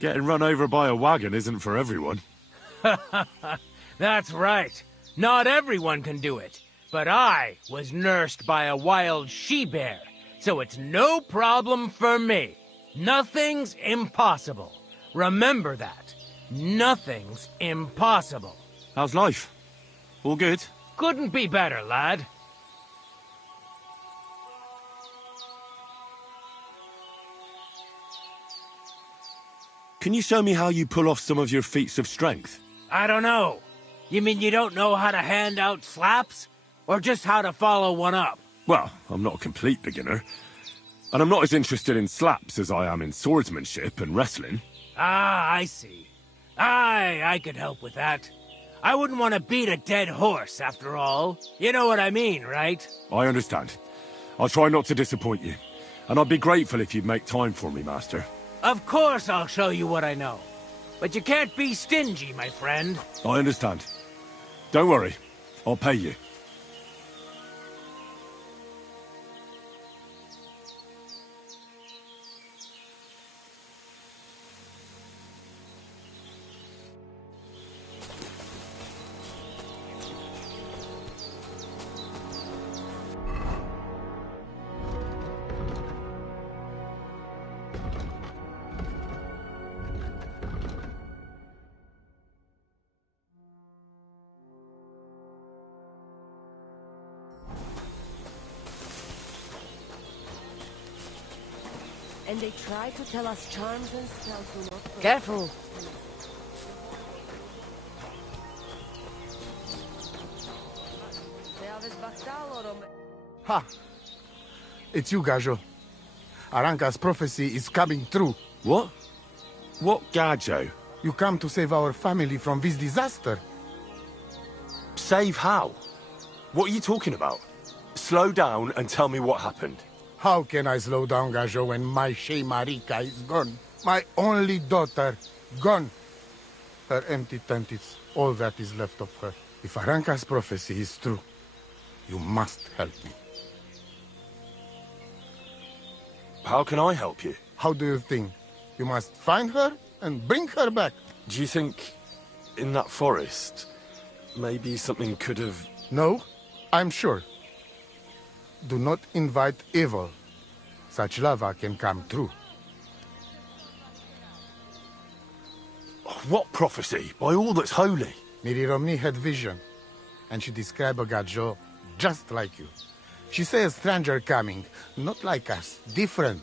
Getting run over by a wagon isn't for everyone. That's right. Not everyone can do it, but I was nursed by a wild she-bear, so it's no problem for me. Nothing's impossible. Remember that. Nothing's impossible. How's life? All good? Couldn't be better, lad. Can you show me how you pull off some of your feats of strength? I don't know. You mean you don't know how to hand out slaps? Or just how to follow one up? Well, I'm not a complete beginner. And I'm not as interested in slaps as I am in swordsmanship and wrestling. Ah, I see. I could help with that. I wouldn't want to beat a dead horse, after all. You know what I mean, right? I understand. I'll try not to disappoint you. And I'd be grateful if you'd make time for me, Master. Of course I'll show you what I know. But you can't be stingy, my friend. I understand. Don't worry. I'll pay you. And they try to tell us charms and spells do not work. Careful. Ha! It's you, Gajo. Aranka's prophecy is coming true. What? What Gajo? You come to save our family from this disaster. Save how? What are you talking about? Slow down and tell me what happened. How can I slow down, Gajo, when my Shea Marika is gone? My only daughter, gone. Her empty tent is all that is left of her. If Aranka's prophecy is true, you must help me. How can I help you? How do you think? You must find her and bring her back. Do you think in that forest, maybe something could have... No, I'm sure. Do not invite evil. Such lava can come true. What prophecy? By all that's holy. Miri Romney had vision, and she described a Gajo just like you. She said a stranger coming, not like us, different.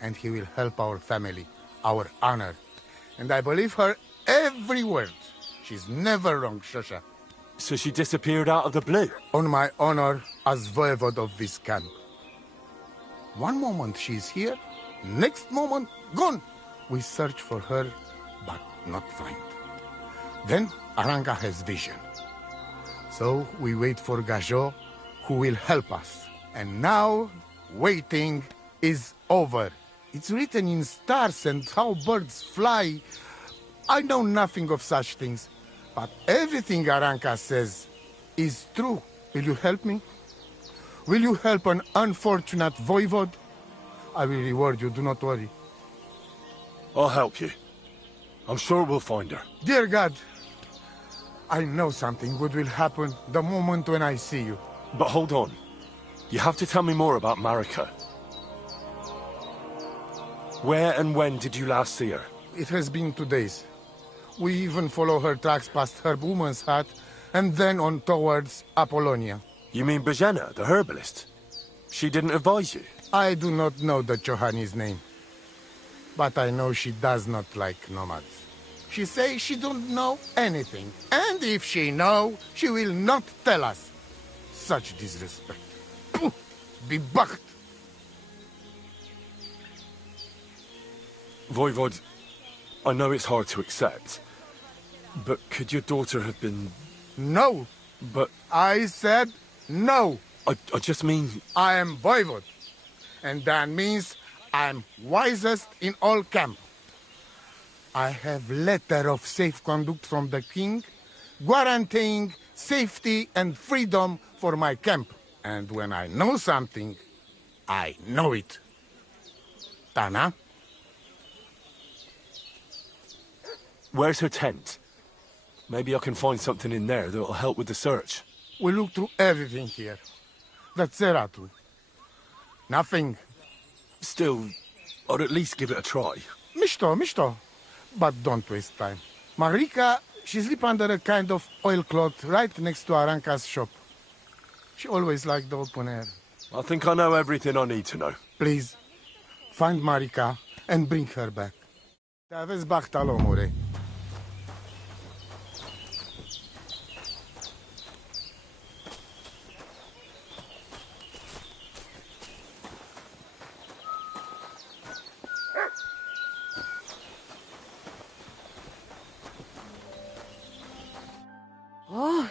And he will help our family, our honor. And I believe her every word. She's never wrong, Shosha. So she disappeared out of the blue? On my honor as voivode of this camp. One moment she's here, next moment gone. We search for her, but not find. Then Aranka has vision. So we wait for Gajo, who will help us. And now, waiting is over. It's written in stars and how birds fly. I know nothing of such things. But everything Aranka says is true. Will you help me? Will you help an unfortunate voivode? I will reward you, do not worry. I'll help you. I'm sure we'll find her. Dear God, I know something good will happen the moment when I see you. But hold on. You have to tell me more about Marika. Where and when did you last see her? It has been 2 days. We even follow her tracks past her woman's hut, and then on towards Apollonia. You mean Bajena, the herbalist? She didn't advise you? I do not know the Johani's name. But I know she does not like nomads. She says she don't know anything. And if she know, she will not tell us. Such disrespect. Pooh! Be bucked! Voivod, I know it's hard to accept. But could your daughter have been... No! But... I said no! I just mean... I am voivode. And that means I'm wisest in all camp. I have letter of safe conduct from the king, guaranteeing safety and freedom for my camp. And when I know something, I know it. Tana? Where's her tent? Maybe I can find something in there that'll help with the search. We look through everything here. That's Zeratul. Nothing. Still, I'd at least give it a try. Misto. But don't waste time. Marika, she sleep under a kind of oilcloth right next to Aranka's shop. She always liked the open air. I think I know everything I need to know. Please, find Marika and bring her back. Te aveți bachtal, omule. Oh,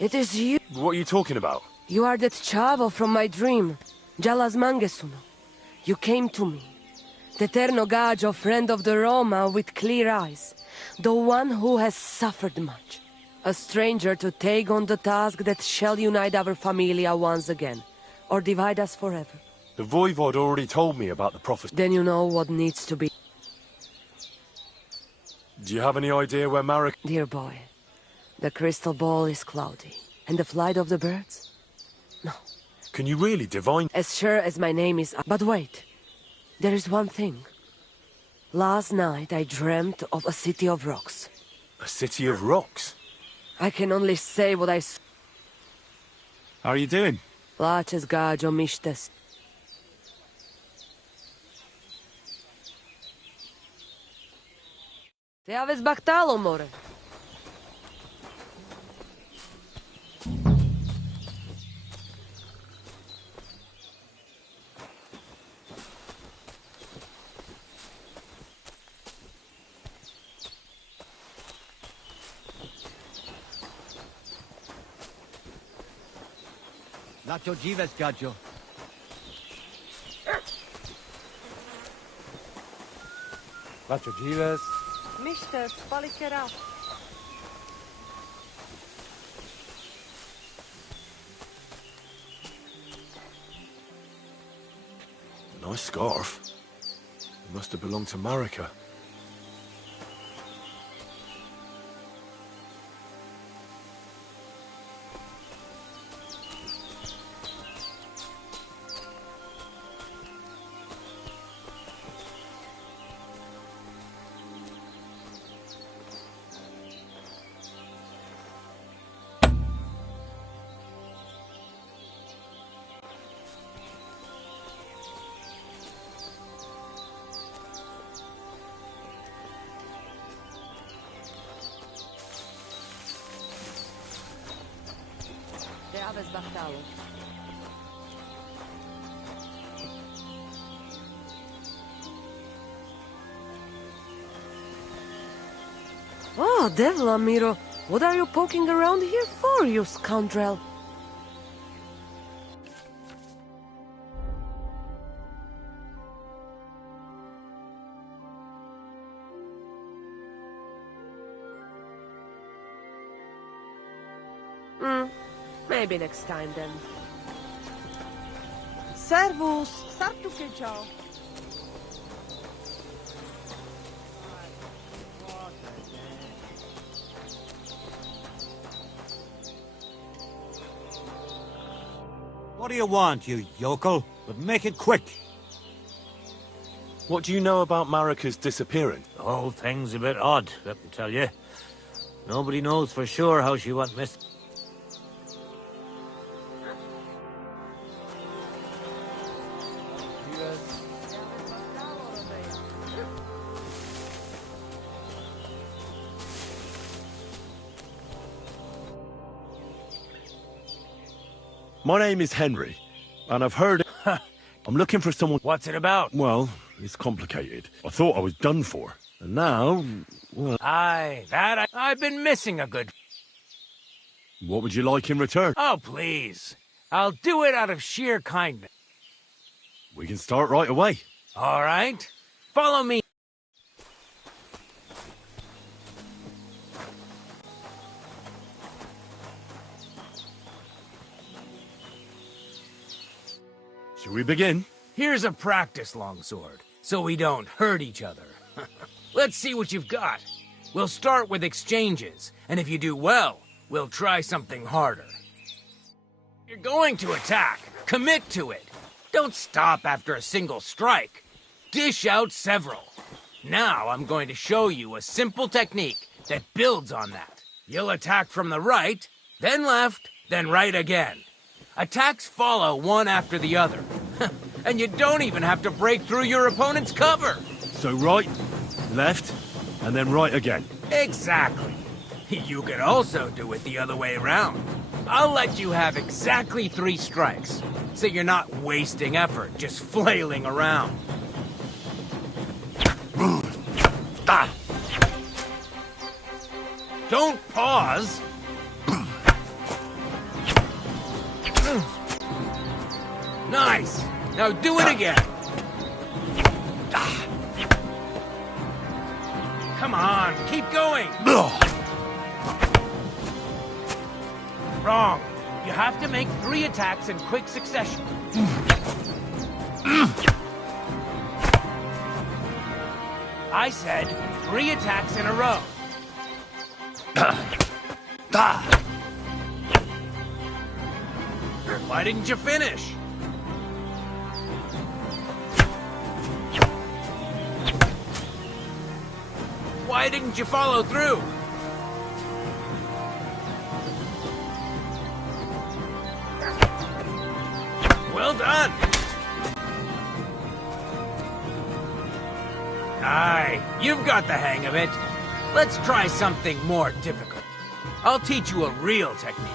it is you. What are you talking about? You are that chavo from my dream, Jalas Mangesuno. You came to me, the Ternogajo friend of the Roma with clear eyes, the one who has suffered much. A stranger to take on the task that shall unite our familia once again, or divide us forever. The Voivod already told me about the prophecy. Then you know what needs to be. Do you have any idea where Marek... Dear boy, the crystal ball is cloudy. And the flight of the birds? No. Can you really divine... As sure as my name is... But wait. There is one thing. Last night I dreamt of a city of rocks. A city of rocks? I can only say what I... How are you doing? Laches gajo mištes. Te aveți bactalo, more. Lacho Jives, Gajo. Lacho Jives. Mister, spalikera. Nice scarf. It must have belonged to Marika. Te aveți bactalo. Oh, Devlamiro, what are you poking around here for, you scoundrel? Maybe next time, then. Servus, sartuke ciao. What do you want, you yokel? But make it quick. What do you know about Marika's disappearance? The whole thing's a bit odd, let me tell you. Nobody knows for sure how she went missing. My name is Henry, and I've heard... I'm looking for someone... What's it about? Well, it's complicated. I thought I was done for, and now, well... I've been missing a good... What would you like in return? Oh, please. I'll do it out of sheer kindness. We can start right away. All right. Follow me. Shall we begin? Here's a practice longsword, so we don't hurt each other. Let's see what you've got. We'll start with exchanges, and if you do well, we'll try something harder. You're going to attack. Commit to it. Don't stop after a single strike. Dish out several. Now I'm going to show you a simple technique that builds on that. You'll attack from the right, then left, then right again. Attacks follow one after the other. And you don't even have to break through your opponent's cover. So right, left, and then right again. Exactly. You could also do it the other way around. I'll let you have exactly 3 strikes, so you're not wasting effort just flailing around. Don't pause. Nice. Now do it again. Come on, keep going. Wrong. You have to make 3 attacks in quick succession. I said 3 attacks in a row. Why didn't you finish? Why didn't you follow through? Well done. Aye, you've got the hang of it. Let's try something more difficult. I'll teach you a real technique.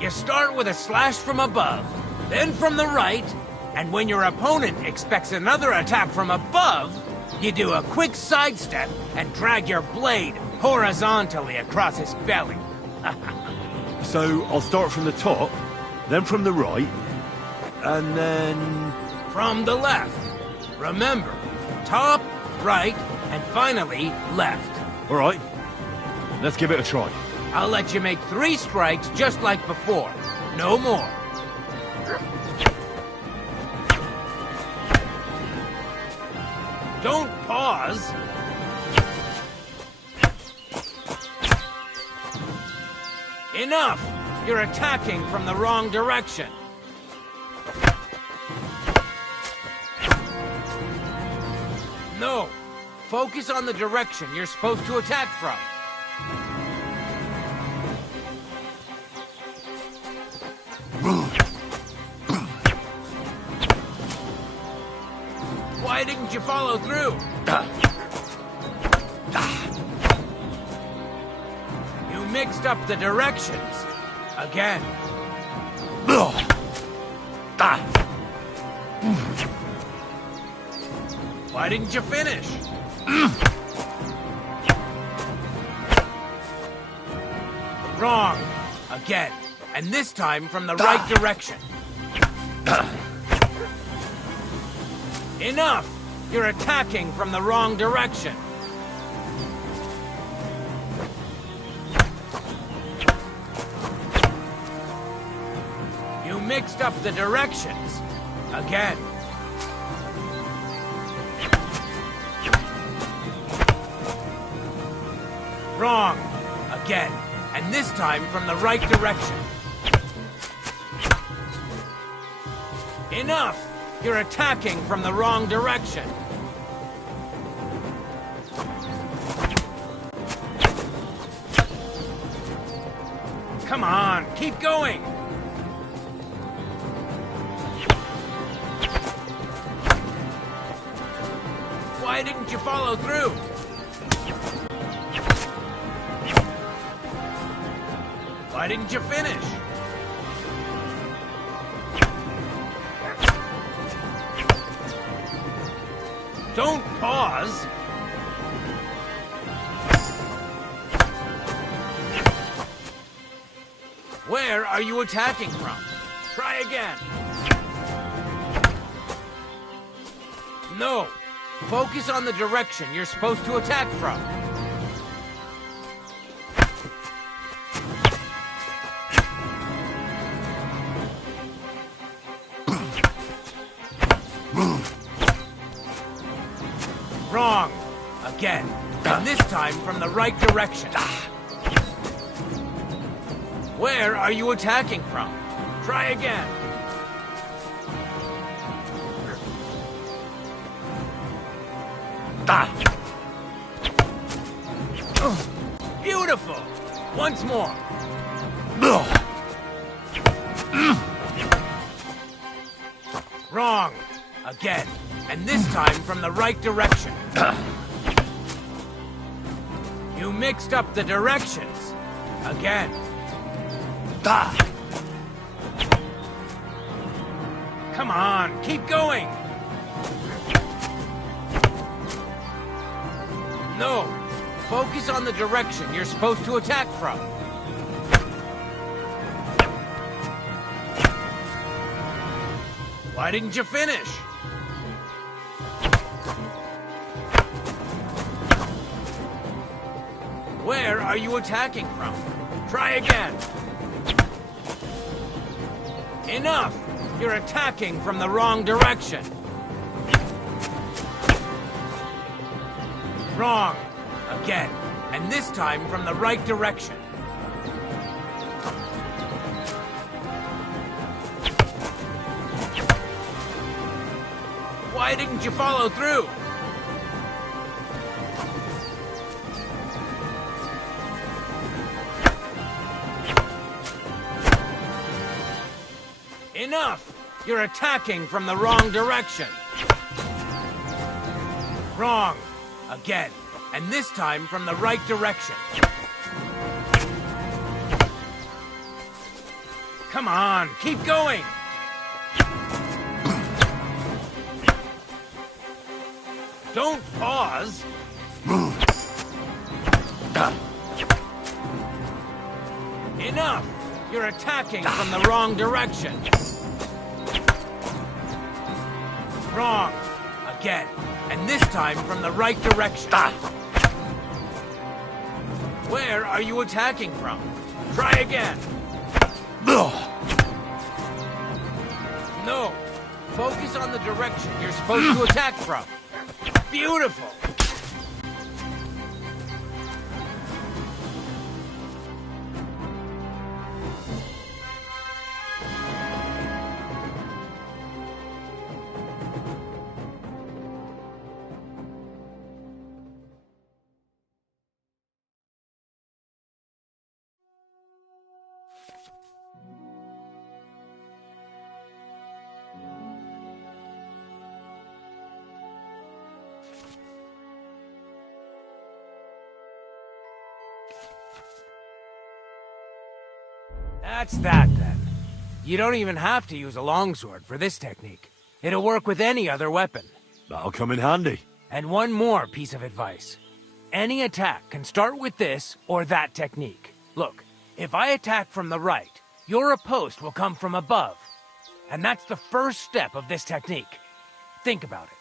You start with a slash from above, then from the right, and when your opponent expects another attack from above, you do a quick sidestep and drag your blade horizontally across his belly. So I'll start from the top, then from the right, and then... From the left. Remember, top, right, and finally left. All right, let's give it a try. I'll let you make 3 strikes just like before. No more. Don't pause. Enough! You're attacking from the wrong direction. No. Focus on the direction you're supposed to attack from. Why didn't you follow through? You mixed up the directions. Again. Why didn't you finish? Wrong. Again. And this time from the right direction. Enough! You're attacking from the wrong direction. You mixed up the directions. Again. Wrong. Again. And this time from the right direction. Enough! You're attacking from the wrong direction. Come on, keep going! Why didn't you follow through? Why didn't you finish? Don't pause! Where are you attacking from? Try again. No. Focus on the direction you're supposed to attack from. Wrong. Again. And this time from the the right direction. Where are you attacking from? Try again. Beautiful! Once more. Wrong. Again. And this time from the right direction. You mixed up the directions. Again. Come on, keep going. No. Focus on the direction you're supposed to attack from. Why didn't you finish? Where are you attacking from? Try again. Enough! You're attacking from the wrong direction. Wrong. Again. And this time from the right direction. Why didn't you follow through? Enough! You're attacking from the wrong direction. Wrong. Again. And this time from the right direction. Come on, keep going! Don't pause! Enough! You're attacking from the wrong direction. Wrong. Again. And this time from the right direction. Where are you attacking from? Try again. No. Focus on the direction you're supposed to attack from. Beautiful. That's that, then. You don't even have to use a longsword for this technique. It'll work with any other weapon. That'll come in handy. And one more piece of advice. Any attack can start with this or that technique. Look, if I attack from the right, your riposte will come from above. And that's the first step of this technique. Think about it.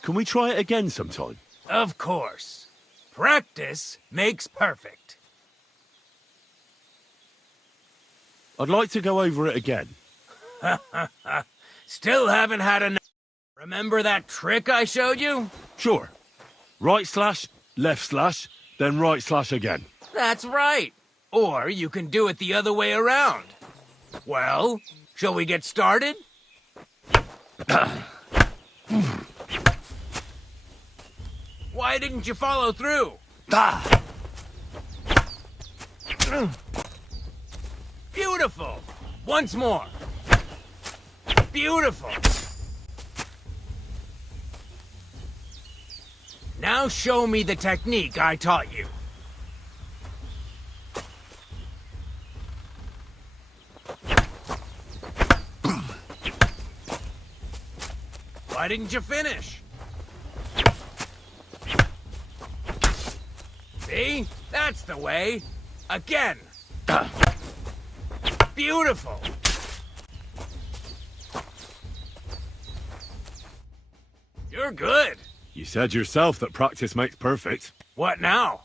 Can we try it again sometime? Of course. Practice makes perfect. I'd like to go over it again. Still haven't had enough. Remember that trick I showed you? Sure. Right slash, left slash, then right slash again. That's right. Or you can do it the other way around. Well, shall we get started? Why didn't you follow through? Beautiful. Once more. Beautiful. Now show me the technique I taught you. Why didn't you finish? See? That's the way. Again. Beautiful. You're good. You said yourself that practice makes perfect. What now?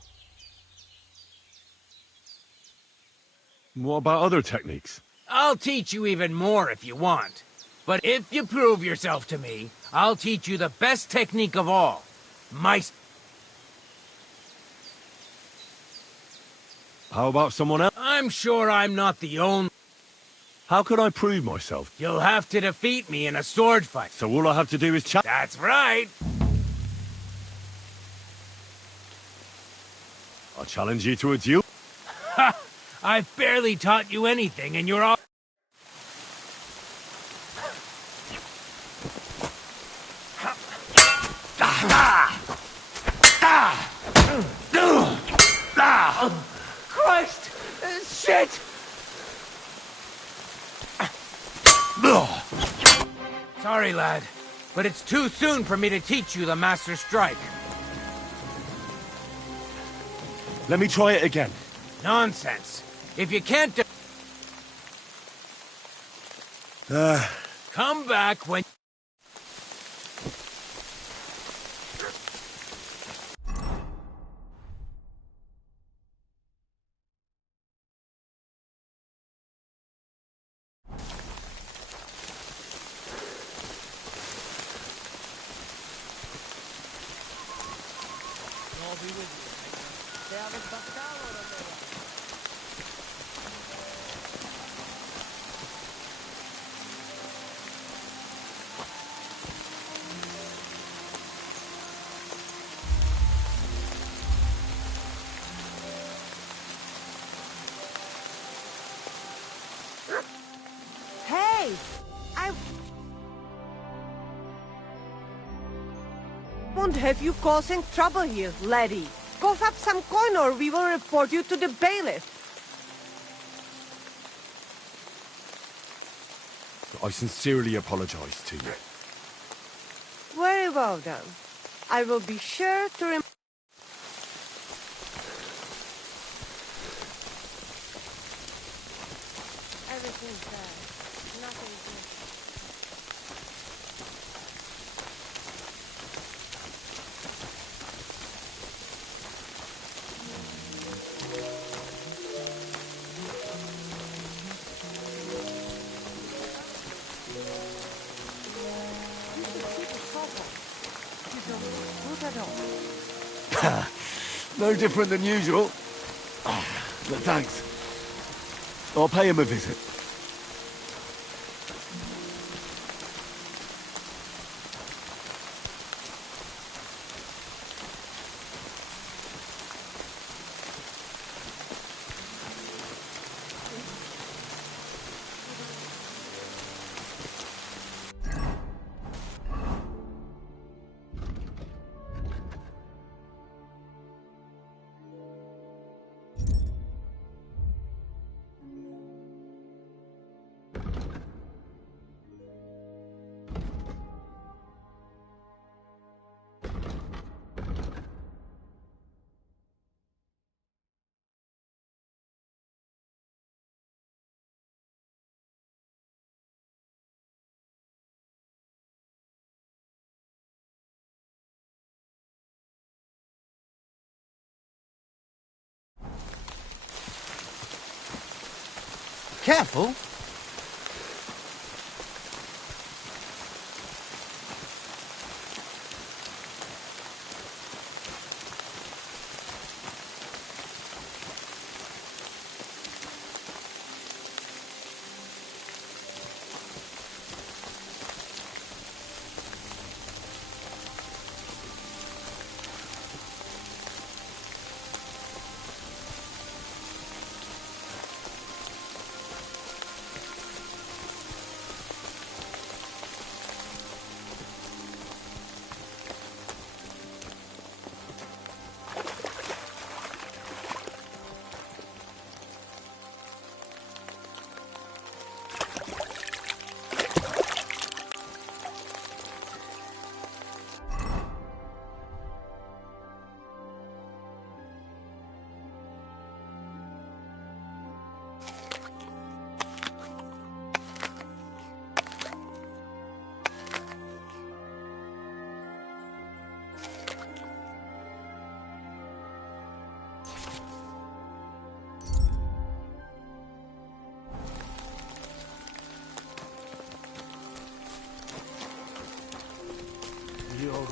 What about other techniques? I'll teach you even more if you want. But if you prove yourself to me, I'll teach you the best technique of all. How about someone else? I'm sure I'm not the only... How could I prove myself? You'll have to defeat me in a sword fight. So all I have to do is chat? That's right. I'll challenge you to a duel. Ha! I've barely taught you anything, and you're all... Christ! Shit! Sorry, lad, but it's too soon for me to teach you the Master Strike. Let me try it again. Nonsense. If you can't do... Come back when... Hey! I won't have you causing trouble here, laddie. Cough up some coin or we will report you to the bailiff. I sincerely apologize to you. Very well done. I will be sure to Everything's there. Nothing's missing. No different than usual. But thanks. I'll pay him a visit. Careful.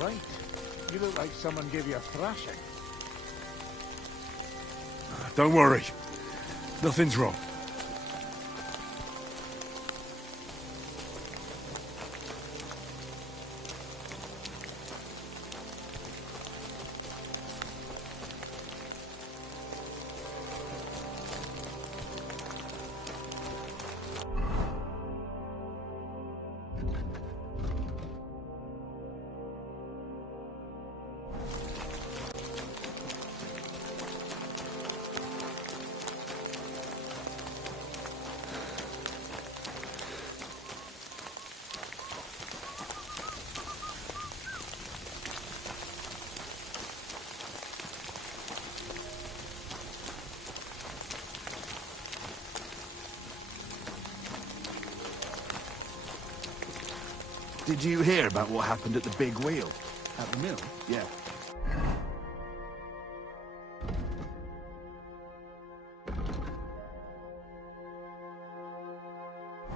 right. You look like someone gave you a thrashing. Don't worry. Nothing's wrong. Did you hear about what happened at the big wheel? At the mill? Yeah.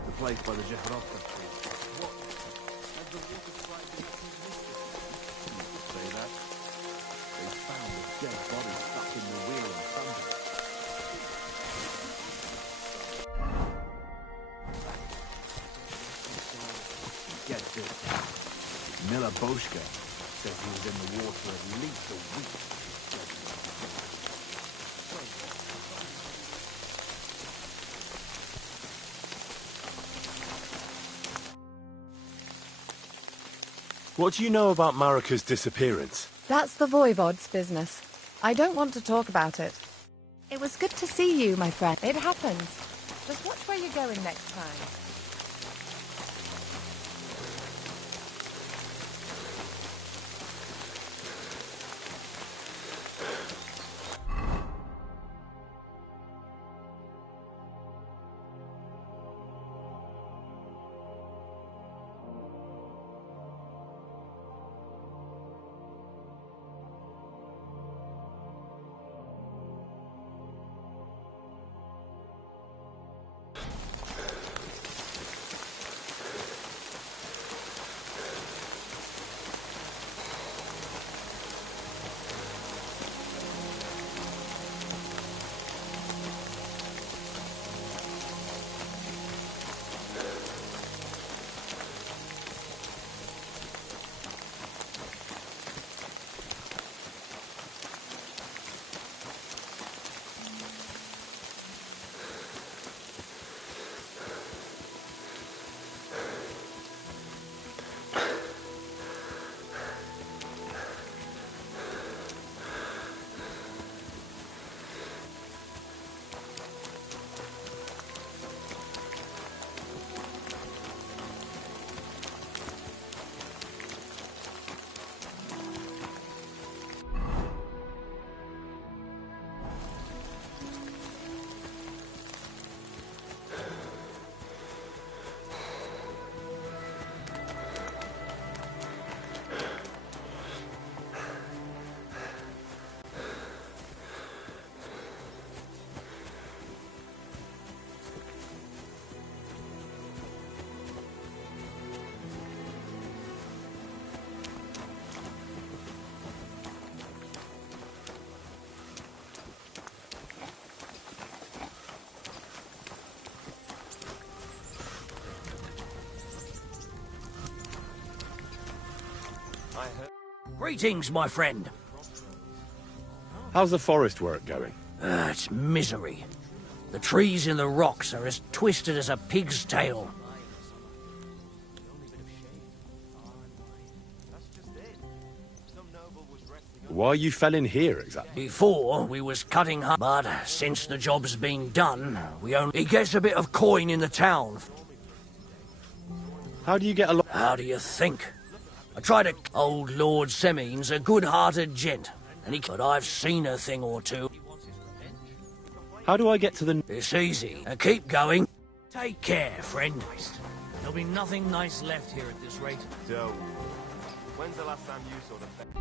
The place by the Jehorovka tree. What? Has the water sprite been You could say that. They found a dead body stuck in the wheel on Sunday. Get this. Miller Boschka says he was in the water at least a week. What do you know about Marika's disappearance? That's the Voivod's business. I don't want to talk about it. It was good to see you, my friend. It happens. Just watch where you're going next time. Greetings, my friend. How's the forest work going? It's misery. The trees in the rocks are as twisted as a pig's tail. Why you fell in here exactly? Before, we was cutting but since the job's been done, he gets a bit of coin in the town. How do you get along? How do you think? I tried to... Old Lord Semine's a good-hearted gent, but I've seen a thing or two. How do I get to the... It's easy. Keep going. Take care, friend. There'll be nothing nice left here at this rate. So, when's the last time you saw the...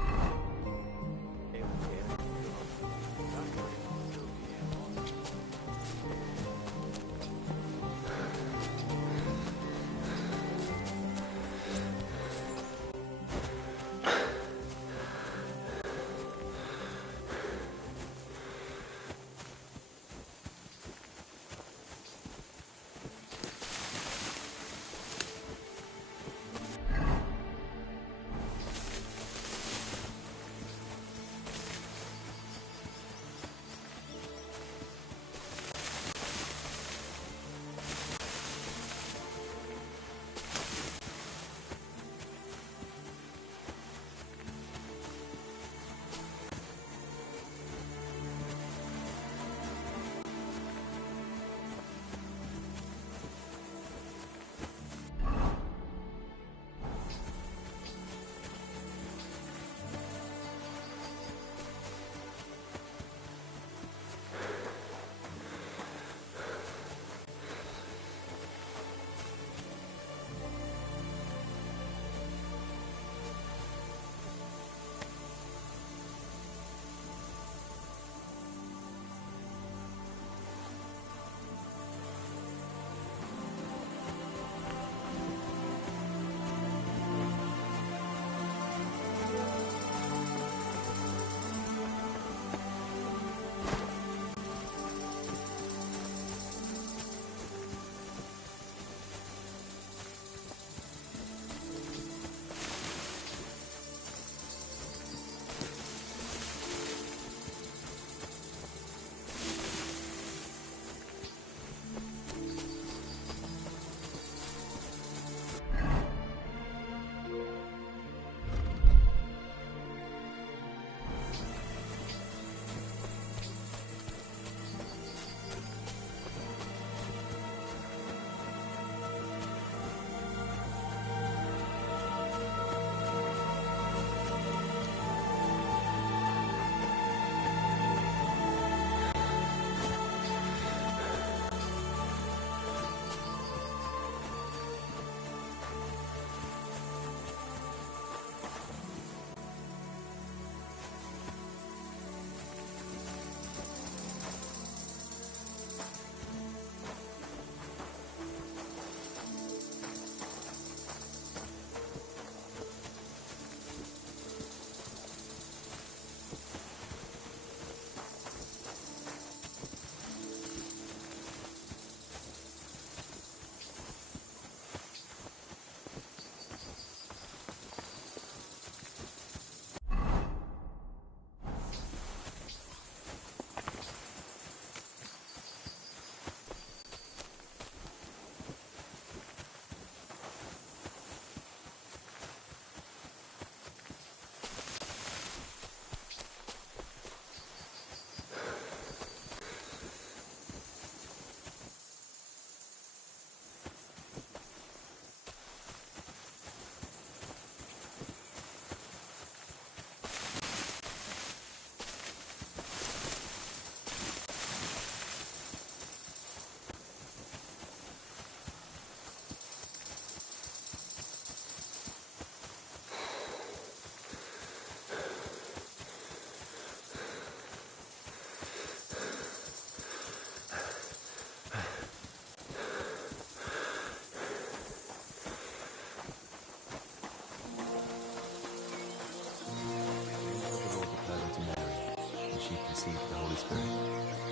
she conceived the Holy Spirit.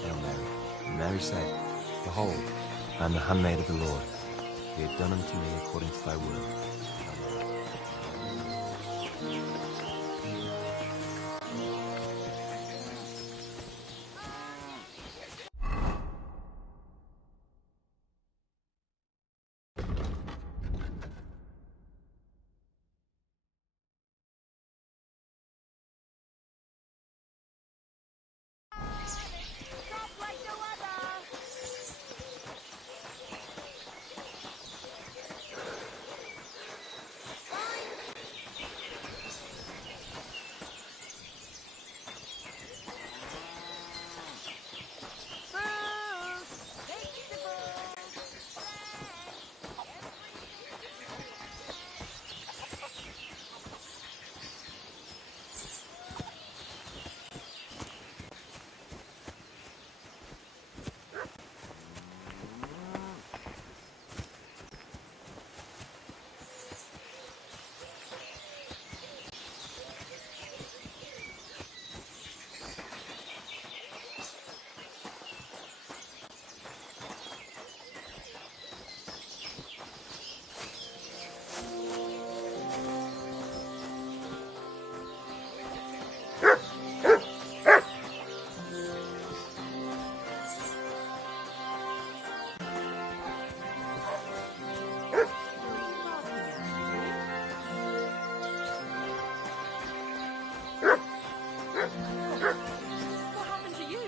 Hail Mary. And Mary said, Behold, I am the handmaid of the Lord. Be it done unto me according to thy word. What happened to you?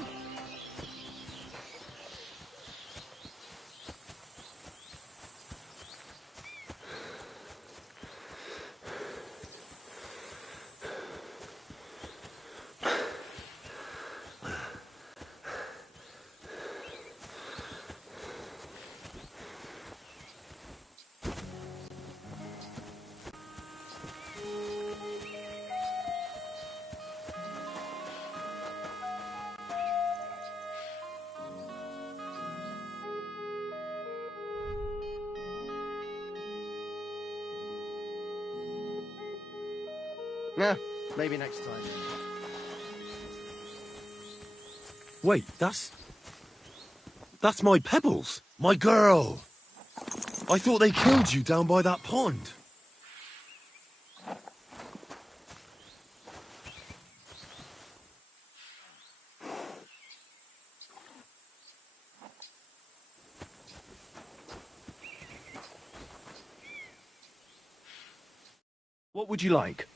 Yeah, maybe next time. Wait, that's my Pebbles. My girl! I thought they killed you down by that pond. What would you like?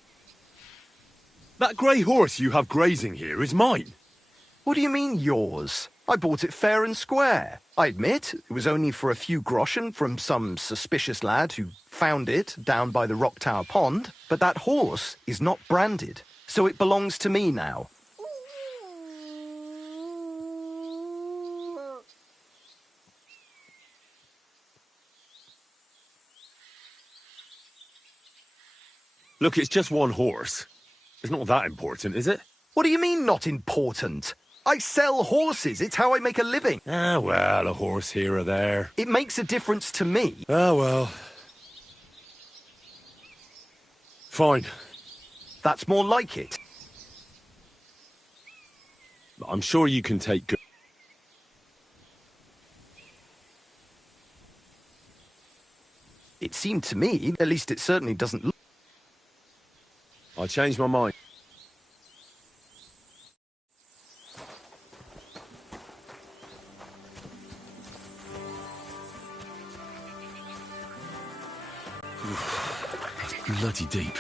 That grey horse you have grazing here is mine. What do you mean, yours? I bought it fair and square. I admit, it was only for a few groschen from some suspicious lad who found it down by the Rock Tower Pond, but that horse is not branded, so it belongs to me now. Look, it's just one horse. It's not that important, is it? What do you mean, not important? I sell horses. It's how I make a living. Ah, well, a horse here or there. It makes a difference to me. Ah, well. Fine. That's more like it. I'm sure you can take good... It seemed to me, at least it certainly doesn't look... I changed my mind. That's bloody deep.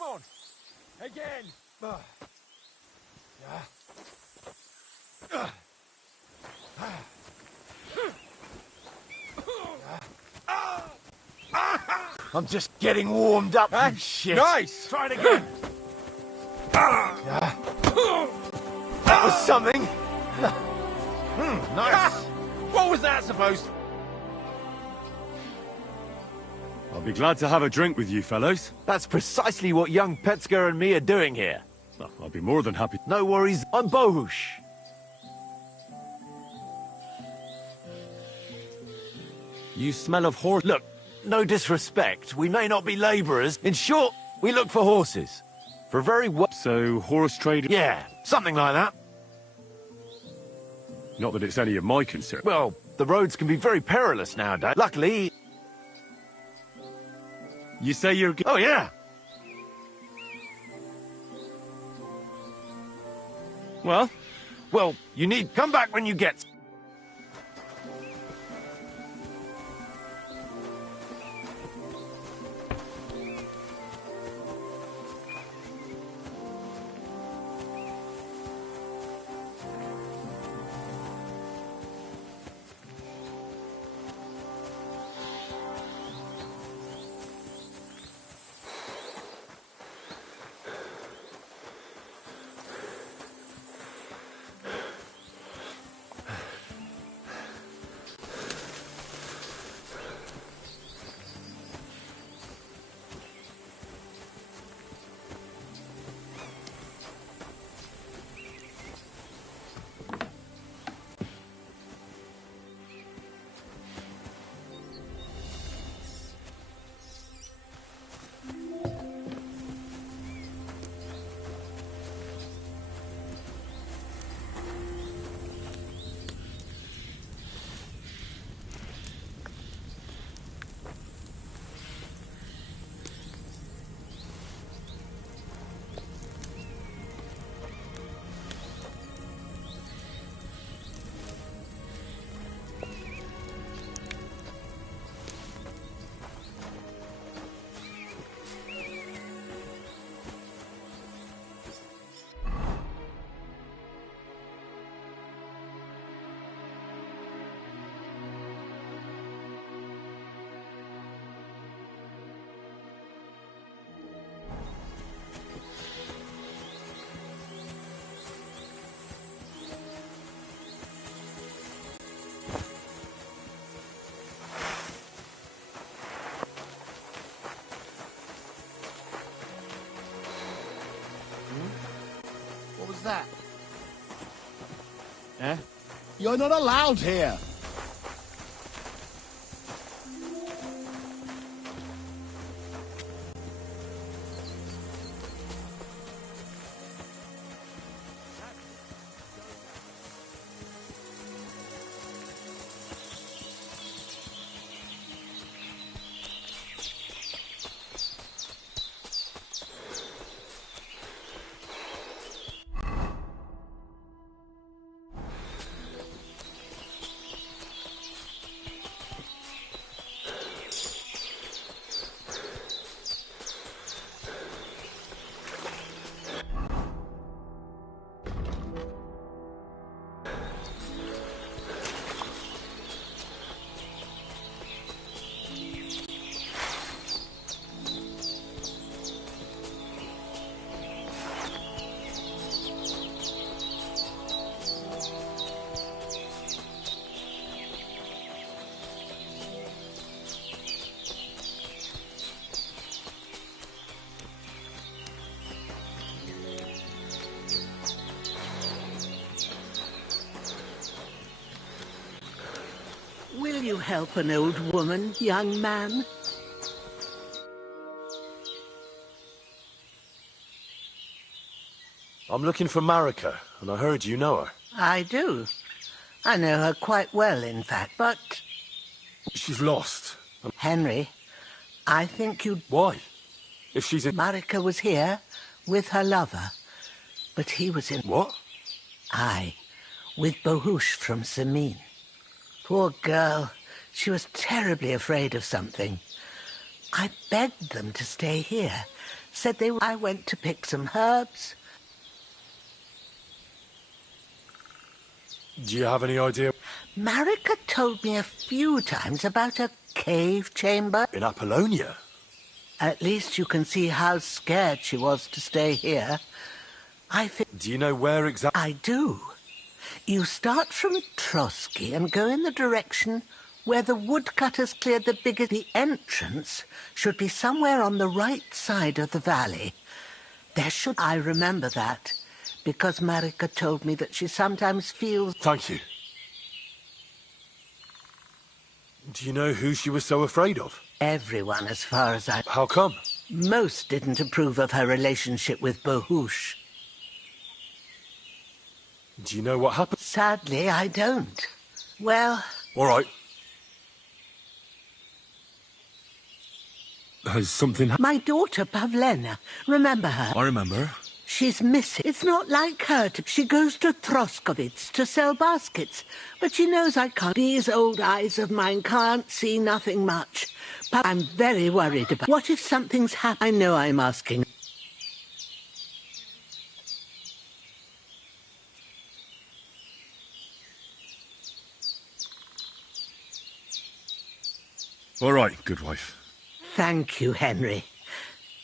Come on! Again! I'm just getting warmed up, you shit. Nice! Try it again. That was something. Nice. What was that supposed to... I'll be glad to have a drink with you, fellows. That's precisely what young Petsker and me are doing here. Well, I'll be more than happy. No worries, I'm Bohush. You smell of horse. Look, no disrespect, we may not be labourers. In short, we look for horses. For very well. So, horse trading? Yeah, something like that. Not that it's any of my concern. Well, the roads can be very perilous nowadays. Luckily... You say you're... Oh, yeah. Well? Well, you need... Come back when you get... What was that? Eh? You're not allowed here. Will you help an old woman, young man? I'm looking for Marika, and I heard you know her. I do. I know her quite well, in fact, but... She's lost. Henry, I think you'd... Why? If she's in... Marika was here with her lover, but he was in... What? Aye, with Bohush from Samin. Poor girl. She was terribly afraid of something. I begged them to stay here. said I went to pick some herbs. Do you have any idea? Marika told me a few times about a cave chamber. In Apollonia? At least you can see how scared she was to stay here. I think... Do you know where exactly? I do. You start from Trotsky and go in the direction where the woodcutters cleared the biggest... The entrance should be somewhere on the right side of the valley. There should... I remember that, because Marika told me that she sometimes feels... Thank you. Do you know who she was so afraid of? Everyone, as far as I... How come? Most didn't approve of her relationship with Bohush. Do you know what happened? Sadly, I don't. Well... All right. Has something happened? My daughter, Pavlena. Remember her? I remember. She's missing. It's not like her to... She goes to Troskovitz to sell baskets. But she knows I can't. These old eyes of mine can't see nothing much. But I'm very worried about... What if something's happened? I know I'm asking. All right, good wife. Thank you, Henry.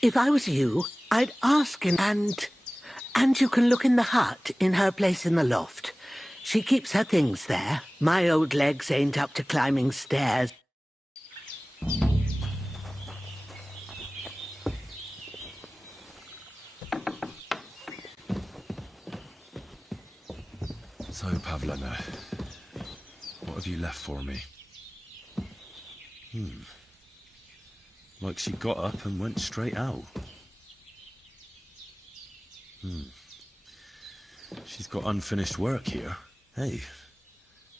If I was you, I'd ask him and you can look in the hut in her place in the loft. She keeps her things there. My old legs ain't up to climbing stairs. So, Pavlena, what have you left for me? Like she got up and went straight out. She's got unfinished work here. Hey,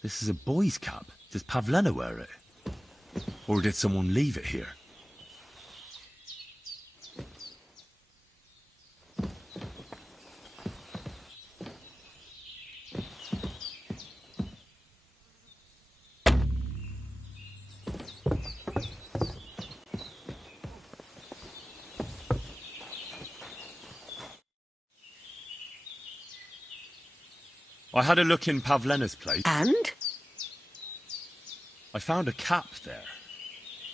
this is a boy's cap. Does Pavlena wear it? Or did someone leave it here? I had a look in Pavlena's place. And? I found a cap there.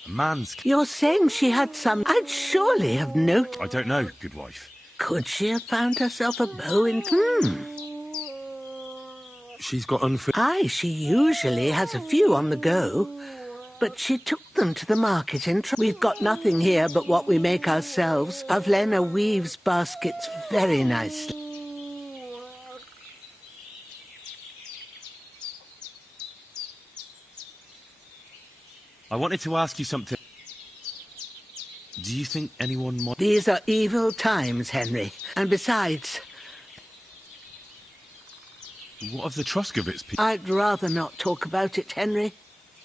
A man's cap. You're saying she had some... I'd surely have noted... I don't know, good wife. Could she have found herself a bow in... She's got unfinished... Aye, she usually has a few on the go. But she took them to the market in... We've got nothing here but what we make ourselves. Pavlena weaves baskets very nicely. I wanted to ask you something. Do you think anyone might... These are evil times, Henry. And besides... What of the Troskovitz people? I'd rather not talk about it, Henry.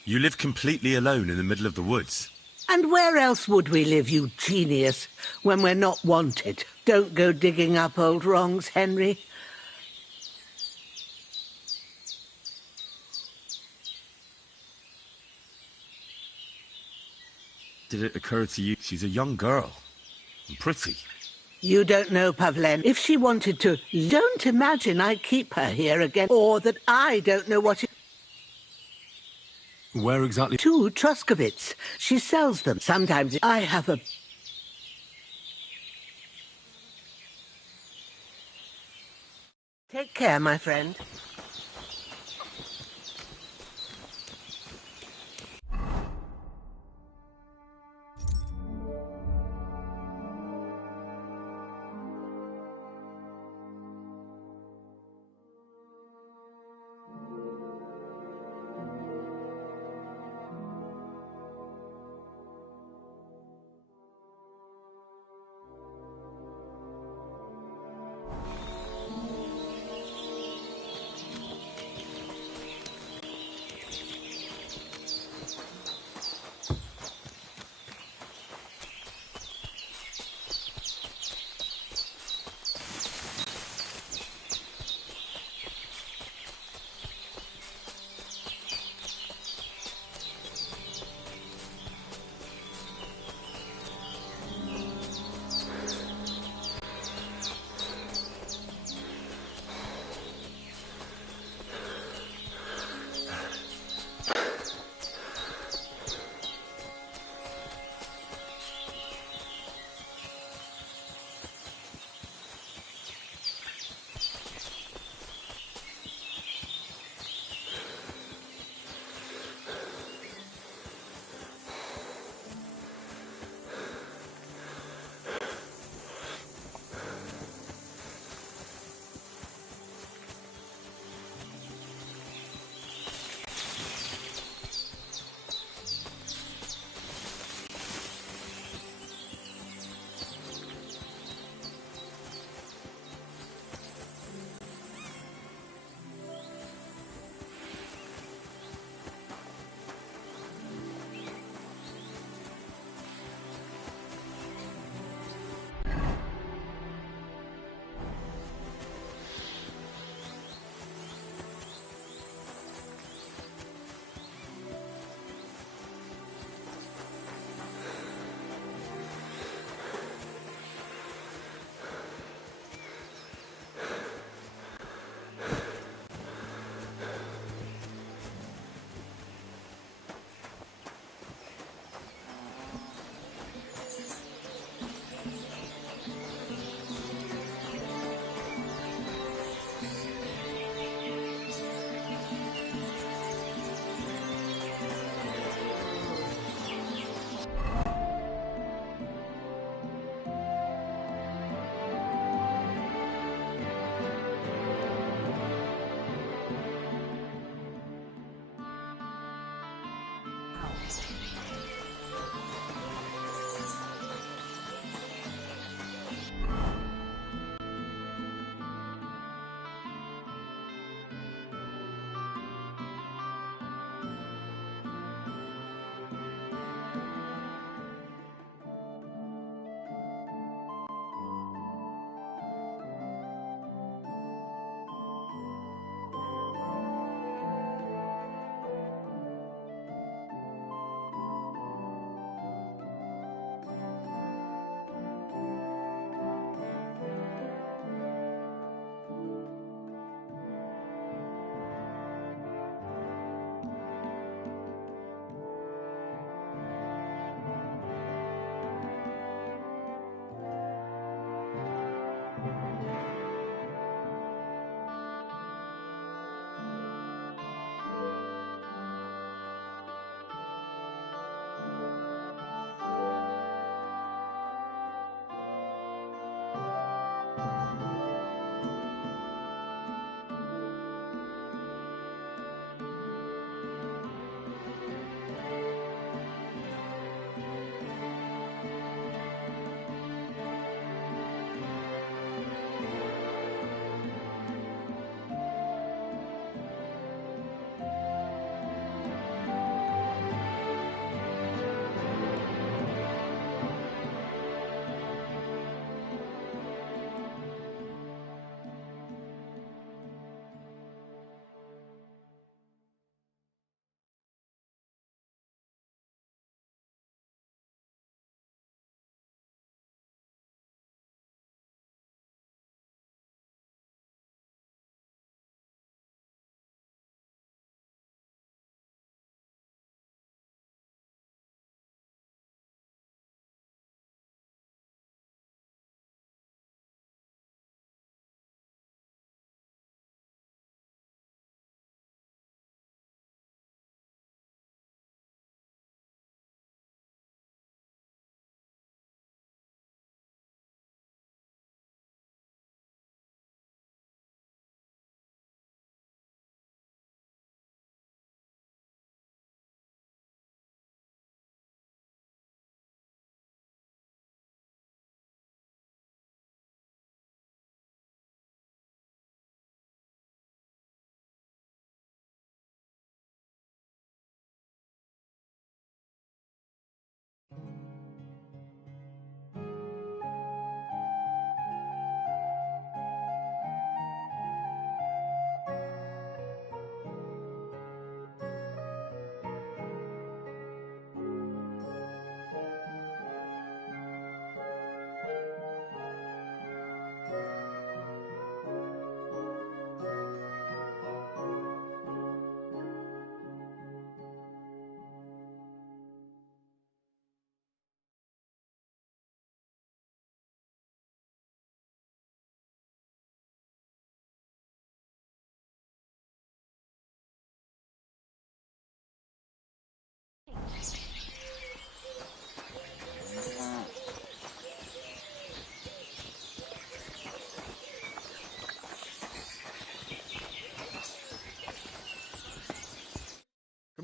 You live completely alone in the middle of the woods. And where else would we live, you genius, when we're not wanted? Don't go digging up old wrongs, Henry. Did it occur to you? She's a young girl. And pretty. You don't know, Pavlen. If she wanted to, don't imagine I keep her here again, or that I don't know what it... Where exactly? To Troskovitz. She sells them. Sometimes I have a... Take care, my friend.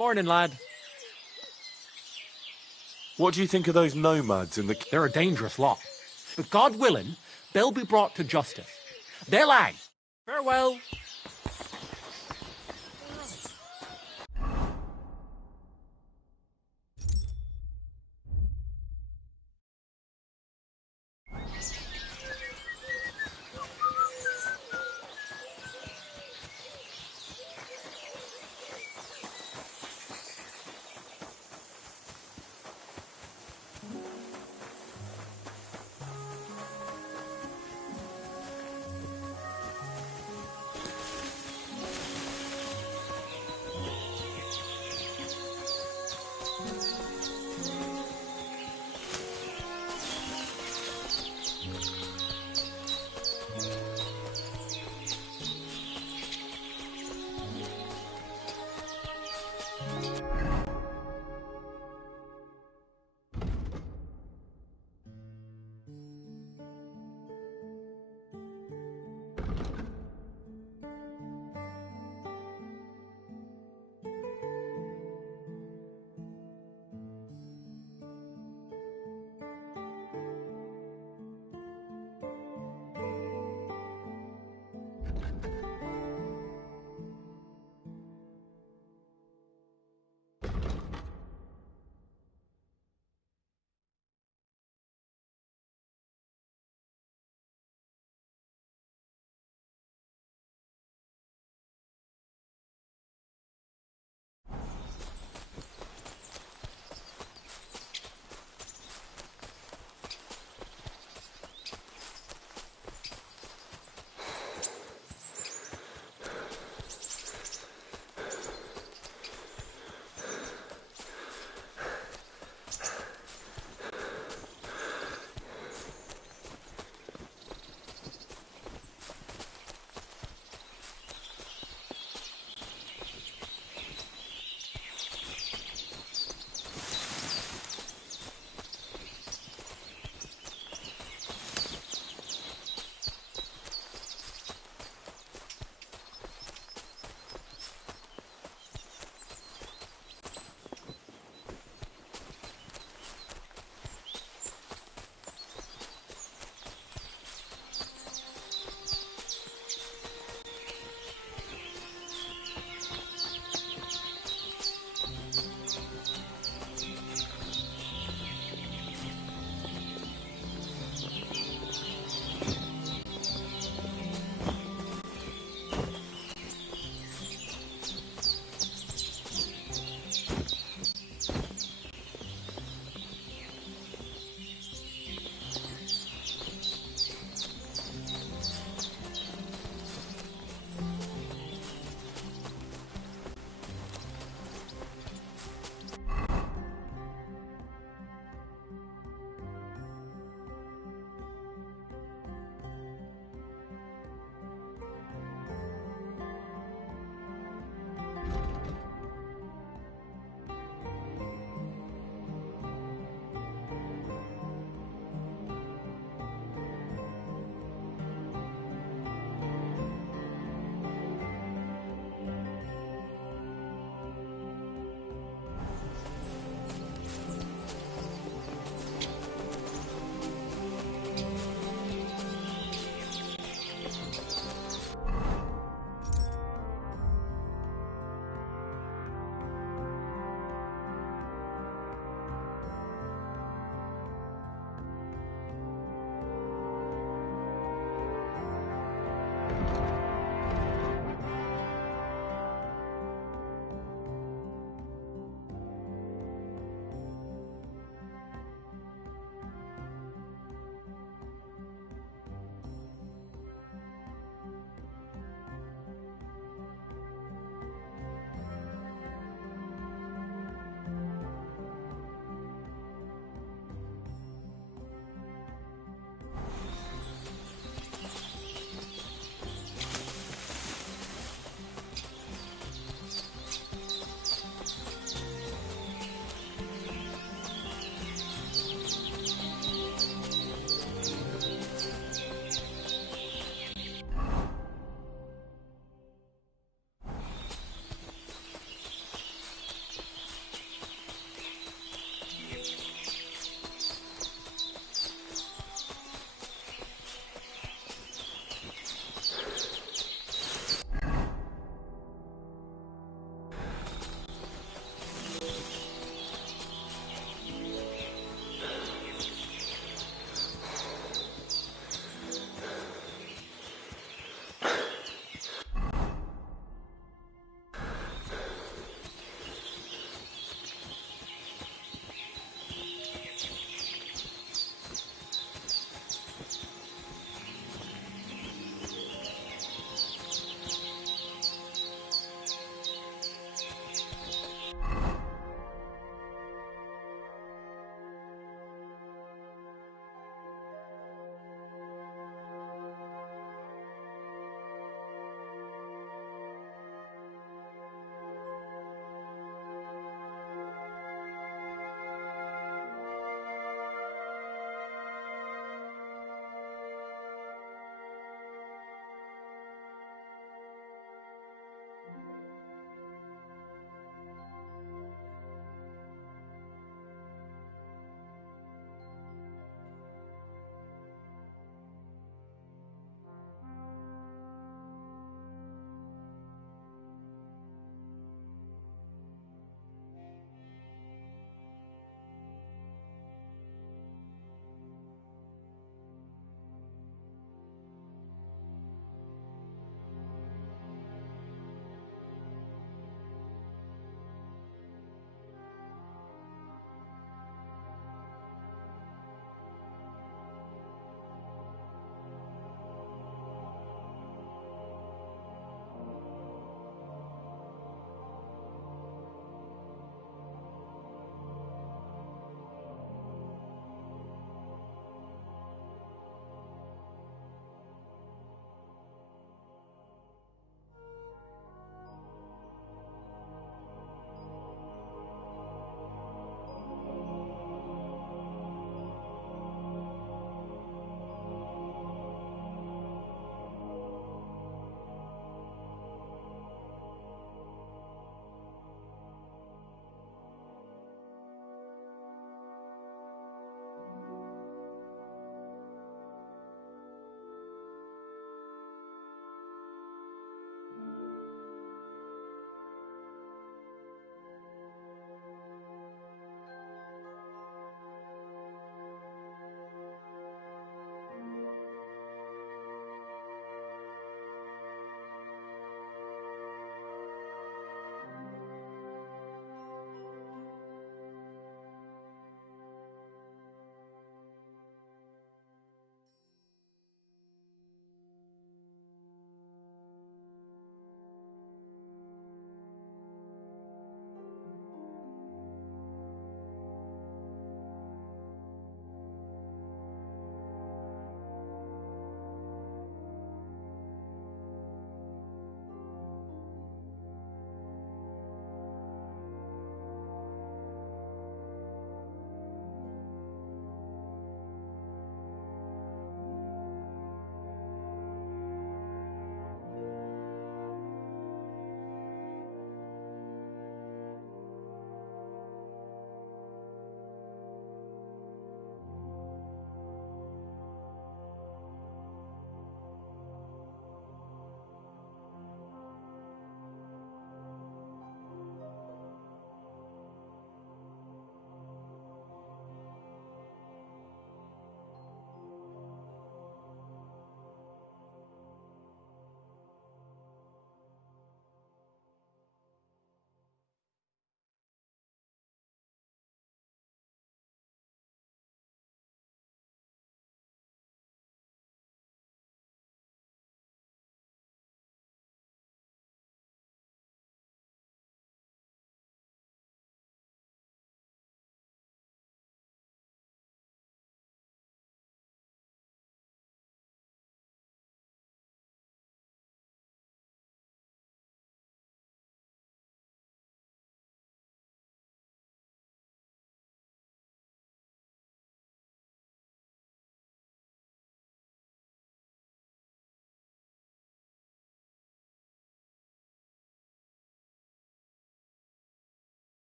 Morning, lad. What do you think of those nomads in the... They're a dangerous lot. But God willing, they'll be brought to justice. They'll hang. Farewell.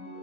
you